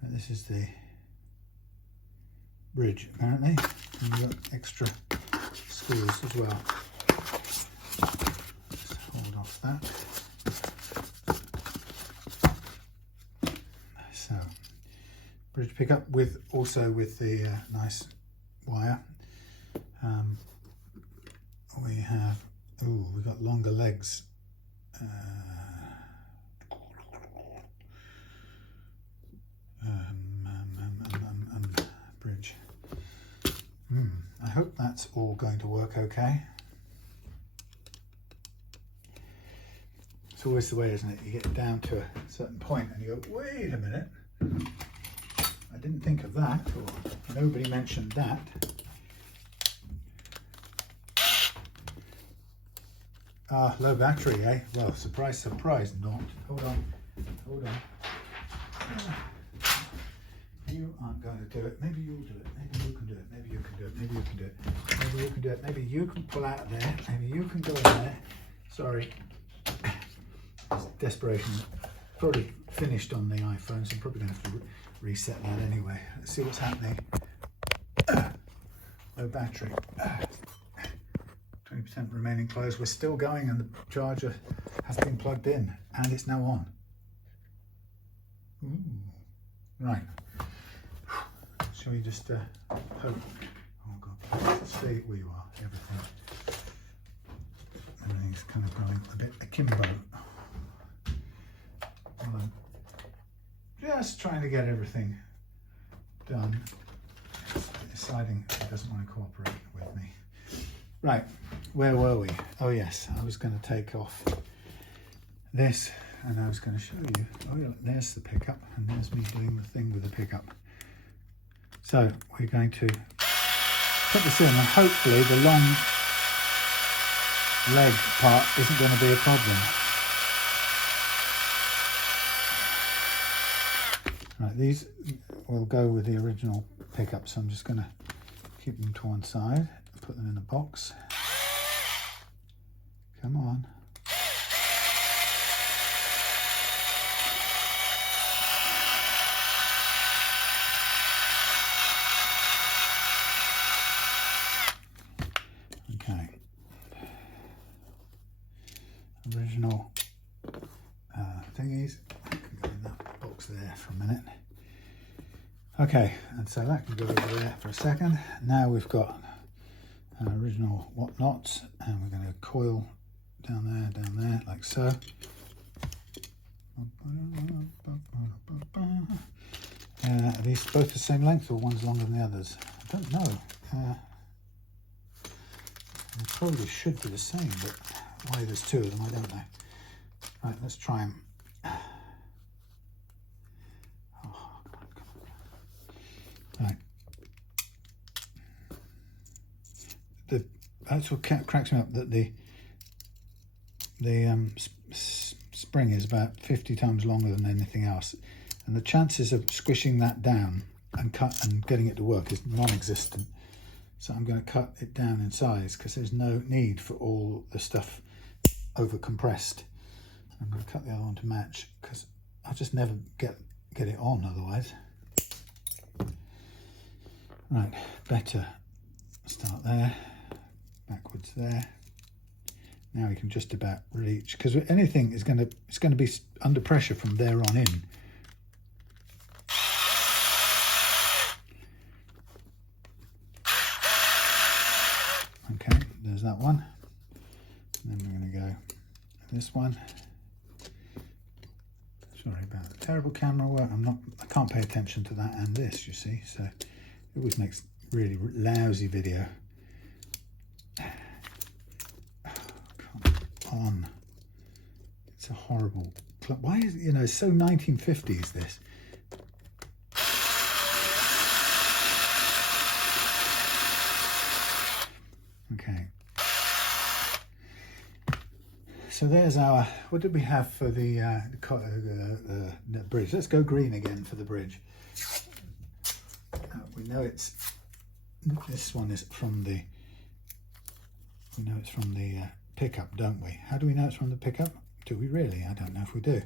and this is the bridge apparently, and we've got extra screws as well. Let's hold off that. So bridge pickup with the nice wire. We have, we've got longer legs. Bridge. I hope that's all going to work okay. It's always the way, isn't it? You get down to a certain point and you go, wait a minute, I didn't think of that, or nobody mentioned that. Ah, low battery, eh? Well, surprise, surprise, not. Hold on. You aren't going to do it. Maybe you'll do it. Maybe you can do it. Maybe you can do it. Maybe you can do it. Maybe you can do it. Maybe you can pull out of there. Maybe you can go in there. Sorry. It's desperation. Probably finished on the iPhone, so I'm probably going to have to reset that anyway. Let's see what's happening. Low battery. 20% remaining closed. We're still going and the charger has been plugged in and it's now on. Ooh. Right. Shall we just hope? Oh God, stay where you are. Everything's kind of going a bit akimbo. Well, I'm just trying to get everything done. Deciding it doesn't want to cooperate with me. Right, where were we? Oh yes, I was going to take off this and I was going to show you. Oh yeah, there's the pickup and there's me doing the thing with the pickup. So we're going to put this in, and hopefully the long leg part isn't going to be a problem. Right, these will go with the original pickup, so I'm just going to keep them to one side and put them in a box. Come on. Okay. Original thingies. I can go in that box there for a minute. Okay, and so that can go over there for a second. Now we've got original whatnots, and we're going to coil down there, like so. Are these both the same length, or one's longer than the others? I don't know. They probably should be the same, but why there's two of them, I don't know. Right, let's try them. Oh, come on. Right. That's what cracks me up, that the spring is about 50 times longer than anything else, and the chances of squishing that down and getting it to work is non-existent. So I'm going to cut it down in size, because there's no need for all the stuff over compressed. I'm going to cut the other one to match, because I'll just never get it on otherwise. Right, better start there, backwards there. Now we can just about reach, because anything is it's going to be under pressure from there on in. Okay, there's that one. And then we're going to go this one. Sorry about the terrible camera work. I can't pay attention to that and this, you see, so it always makes really lousy video. On. It's a horrible club. Why is it, it's so 1950s, this. Okay. So there's our, what did we have for the bridge? Let's go green again for the bridge. We know this one is from the, pickup, don't we? How do we know it's from the pickup? Do we really? I don't know if we do.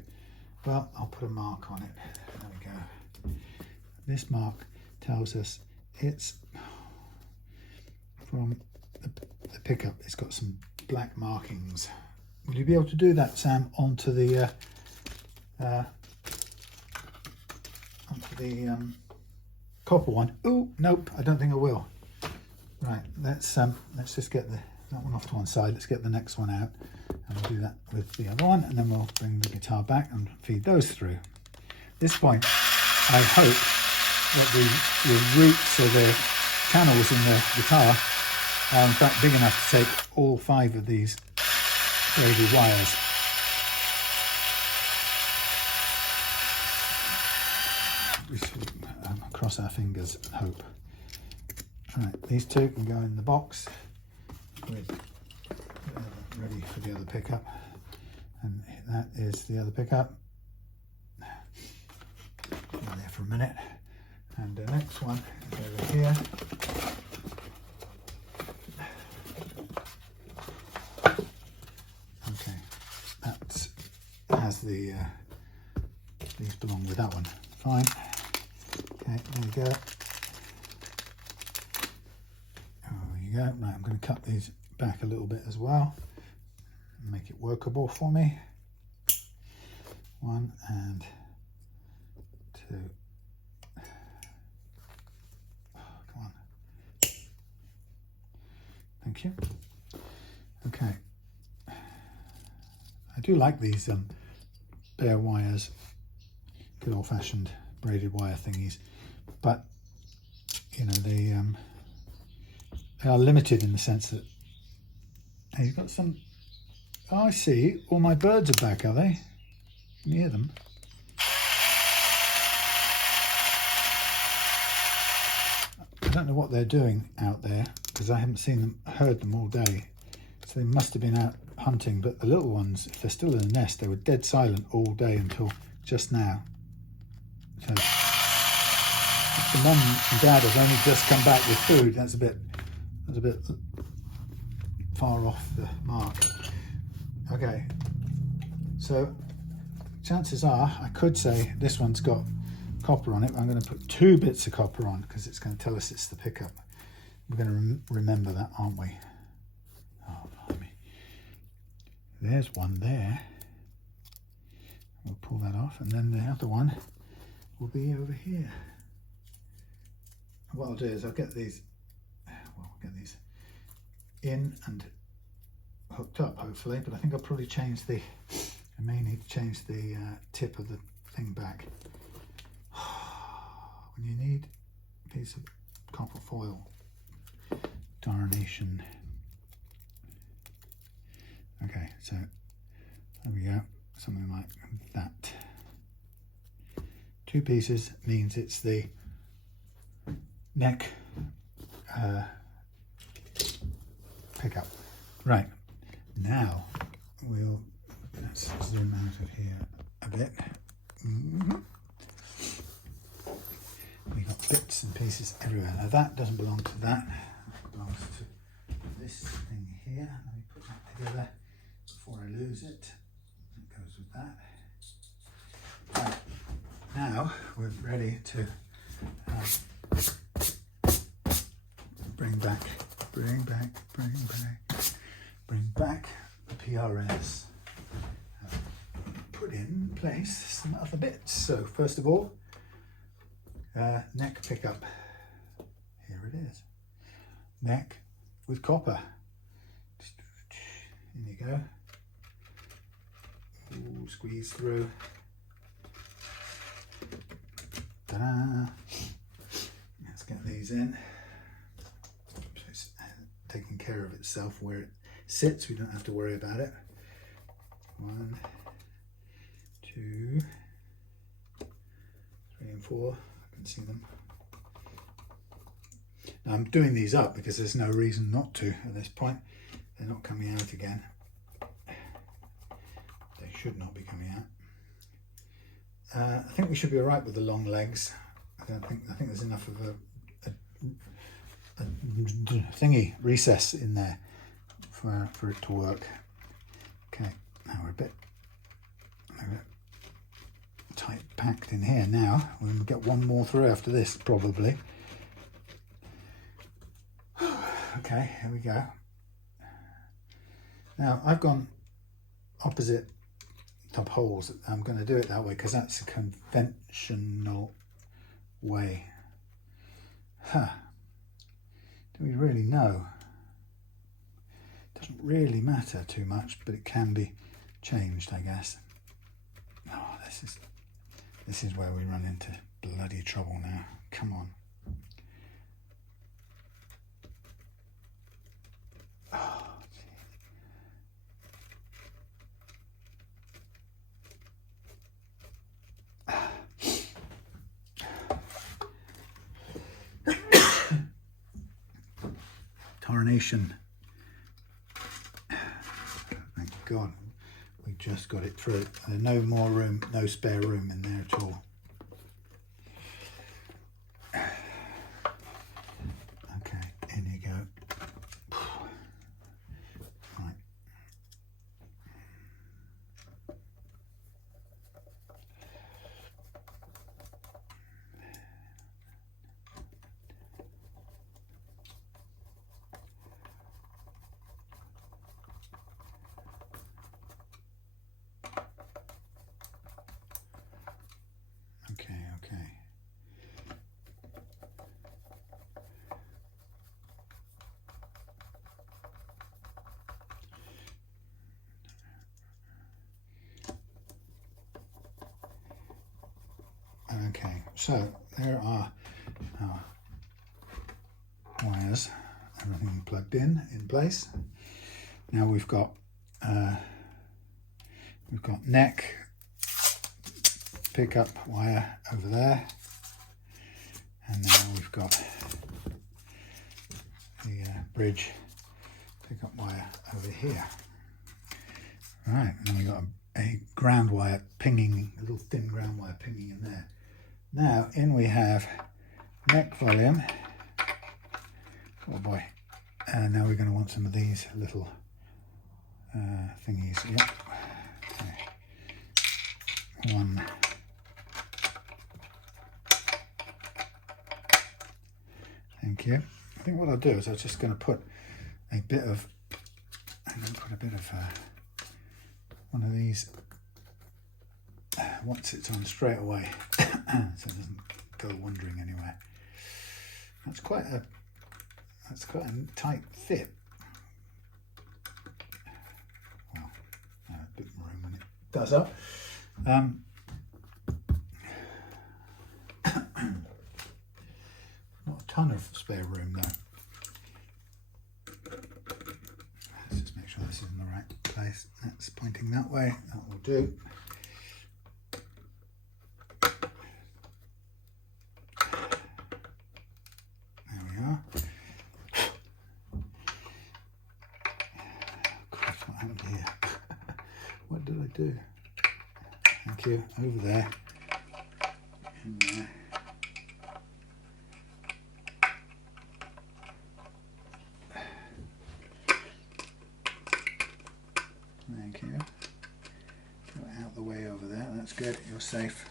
Well, I'll put a mark on it. There we go. This mark tells us it's from the pickup. It's got some black markings. Will you be able to do that, Sam, onto the copper one? Oh, nope, I don't think I will. Right, let's just get that one off to one side. Let's get the next one out, and we'll do that with the other one, and then we'll bring the guitar back and feed those through. At this point, I hope that the roots of the channels in the guitar are in fact big enough to take all 5 of these braided wires. We should cross our fingers and hope. Right, these 2 can go in the box with ready for the other pickup, and that is the other pickup. Go there for a minute, and the next one is over here. Okay, that has the these belong with that one. Fine. Okay, there you go. Go. Right, I'm going to cut these back a little bit as well and make it workable for me. 1 and 2. Oh, come on. Thank you. Okay. I do like these bare wires, good old-fashioned braided wire thingies, but they are limited in the sense that he's got some. Oh, I see. All my birds are back, are they? Can you hear them? don't know what they're doing out there because I haven't seen them, heard them all day. So they must have been out hunting, but the little ones, if they're still in the nest, they were dead silent all day until just now. So if the mum and dad have only just come back with food, that's a bit far off the mark. Okay, so chances are I could say this one's got copper on it, but I'm going to put 2 bits of copper on because it's going to tell us it's the pickup. We're going to remember that, aren't we? Oh, blimey. There's one there. We'll pull that off, and then the other one will be over here. What I'll do is I'll get these in and hooked up, hopefully, but I think I'll probably change the, I may need to change the tip of the thing back. When you need a piece of copper foil, darnation. Okay, so there we go, something like that. 2 pieces means it's the neck pickup. Right, now let's zoom out of here a bit. We got bits and pieces everywhere. Now that doesn't belong to that. That belongs to this thing here. Let me put that together before I lose it. It goes with that. Right. Now we're ready to bring back the PRS. Put in place some other bits. So first of all, neck pickup. Here it is. Neck with copper. In you go. Ooh, squeeze through. Ta-da! Let's get these in. So it's taking care of itself where it sits. We don't have to worry about it. 1, 2, 3 and 4. I can see them. Now I'm doing these up because there's no reason not to at this point. They're not coming out again. They should not be coming out. I think we should be alright with the long legs. I think there's enough of a thingy recess in there for it to work. Okay, now we're a bit tight packed in here now. We'll get one more through after this probably. Okay, here we go. Now I've gone opposite top holes. I'm going to do it that way because that's a conventional way. Huh. Do we really know? Doesn't really matter too much, but it can be changed, I guess. Oh, this is where we run into bloody trouble now. Come on. Oh, Tarnation. Thank God we just got it through. There's no more room, no spare room in there at all. Okay, in you go. Right. Okay. Okay, so there are our wires, everything plugged in place. Now we've got neck pickup wire over there, and now we've got bridge pickup wire over here. Right, and then we got a ground wire pinging, a little thin ground wire pinging in there. Now in we have neck volume. Oh boy. And now we're going to want some of these little thingies. Yep. Okay. One. Thank you. I think what I'll do is I'm just going to put a bit of, one of these once it's on straight away, so it doesn't go wandering anywhere. That's quite a tight fit. Well, a bit more room when it does up. Not a ton of spare room though. Let's just make sure this is in the right place. That's pointing that way. That will do. There we are. Christ, what happened here? What did I do? Thank you. Over there. In there. Thank you. Go out the way over there. That's good. You're safe.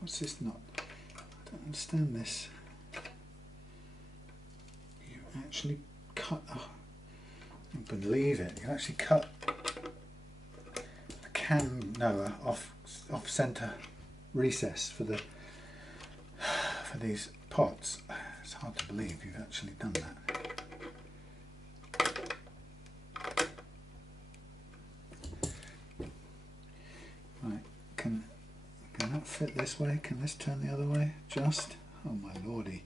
What's this not? I don't understand this. You actually cut. Oh, I don't believe it. You actually cut a off center recess for these pots. It's hard to believe you've actually done that. Right, can that fit this way? Can this turn the other way? Just? Oh my lordy.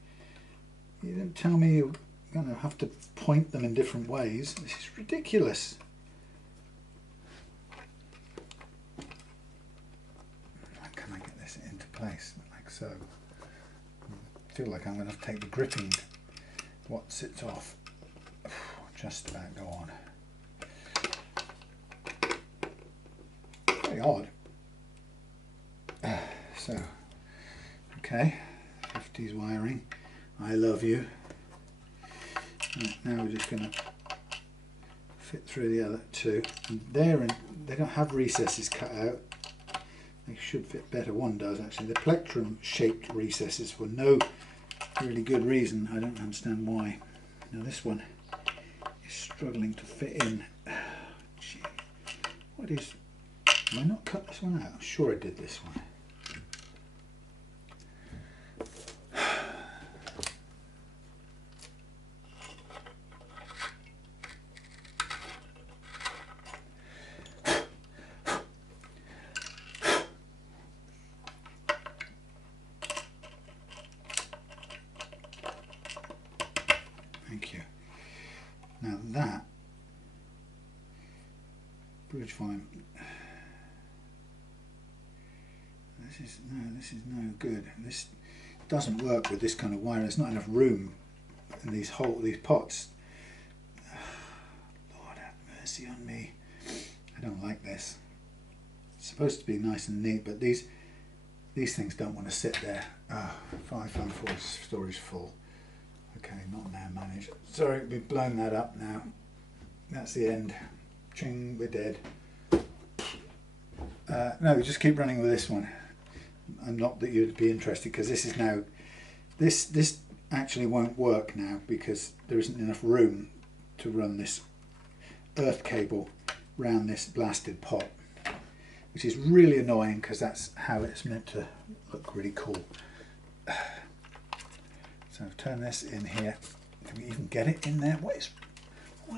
You didn't tell me you're going to have to point them in different ways. This is ridiculous. How can I get this into place? Like so. I feel like I'm going to have to take the gripping, what sits off, just about go on. Very odd. So, okay, 50s wiring, I love you. Right, now we're just going to fit through the other two. And they don't have recesses cut out. They should fit better. One does actually. The plectrum shaped recesses for no really good reason. I don't understand why. Now this one is struggling to fit in. Gee, what is? Did I not cut this one out? I'm sure I did this one. Thank you. Now that bridge volume, this is no good. This doesn't work with this kind of wire. There's not enough room in these pots. Lord have mercy on me. I don't like this. It's supposed to be nice and neat, but these things don't want to sit there. 554 storage full. Okay, not now manage. Sorry, we've blown that up now. That's the end. Ching, we're dead. No, we just keep running with this one. And not that you'd be interested, because this is now, this actually won't work now because there isn't enough room to run this earth cable round this blasted pot, which is really annoying because that's how it's meant to look really cool. So I've turned this in here. Can we even get it in there? What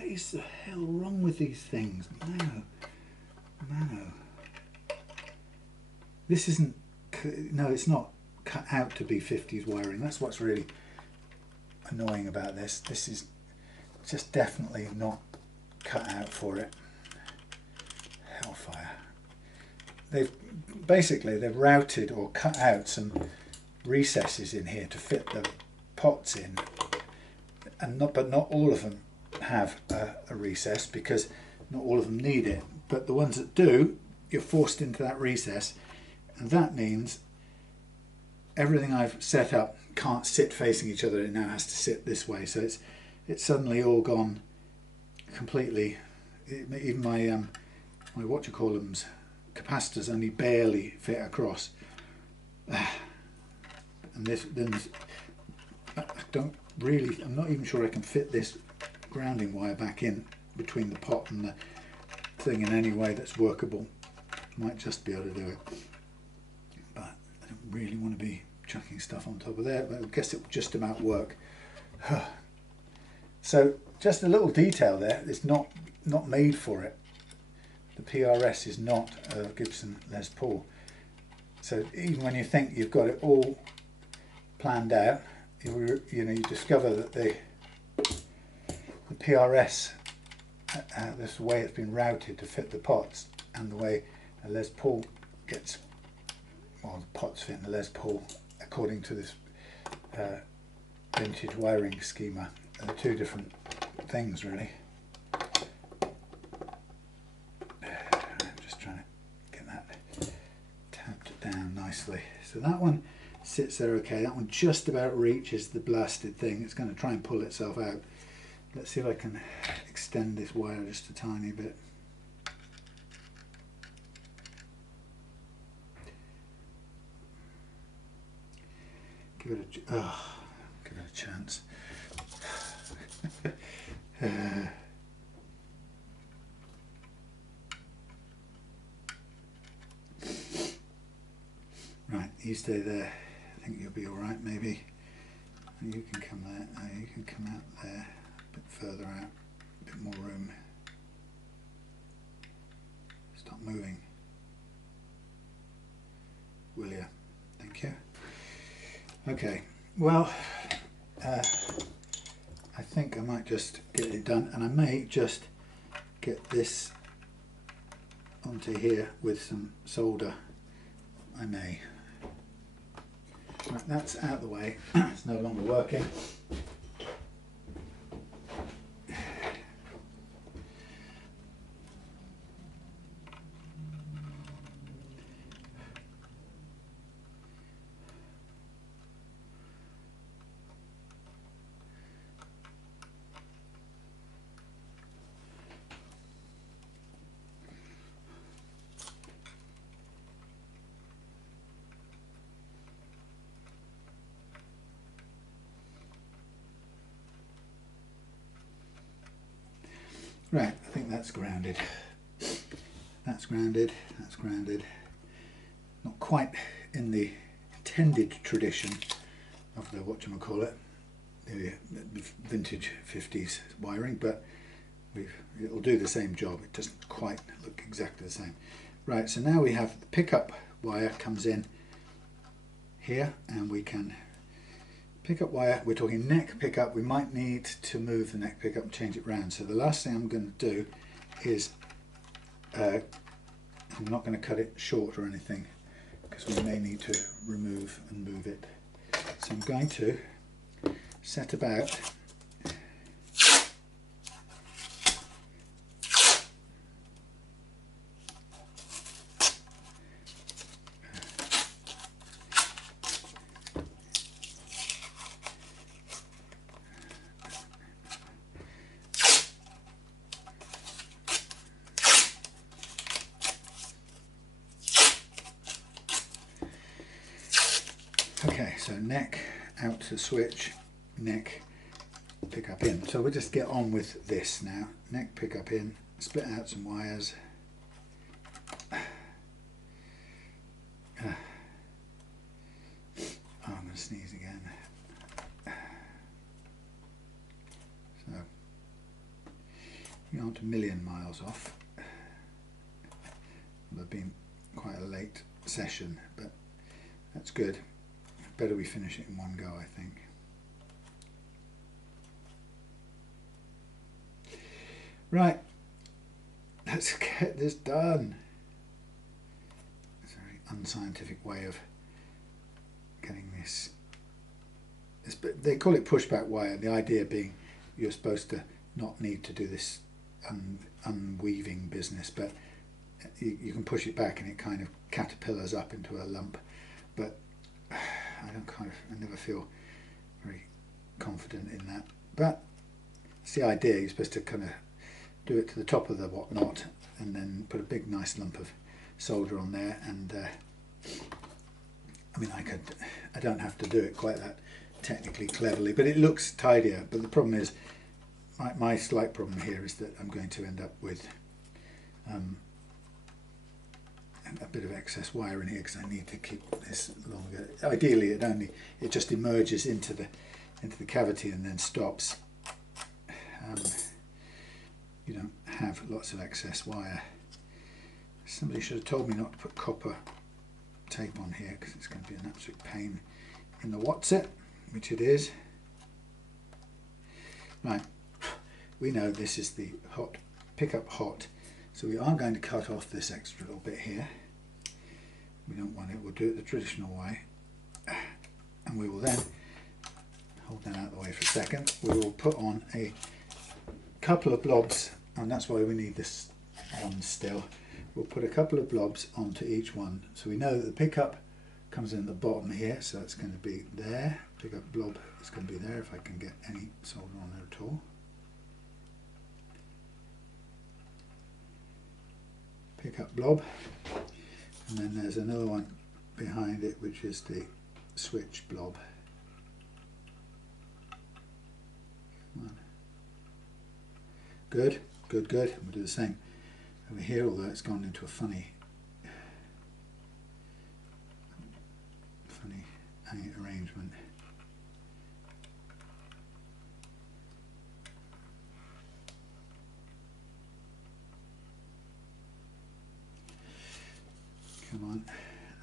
is the hell wrong with these things? No. This isn't, no, it's not cut out to be 50s wiring. That's what's really annoying about this. This is just definitely not cut out for it. Hellfire. They've routed or cut out some recesses in here to fit the pots in, and but not all of them have a recess, because not all of them need it, but the ones that do, you're forced into that recess, and that means everything I've set up can't sit facing each other. It now has to sit this way, so it's suddenly all gone completely. Even my my what-you-call-ems capacitors only barely fit across. And this, then I'm not even sure I can fit this grounding wire back in between the pot and the thing in any way that's workable. Might just be able to do it, but I don't really want to be chucking stuff on top of there, but I guess it will just about work. So just a little detail there, it's not made for it. The PRS is not a Gibson Les Paul. So even when you think you've got it all planned out, you discover that the PRS, this way it's been routed to fit the pots, and the way a Les Paul gets, well, the pots fit in the Les Paul according to this vintage wiring schema. They're two different things, really. I'm just trying to get that tamped down nicely. So that one sits there okay. That one just about reaches the blasted thing. It's going to try and pull itself out. Let's see if I can extend this wire just a tiny bit. Give it a chance. Right, you stay there. I think you'll be all right. Maybe you can come there. You can come out there, a bit further out, a bit more room. Stop moving, will you? Thank you. Okay, well, I think I might just get it done, and I may just get this onto here with some solder. I may. Right, that's out of the way. It's no longer working. Right, I think that's grounded. That's grounded, that's grounded. Not quite in the intended tradition of the whatchamacallit, the vintage 50s wiring, but it'll do the same job. It doesn't quite look exactly the same. Right, so now we have the pickup wire comes in here, and we can pickup wire, we're talking neck pickup. We might need to move the neck pickup and change it round. So the last thing I'm going to do is, I'm not going to cut it short or anything, because we may need to remove and move it. So I'm going to set about okay, so neck out to switch, neck pick up in. So we'll just get on with this now. Neck pick up in, split out some wires. Oh, I'm going to sneeze again. So we aren't a million miles off. It'll have been quite a late session, but that's good. Better we finish it in one go, I think. Right, let's get this done. It's a very unscientific way of getting this. They call it pushback wire. The idea being you're supposed to not need to do this unweaving business, but you can push it back and it kind of caterpillars up into a lump. But I never feel very confident in that. But it's the idea. You're supposed to kind of do it to the top of the whatnot and then put a big nice lump of solder on there. And I mean, I don't have to do it quite that technically cleverly, but it looks tidier. But the problem is, my slight problem here is that I'm going to end up with a bit of excess wire in here because I need to keep this longer. Ideally, it just emerges into the cavity and then stops. You don't have lots of excess wire. Somebody should have told me not to put copper tape on here because it's going to be an absolute pain in the what's-it, which it is. Right, we know this is the hot, pick up hot, so we are going to cut off this extra little bit here. We don't want it, we'll do it the traditional way, and we will then hold that out of the way for a second. We will put on a couple of blobs, and that's why we need this one still. We'll put a couple of blobs onto each one, so we know that the pickup comes in the bottom here, so it's going to be there. Pickup blob is going to be there if I can get any solder on there at all. Pickup blob, and then there's another one behind it which is the switch blob. Good, good, good. We'll do the same over here, although it's gone into a funny arrangement. Come on,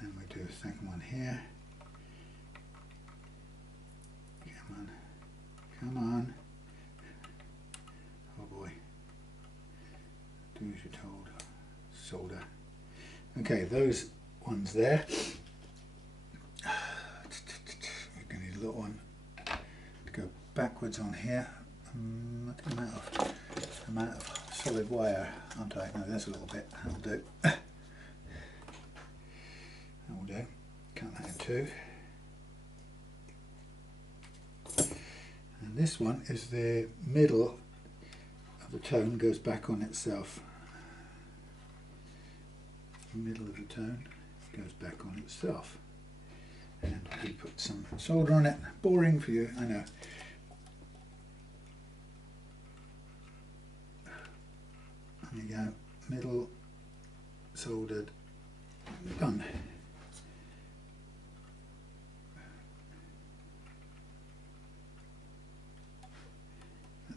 and then we do a second one here. Come on, come on. Oh boy. Do as you're told. Solder. Okay, those ones there. We're going to need a little one to go backwards on here. Look at the amount of solid wire, aren't I? No, there's a little bit. That'll do. That'll do. Cut that in two. And this one is the middle of the tone goes back on itself. The middle of the tone goes back on itself. And we put some solder on it. Boring for you, I know. There you go. Middle soldered. Done.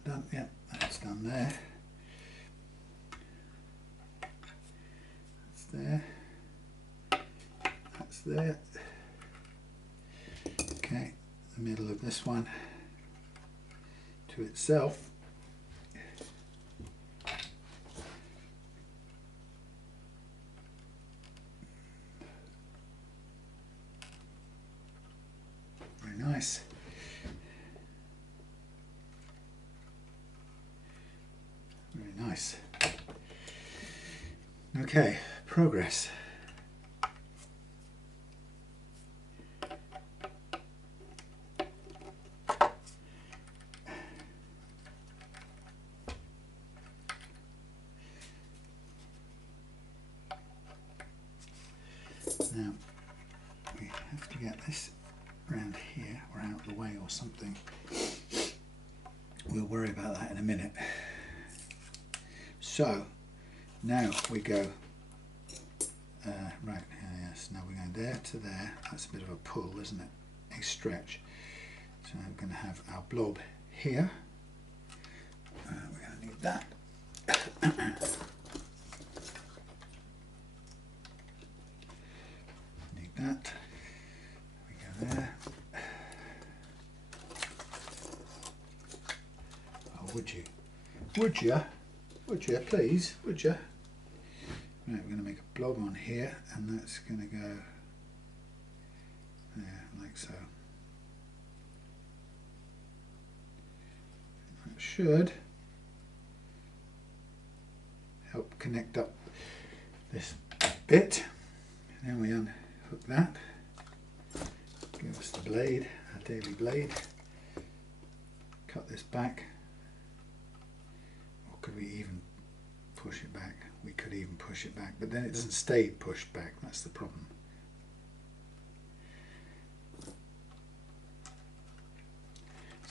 Done. Yeah, that's done there. That's there. That's there. Okay, the middle of this one to itself. Very nice. Very nice. Okay, progress. Now, we have to get this around here or out of the way or something. We'll worry about that in a minute. So, now we go, right, yes, now we're going there to there. That's a bit of a pull, isn't it? A stretch. So now we're going to have our blob here. We're going to need that. That. We go there. Oh, would you? Would you? Would you, please? Would you? Right, we're going to make a blob on here, and that's going to go there, like like so. That should help connect up this bit. And then we unhook that. Give us the blade, our daily blade. Cut this back. Or could we even push it back? We could even push it back, but then it doesn't stay pushed back. That's the problem.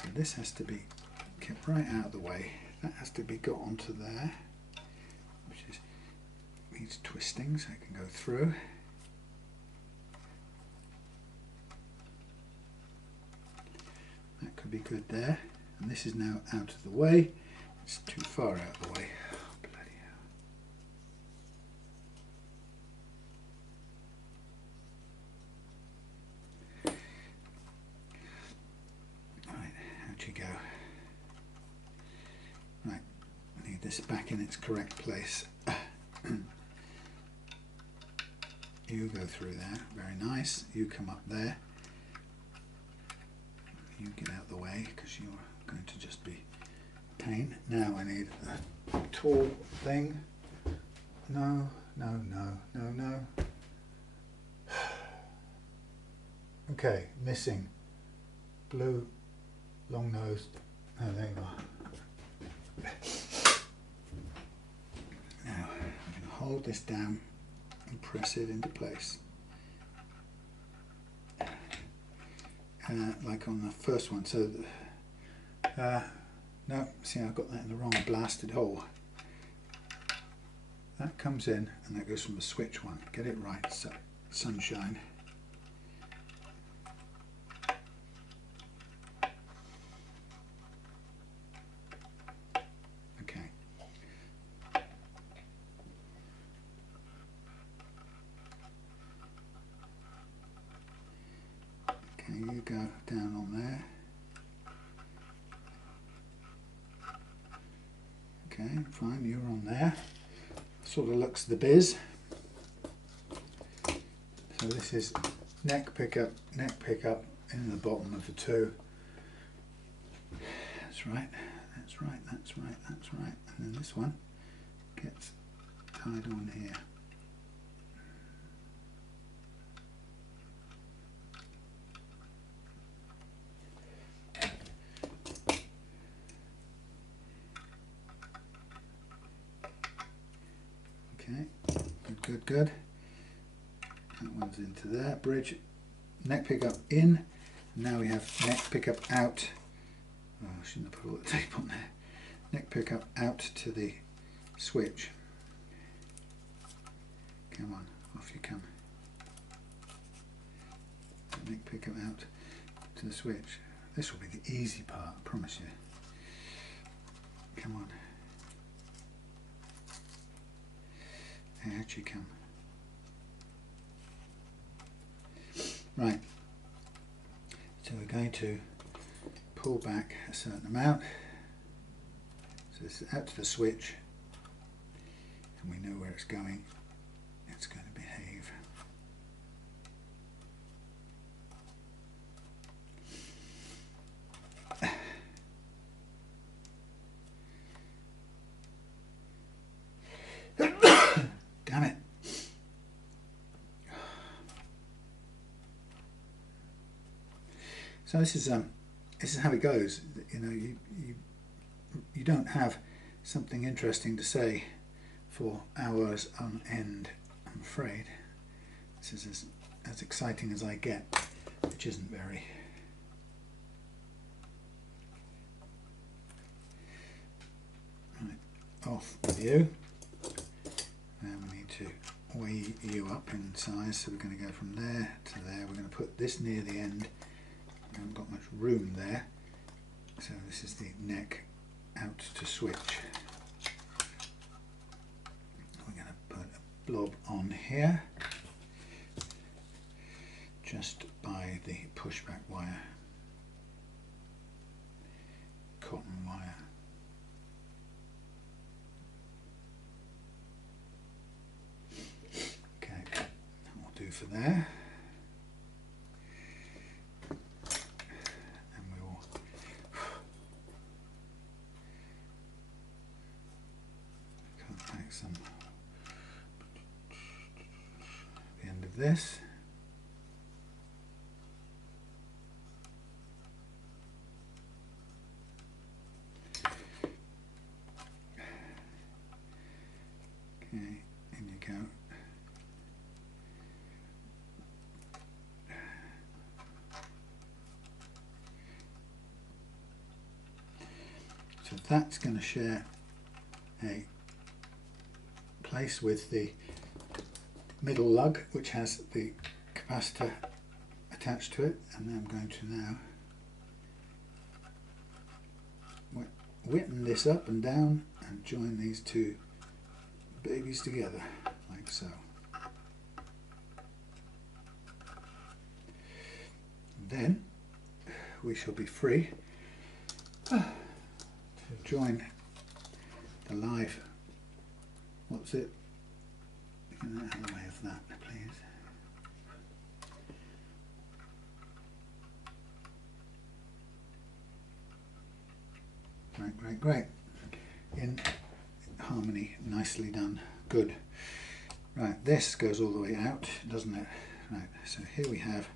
So this has to be kept right out of the way. That has to be got onto there, which is needs twisting so it can go through. That could be good there. And this is now out of the way. It's too far out of the way. Oh, bloody hell. Right, out you go. Right, I need this back in its correct place. You go through there, very nice. You come up there. You get out of the way because you're going to just be a pain. Now I need a tall thing. No, no, no, no, no. Okay, missing. Blue, long nosed. Oh, there you are. Now I'm going to hold this down and press it into place. Like on the first one. So no, see, I've got that in the wrong blasted hole. That comes in and that goes from the switch one. Get it right, so sunshine. Okay. Okay, you go down on there. Okay, fine, you're on there. Sort of looks the biz. So this is neck pickup in the bottom of the two. That's right, that's right, that's right, that's right. And then this one gets tied on here. Okay, good, good, good. That one's into there. Bridge, neck pickup in. Now we have neck pickup out. Oh, I shouldn't have put all the tape on there. Neck pickup out to the switch. Come on, off you come. Neck pickup out to the switch. This will be the easy part, I promise you. Come on. Out you come. Right, so we're going to pull back a certain amount. So this is out to the switch, and we know where it's going. It's going to behave. Damn it. So this is how it goes. You know, you don't have something interesting to say for hours on end, I'm afraid. This is as exciting as I get, which isn't very. Right, off with you. Now we need to weigh you up in size, so we're going to go from there to there. We're going to put this near the end. We haven't got much room there, so this is the neck out to switch. We're going to put a blob on here, just by the pushback wire, cotton wire. Okay, that will do for there. this. Okay, in you go. So that's going to share a place with the middle lug, which has the capacitor attached to it, and I'm going to now whitten this up and down and join these two babies together like so. And then we shall be free to join the live, what's it, get out of the way of that please. Great. In harmony, nicely done, good. Right, this goes all the way out, doesn't it? Right, so here we have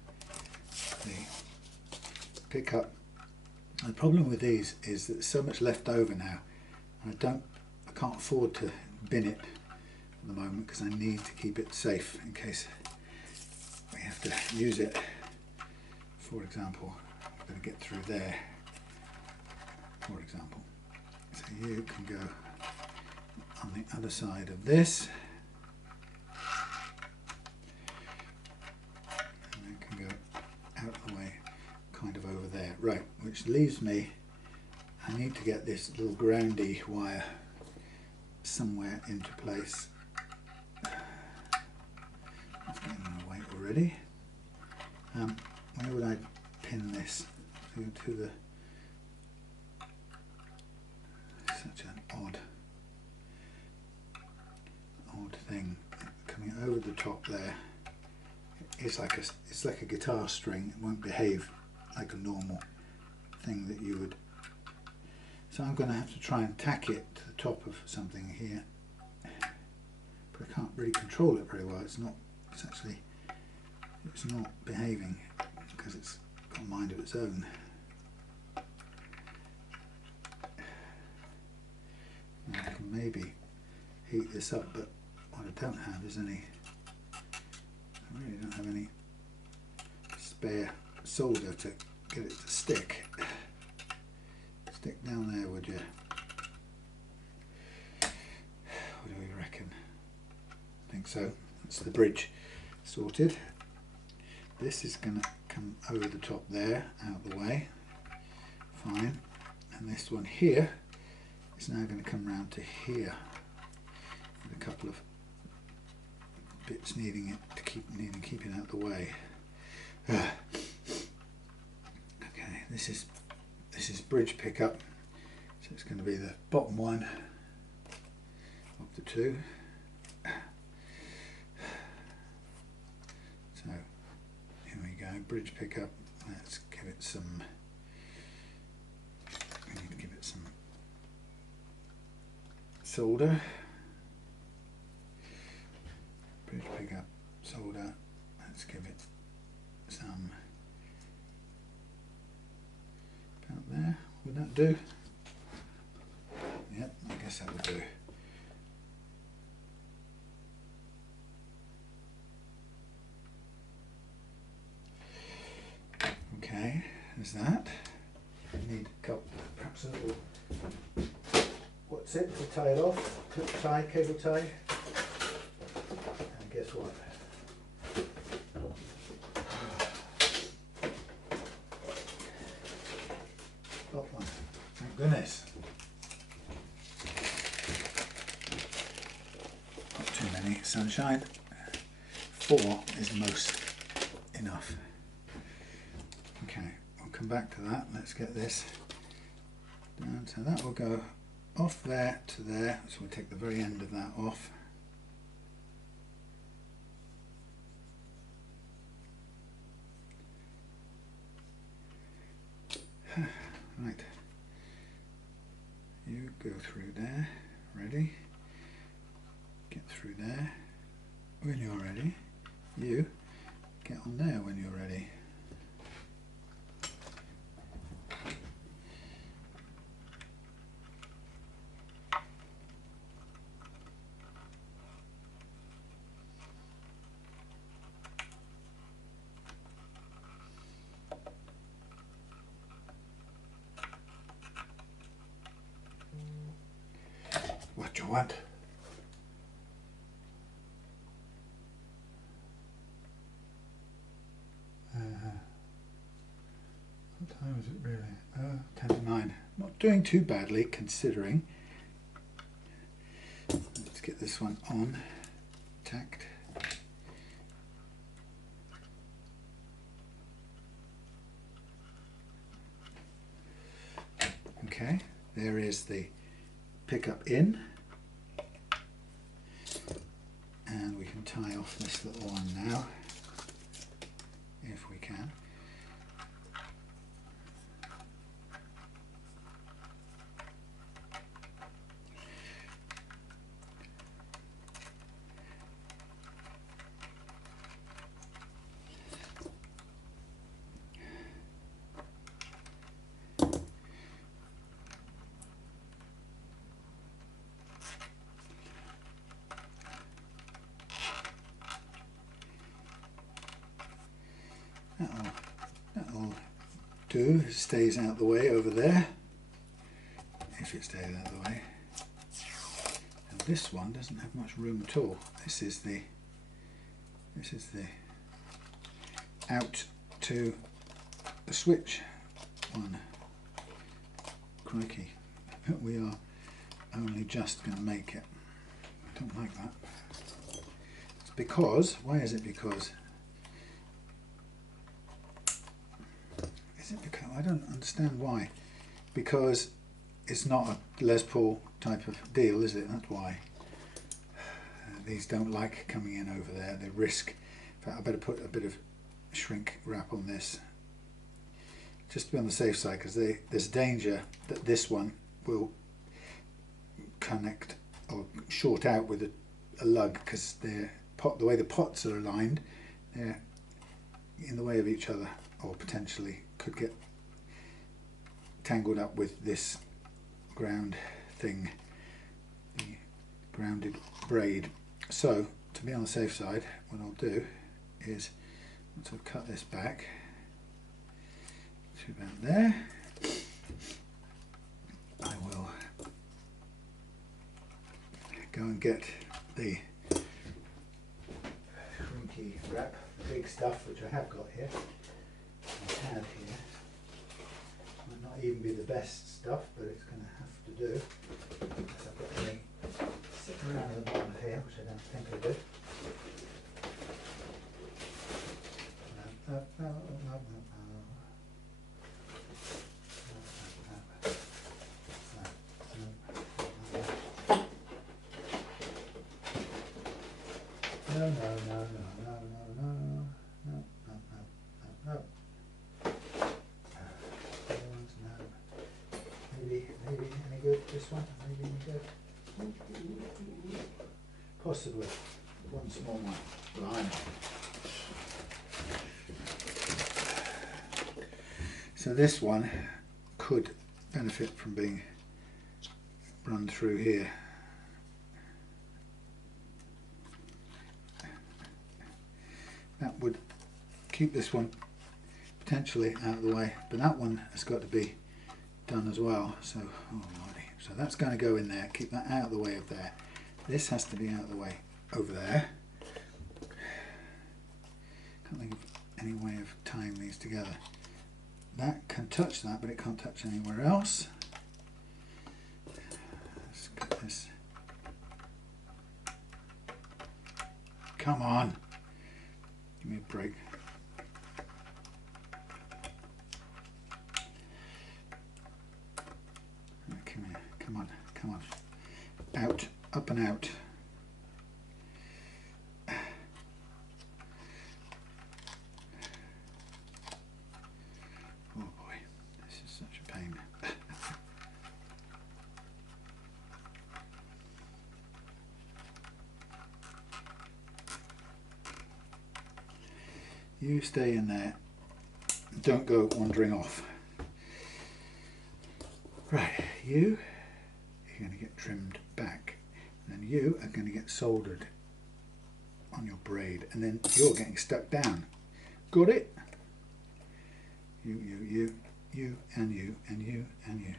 the pickup. The problem with these is that there's so much left over now, and I can't afford to bin it at the moment because I need to keep it safe in case we have to use it. For example, I'm going to get through there. For example, so you can go on the other side of this, and then can go out of the way, kind of over there. Right, which leaves me, I need to get this little groundy wire somewhere into place. It's getting in the way already. Where would I pin this to the such an odd thing coming over the top there. It's like a guitar string. It won't behave like a normal thing that you would. So I'm going to have to try and tack it to the top of something here, but I can't really control it very well. It's not behaving because it's got a mind of its own. I can maybe heat this up, but what I don't have is I really don't have any spare solder to get it to stick. Stick down there, would you? What do we reckon? I think so. That's the bridge sorted. This is going to come over the top there, out of the way. Fine. And this one here is now going to come round to here with a couple of bits needing keeping out the way. Okay, this is bridge pickup, so it's going to be the bottom one of the two. So here we go, bridge pickup. Let's give it some. We need to give it some solder. Bridge pickup, solder. Let's give it some. About there. Would that do? Yep, I guess that would do. Okay, there's that. Need a couple, perhaps a little, what's it, to tie it off, clip tie, cable tie. And guess what? Got one, thank goodness. Not too many, sunshine. 4 is most enough. Okay, we'll come back to that. Let's get this down. So that will go off there to there. So we'll take the very end of that off. Right. You go through there. Ready? Get through there. When you're ready, you get on there when you're ready. What you want? What time is it really? 10 to 9. Not doing too badly considering. Let's get this one on, tacked. Okay, there is the pickup in, and we can tie off this little one now if we can. That'll do. It stays out the way over there, if it stays out the way. And this one doesn't have much room at all. This is the out to the switch one. Crikey, we are only just going to make it. I don't like that. It's because, why is it because? Is it because? I don't understand why. Because it's not a Les Paul type of deal, is it? That's why. These don't like coming in over there. They risk. In fact, I better put a bit of shrink wrap on this, just to be on the safe side, because there's danger that this one will connect or short out with a lug, because the way the pots are aligned, they're in the way of each other, or potentially could get tangled up with this ground thing, the grounded braid. So to be on the safe side, what I'll do is, once I've cut this back to about there, I will go and get the shrinky wrap, the big stuff, which I have got here. I had here. Might not even be the best stuff, but it's going to have to do. Unless I've got any sitting around at the bottom of here, which I don't think I do. Maybe any good, this one? Maybe any good? Possibly. One small one. Blimey. So this one could benefit from being run through here. That would keep this one potentially out of the way, but that one has got to be done as well. So, oh lordy. So that's going to go in there, keep that out of the way of there. This has to be out of the way over there. Can't think of any way of tying these together. That can touch that, but it can't touch anywhere else. Let's get this. Come on. Give me a break. Come here. Come on. Come on. Out. Up and out. Oh boy. This is such a pain. You stay in there. Don't go wandering off. Right, you're going to get trimmed back. And then you are going to get soldered on your braid. And then you're getting stuck down. Got it? You, and you, and you, and you.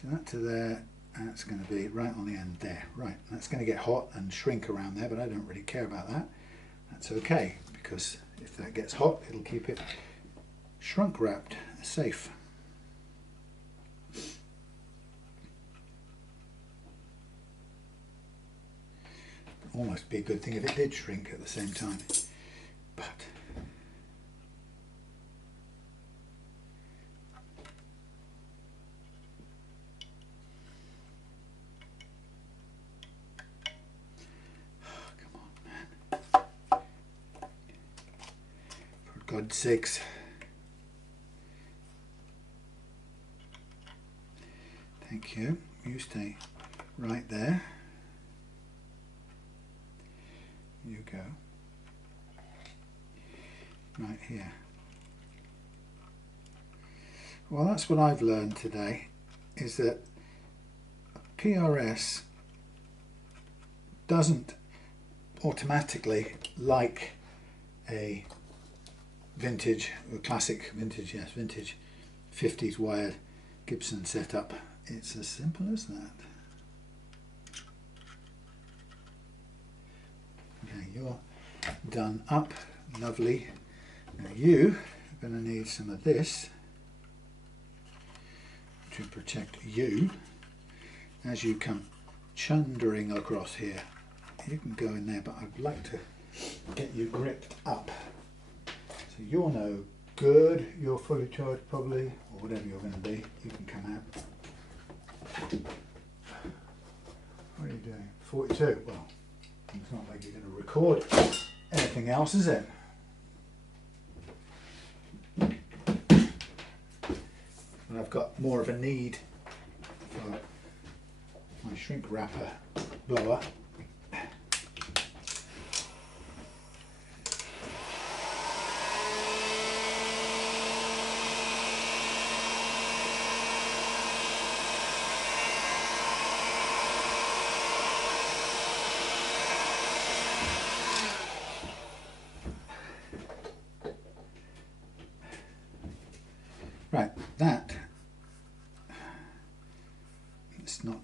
So that to there, that's going to be right on the end there. Right, that's going to get hot and shrink around there, but I don't really care about that. That's okay, because if that gets hot, it'll keep it shrunk wrapped, safe. Almost be a good thing if it did shrink at the same time, but come on, man, for God's sakes. Thank you. You stay right there. You go right here. Well, that's what I've learned today, is that PRS doesn't automatically like a vintage, or classic vintage, yes, vintage 50s wired Gibson setup. It's as simple as that. Okay, you're done up, lovely. Now you are going to need some of this to protect you as you come chundering across here. You can go in there, but I'd like to get you gripped up. So you're no good, you're fully charged probably, or whatever you're going to be. You can come out. What are you doing? 42? Well, it's not like you're going to record anything else, is it? But I've got more of a need for my shrink wrapper blower. Right, that it's not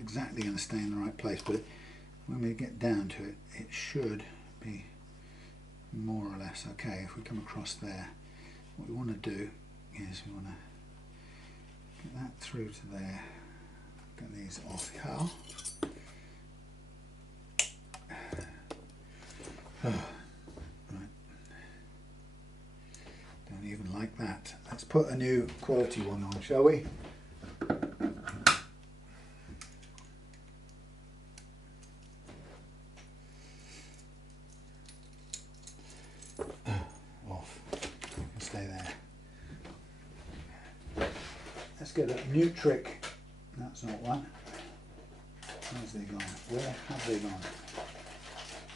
exactly going to stay in the right place, but when we get down to it, it should be more or less okay. If we come across there, what we want to do is we want to get that through to there. Get these off here. Right. Don't even like that. Let's put a new quality one on, shall we? Off. You can stay there. Let's get a new trick. That's not one. Where's they gone? Where have they gone?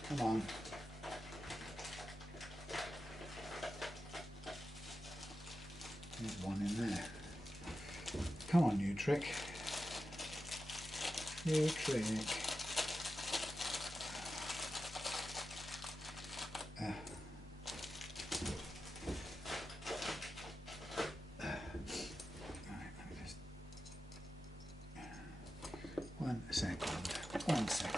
Come on. There's one in there. Come on, new trick. New trick. Alright, let me just... 1 second. 1 second.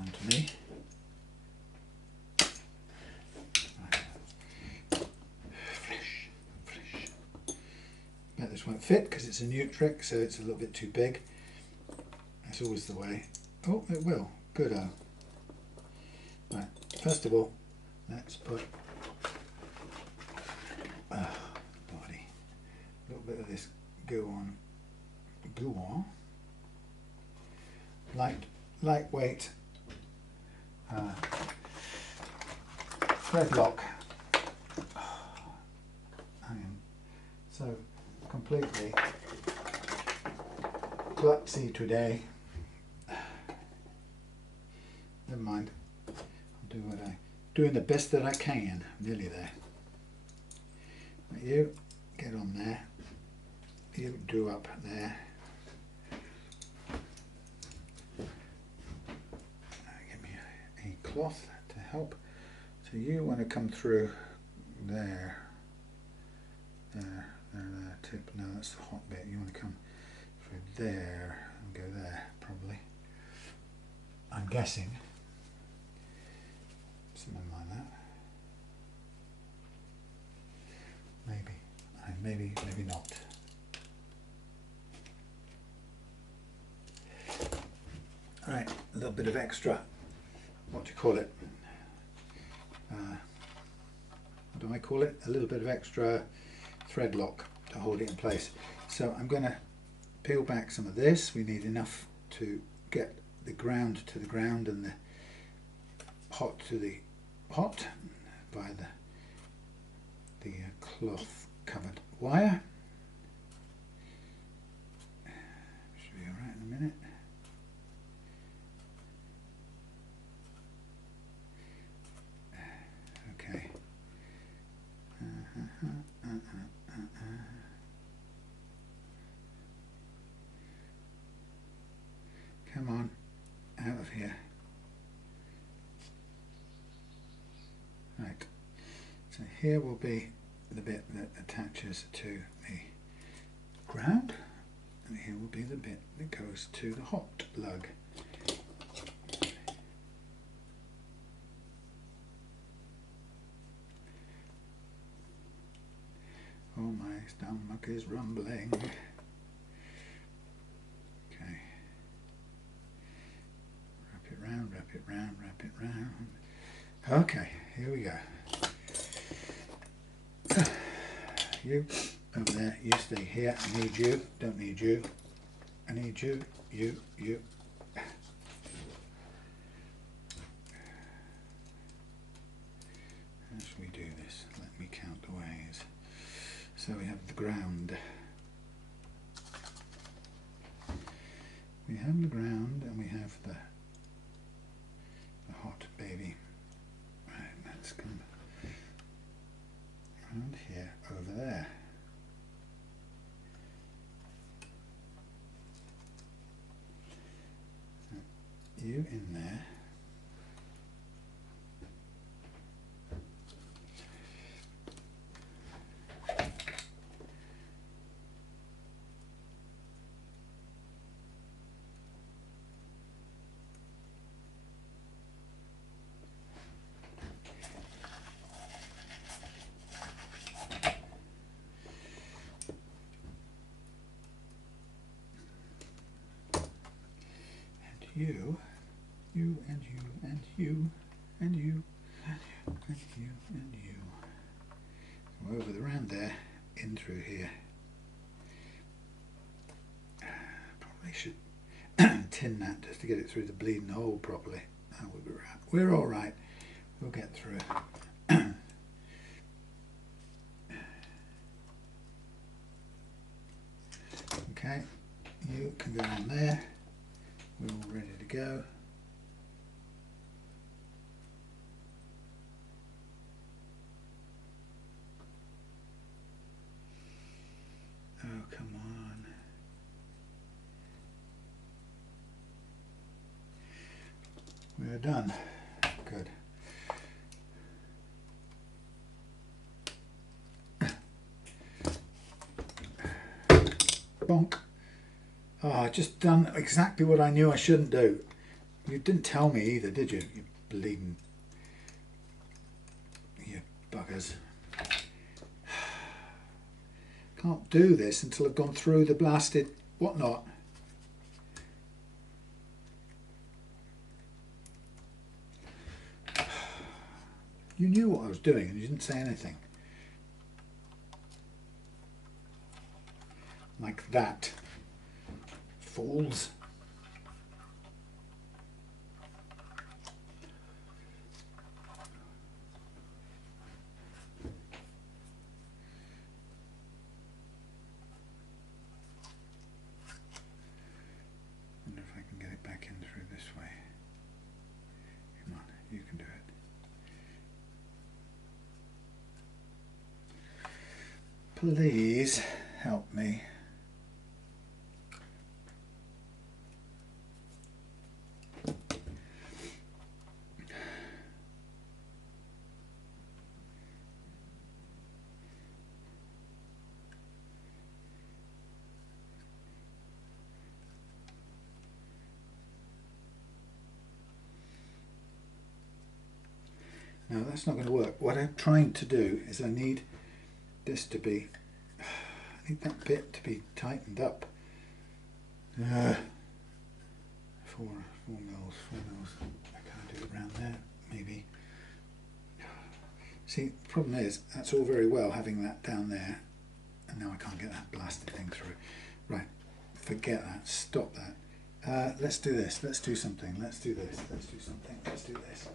Onto me. Fresh. Bet this won't fit because it's a new trick, so it's a little bit too big. That's always the way. Oh, it will. Good-o. Right, first of all, let's put body. A little bit of this go on. Lightweight thread lock. I am so completely klutzy today. Never mind. I'll doing the best that I can. Nearly there. But you get on there. You do up there. Give me a cloth to help. So you want to come through there. There, tip. No, that's the hot bit. You want to come through there and go there, probably. I'm guessing. Something like that. Maybe not. All right, a little bit of extra. What do you call it? What do I call it? A little bit of extra thread lock to hold it in place. So I'm going to peel back some of this. We need enough to get the ground to the ground and the hot to the hot by the cloth covered wire. Should be all right in a minute. Okay. Come on, out of here. Right, so here will be the bit that attaches to the ground, and here will be the bit that goes to the hot lug. Oh, my stomach is rumbling. Okay. Wrap it round, wrap it round, wrap it round. Okay, here we go. You over there, you stay here. I need you, don't need you. I need you, you. How should we do this? Let me count the ways. So we have the ground. We have the ground and we have the hot baby. Right, let's come around here, over there. You in there. You and you and you and you and you and you. Go over the round there, in through here. Probably should tin that just to get it through the bleeding hole properly. That would be right. We're all right. We'll get through. Okay, you can go on there. We're all ready to go. Oh, come on. We're done. Good. Bonk. Oh, I just done exactly what I knew I shouldn't do. You didn't tell me either, did you? You bleeding... You buggers. Can't do this until I've gone through the blasted whatnot. You knew what I was doing and you didn't say anything. Like that. Fools. please help me. No, that's not going to work. What I'm trying to do is I need this to be, I need that bit to be tightened up. 4 mils. I can't do it around there, maybe. See, the problem is, that's all very well having that down there, and now I can't get that blasted thing through. Right, forget that, stop that. Let's do this, let's do something, let's do this, let's do something, let's do this.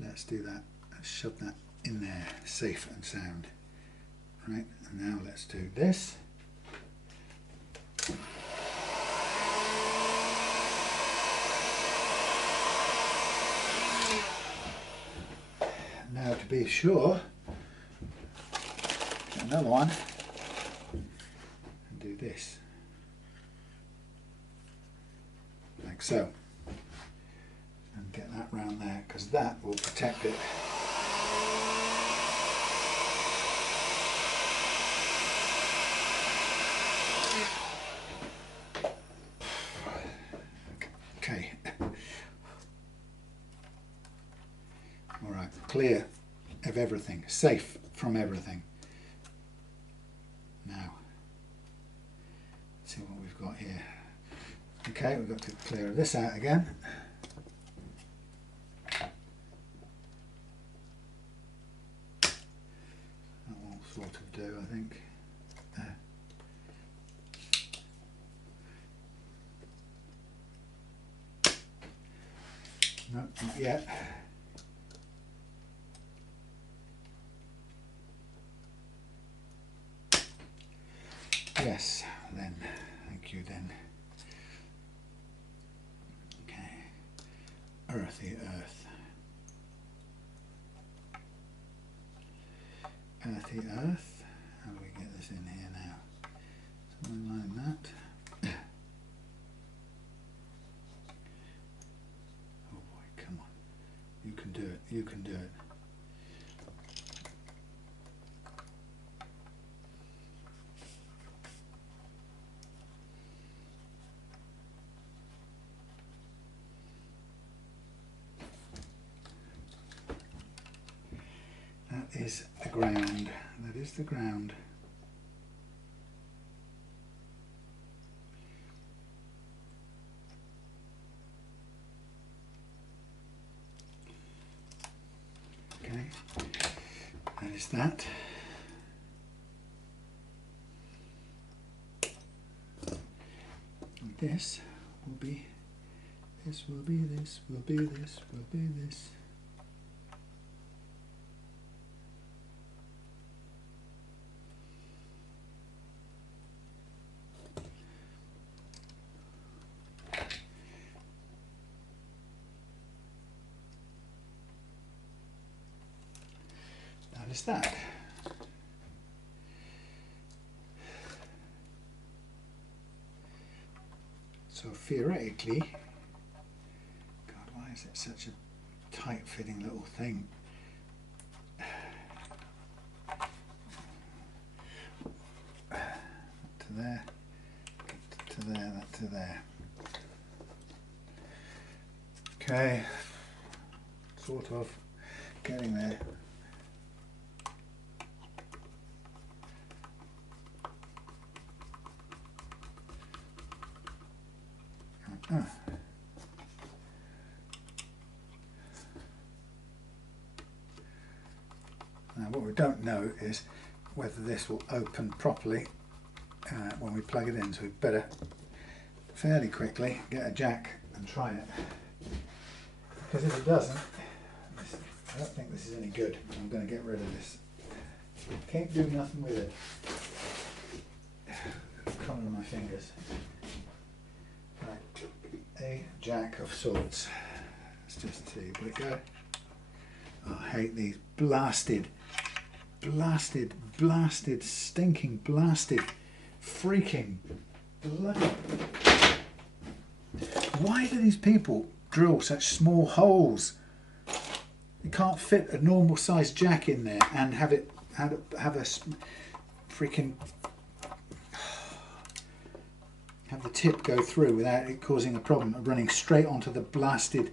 Let's do that. Let's shove that in there, safe and sound. Right, and now let's do this. Now to be sure, get another one and do this. Like so. And get that round there, because that will protect it. Okay. Alright, clear of everything, safe from everything. Now, let's see what we've got here. Okay, we've got to clear this out again. Sort of do, I think. No, not yet. Yes, then. Thank you, then. Okay. Earthy earth. Earthy earth. How do we get this in here now? Something like that. Oh boy, come on. You can do it. You can do it. That is the ground. That is the ground. Okay, that is that. And this will be this, will be this, will be this, will be this. Is that. So theoretically, God, why is it such a tight fitting little thing? To there, to there, that to there. Okay, sort of getting there. Now what we don't know is whether this will open properly when we plug it in, so we better fairly quickly get a jack and try it, because if it doesn't, I don't think this is any good. I'm going to get rid of this. Can't do nothing with it. common my fingers. Right, a jack of sorts. Let's just see, will it go? Oh, I hate these blasted, stinking, blasted, freaking bloody. Why do these people drill such small holes? You can't fit a normal sized jack in there and have a freaking have the tip go through without it causing a problem of running straight onto the blasted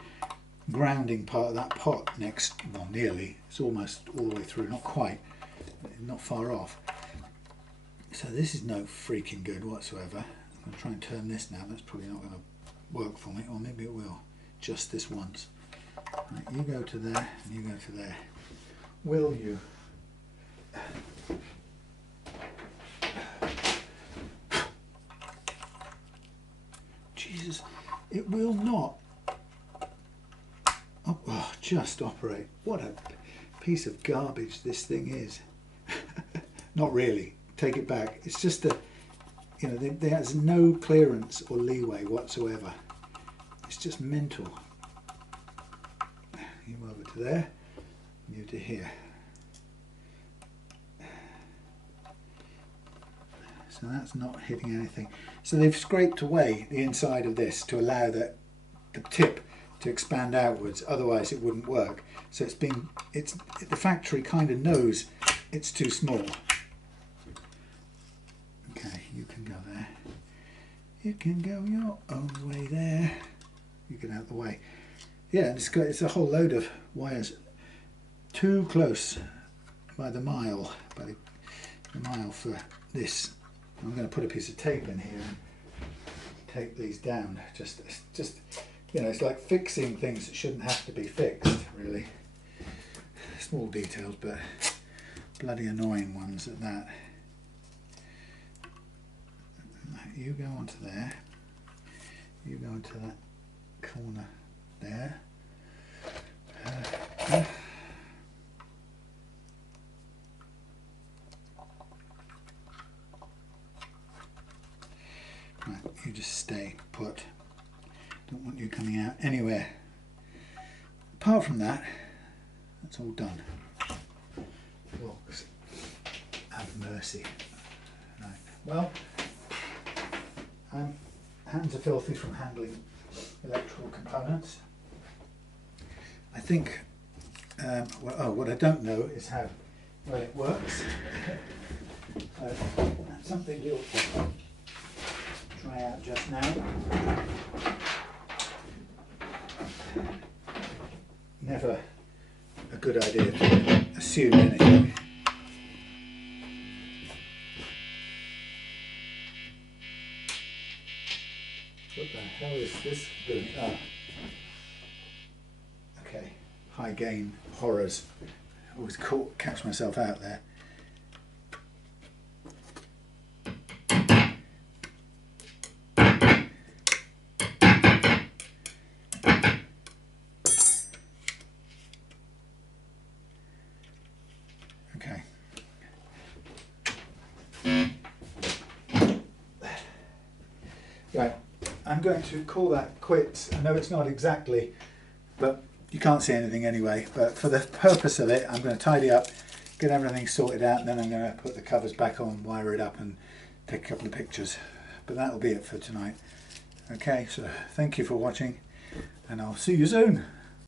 grounding part of that pot next. Well, nearly. It's almost all the way through, not quite, not far off. So this is no freaking good whatsoever. I'm going to try and turn this now. That's probably not going to work for me, or maybe it will. Just this once. Right, you go to there and you go to there. Will you? Jesus, it will not. Oh, just operate. What a piece of garbage this thing is. Not really. Take it back. It's just a, you know, there's no clearance or leeway whatsoever. It's just mental. You over to there, you to here. So that's not hitting anything. So they've scraped away the inside of this to allow the tip to expand outwards, otherwise it wouldn't work. So the factory kind of knows it's too small. Okay, you can go there. You can go your own way there. You get out of the way. Yeah, it's a whole load of wires too close by the mile for this. I'm going to put a piece of tape in here and tape these down. Just you know, it's like fixing things that shouldn't have to be fixed, really. Small details, but bloody annoying ones at that. You go onto there. You go into that corner there. Right, you just stay put. Don't want you coming out anywhere. Apart from that, that's all done. Well, have mercy. Right. Well, hands are filthy from handling electrical components. I think, what I don't know is how well it works. So that's something we'll try out just now. Never a good idea to assume anything. What the hell is this doing? Ah. Okay, high gain horrors. I always catch myself out there. Okay. Right. I'm going to call that quits. I know it's not exactly, but you can't see anything anyway. But for the purpose of it, I'm going to tidy up, get everything sorted out, and then I'm going to put the covers back on, wire it up, and take a couple of pictures. But that'll be it for tonight. Okay, so thank you for watching, and I'll see you soon.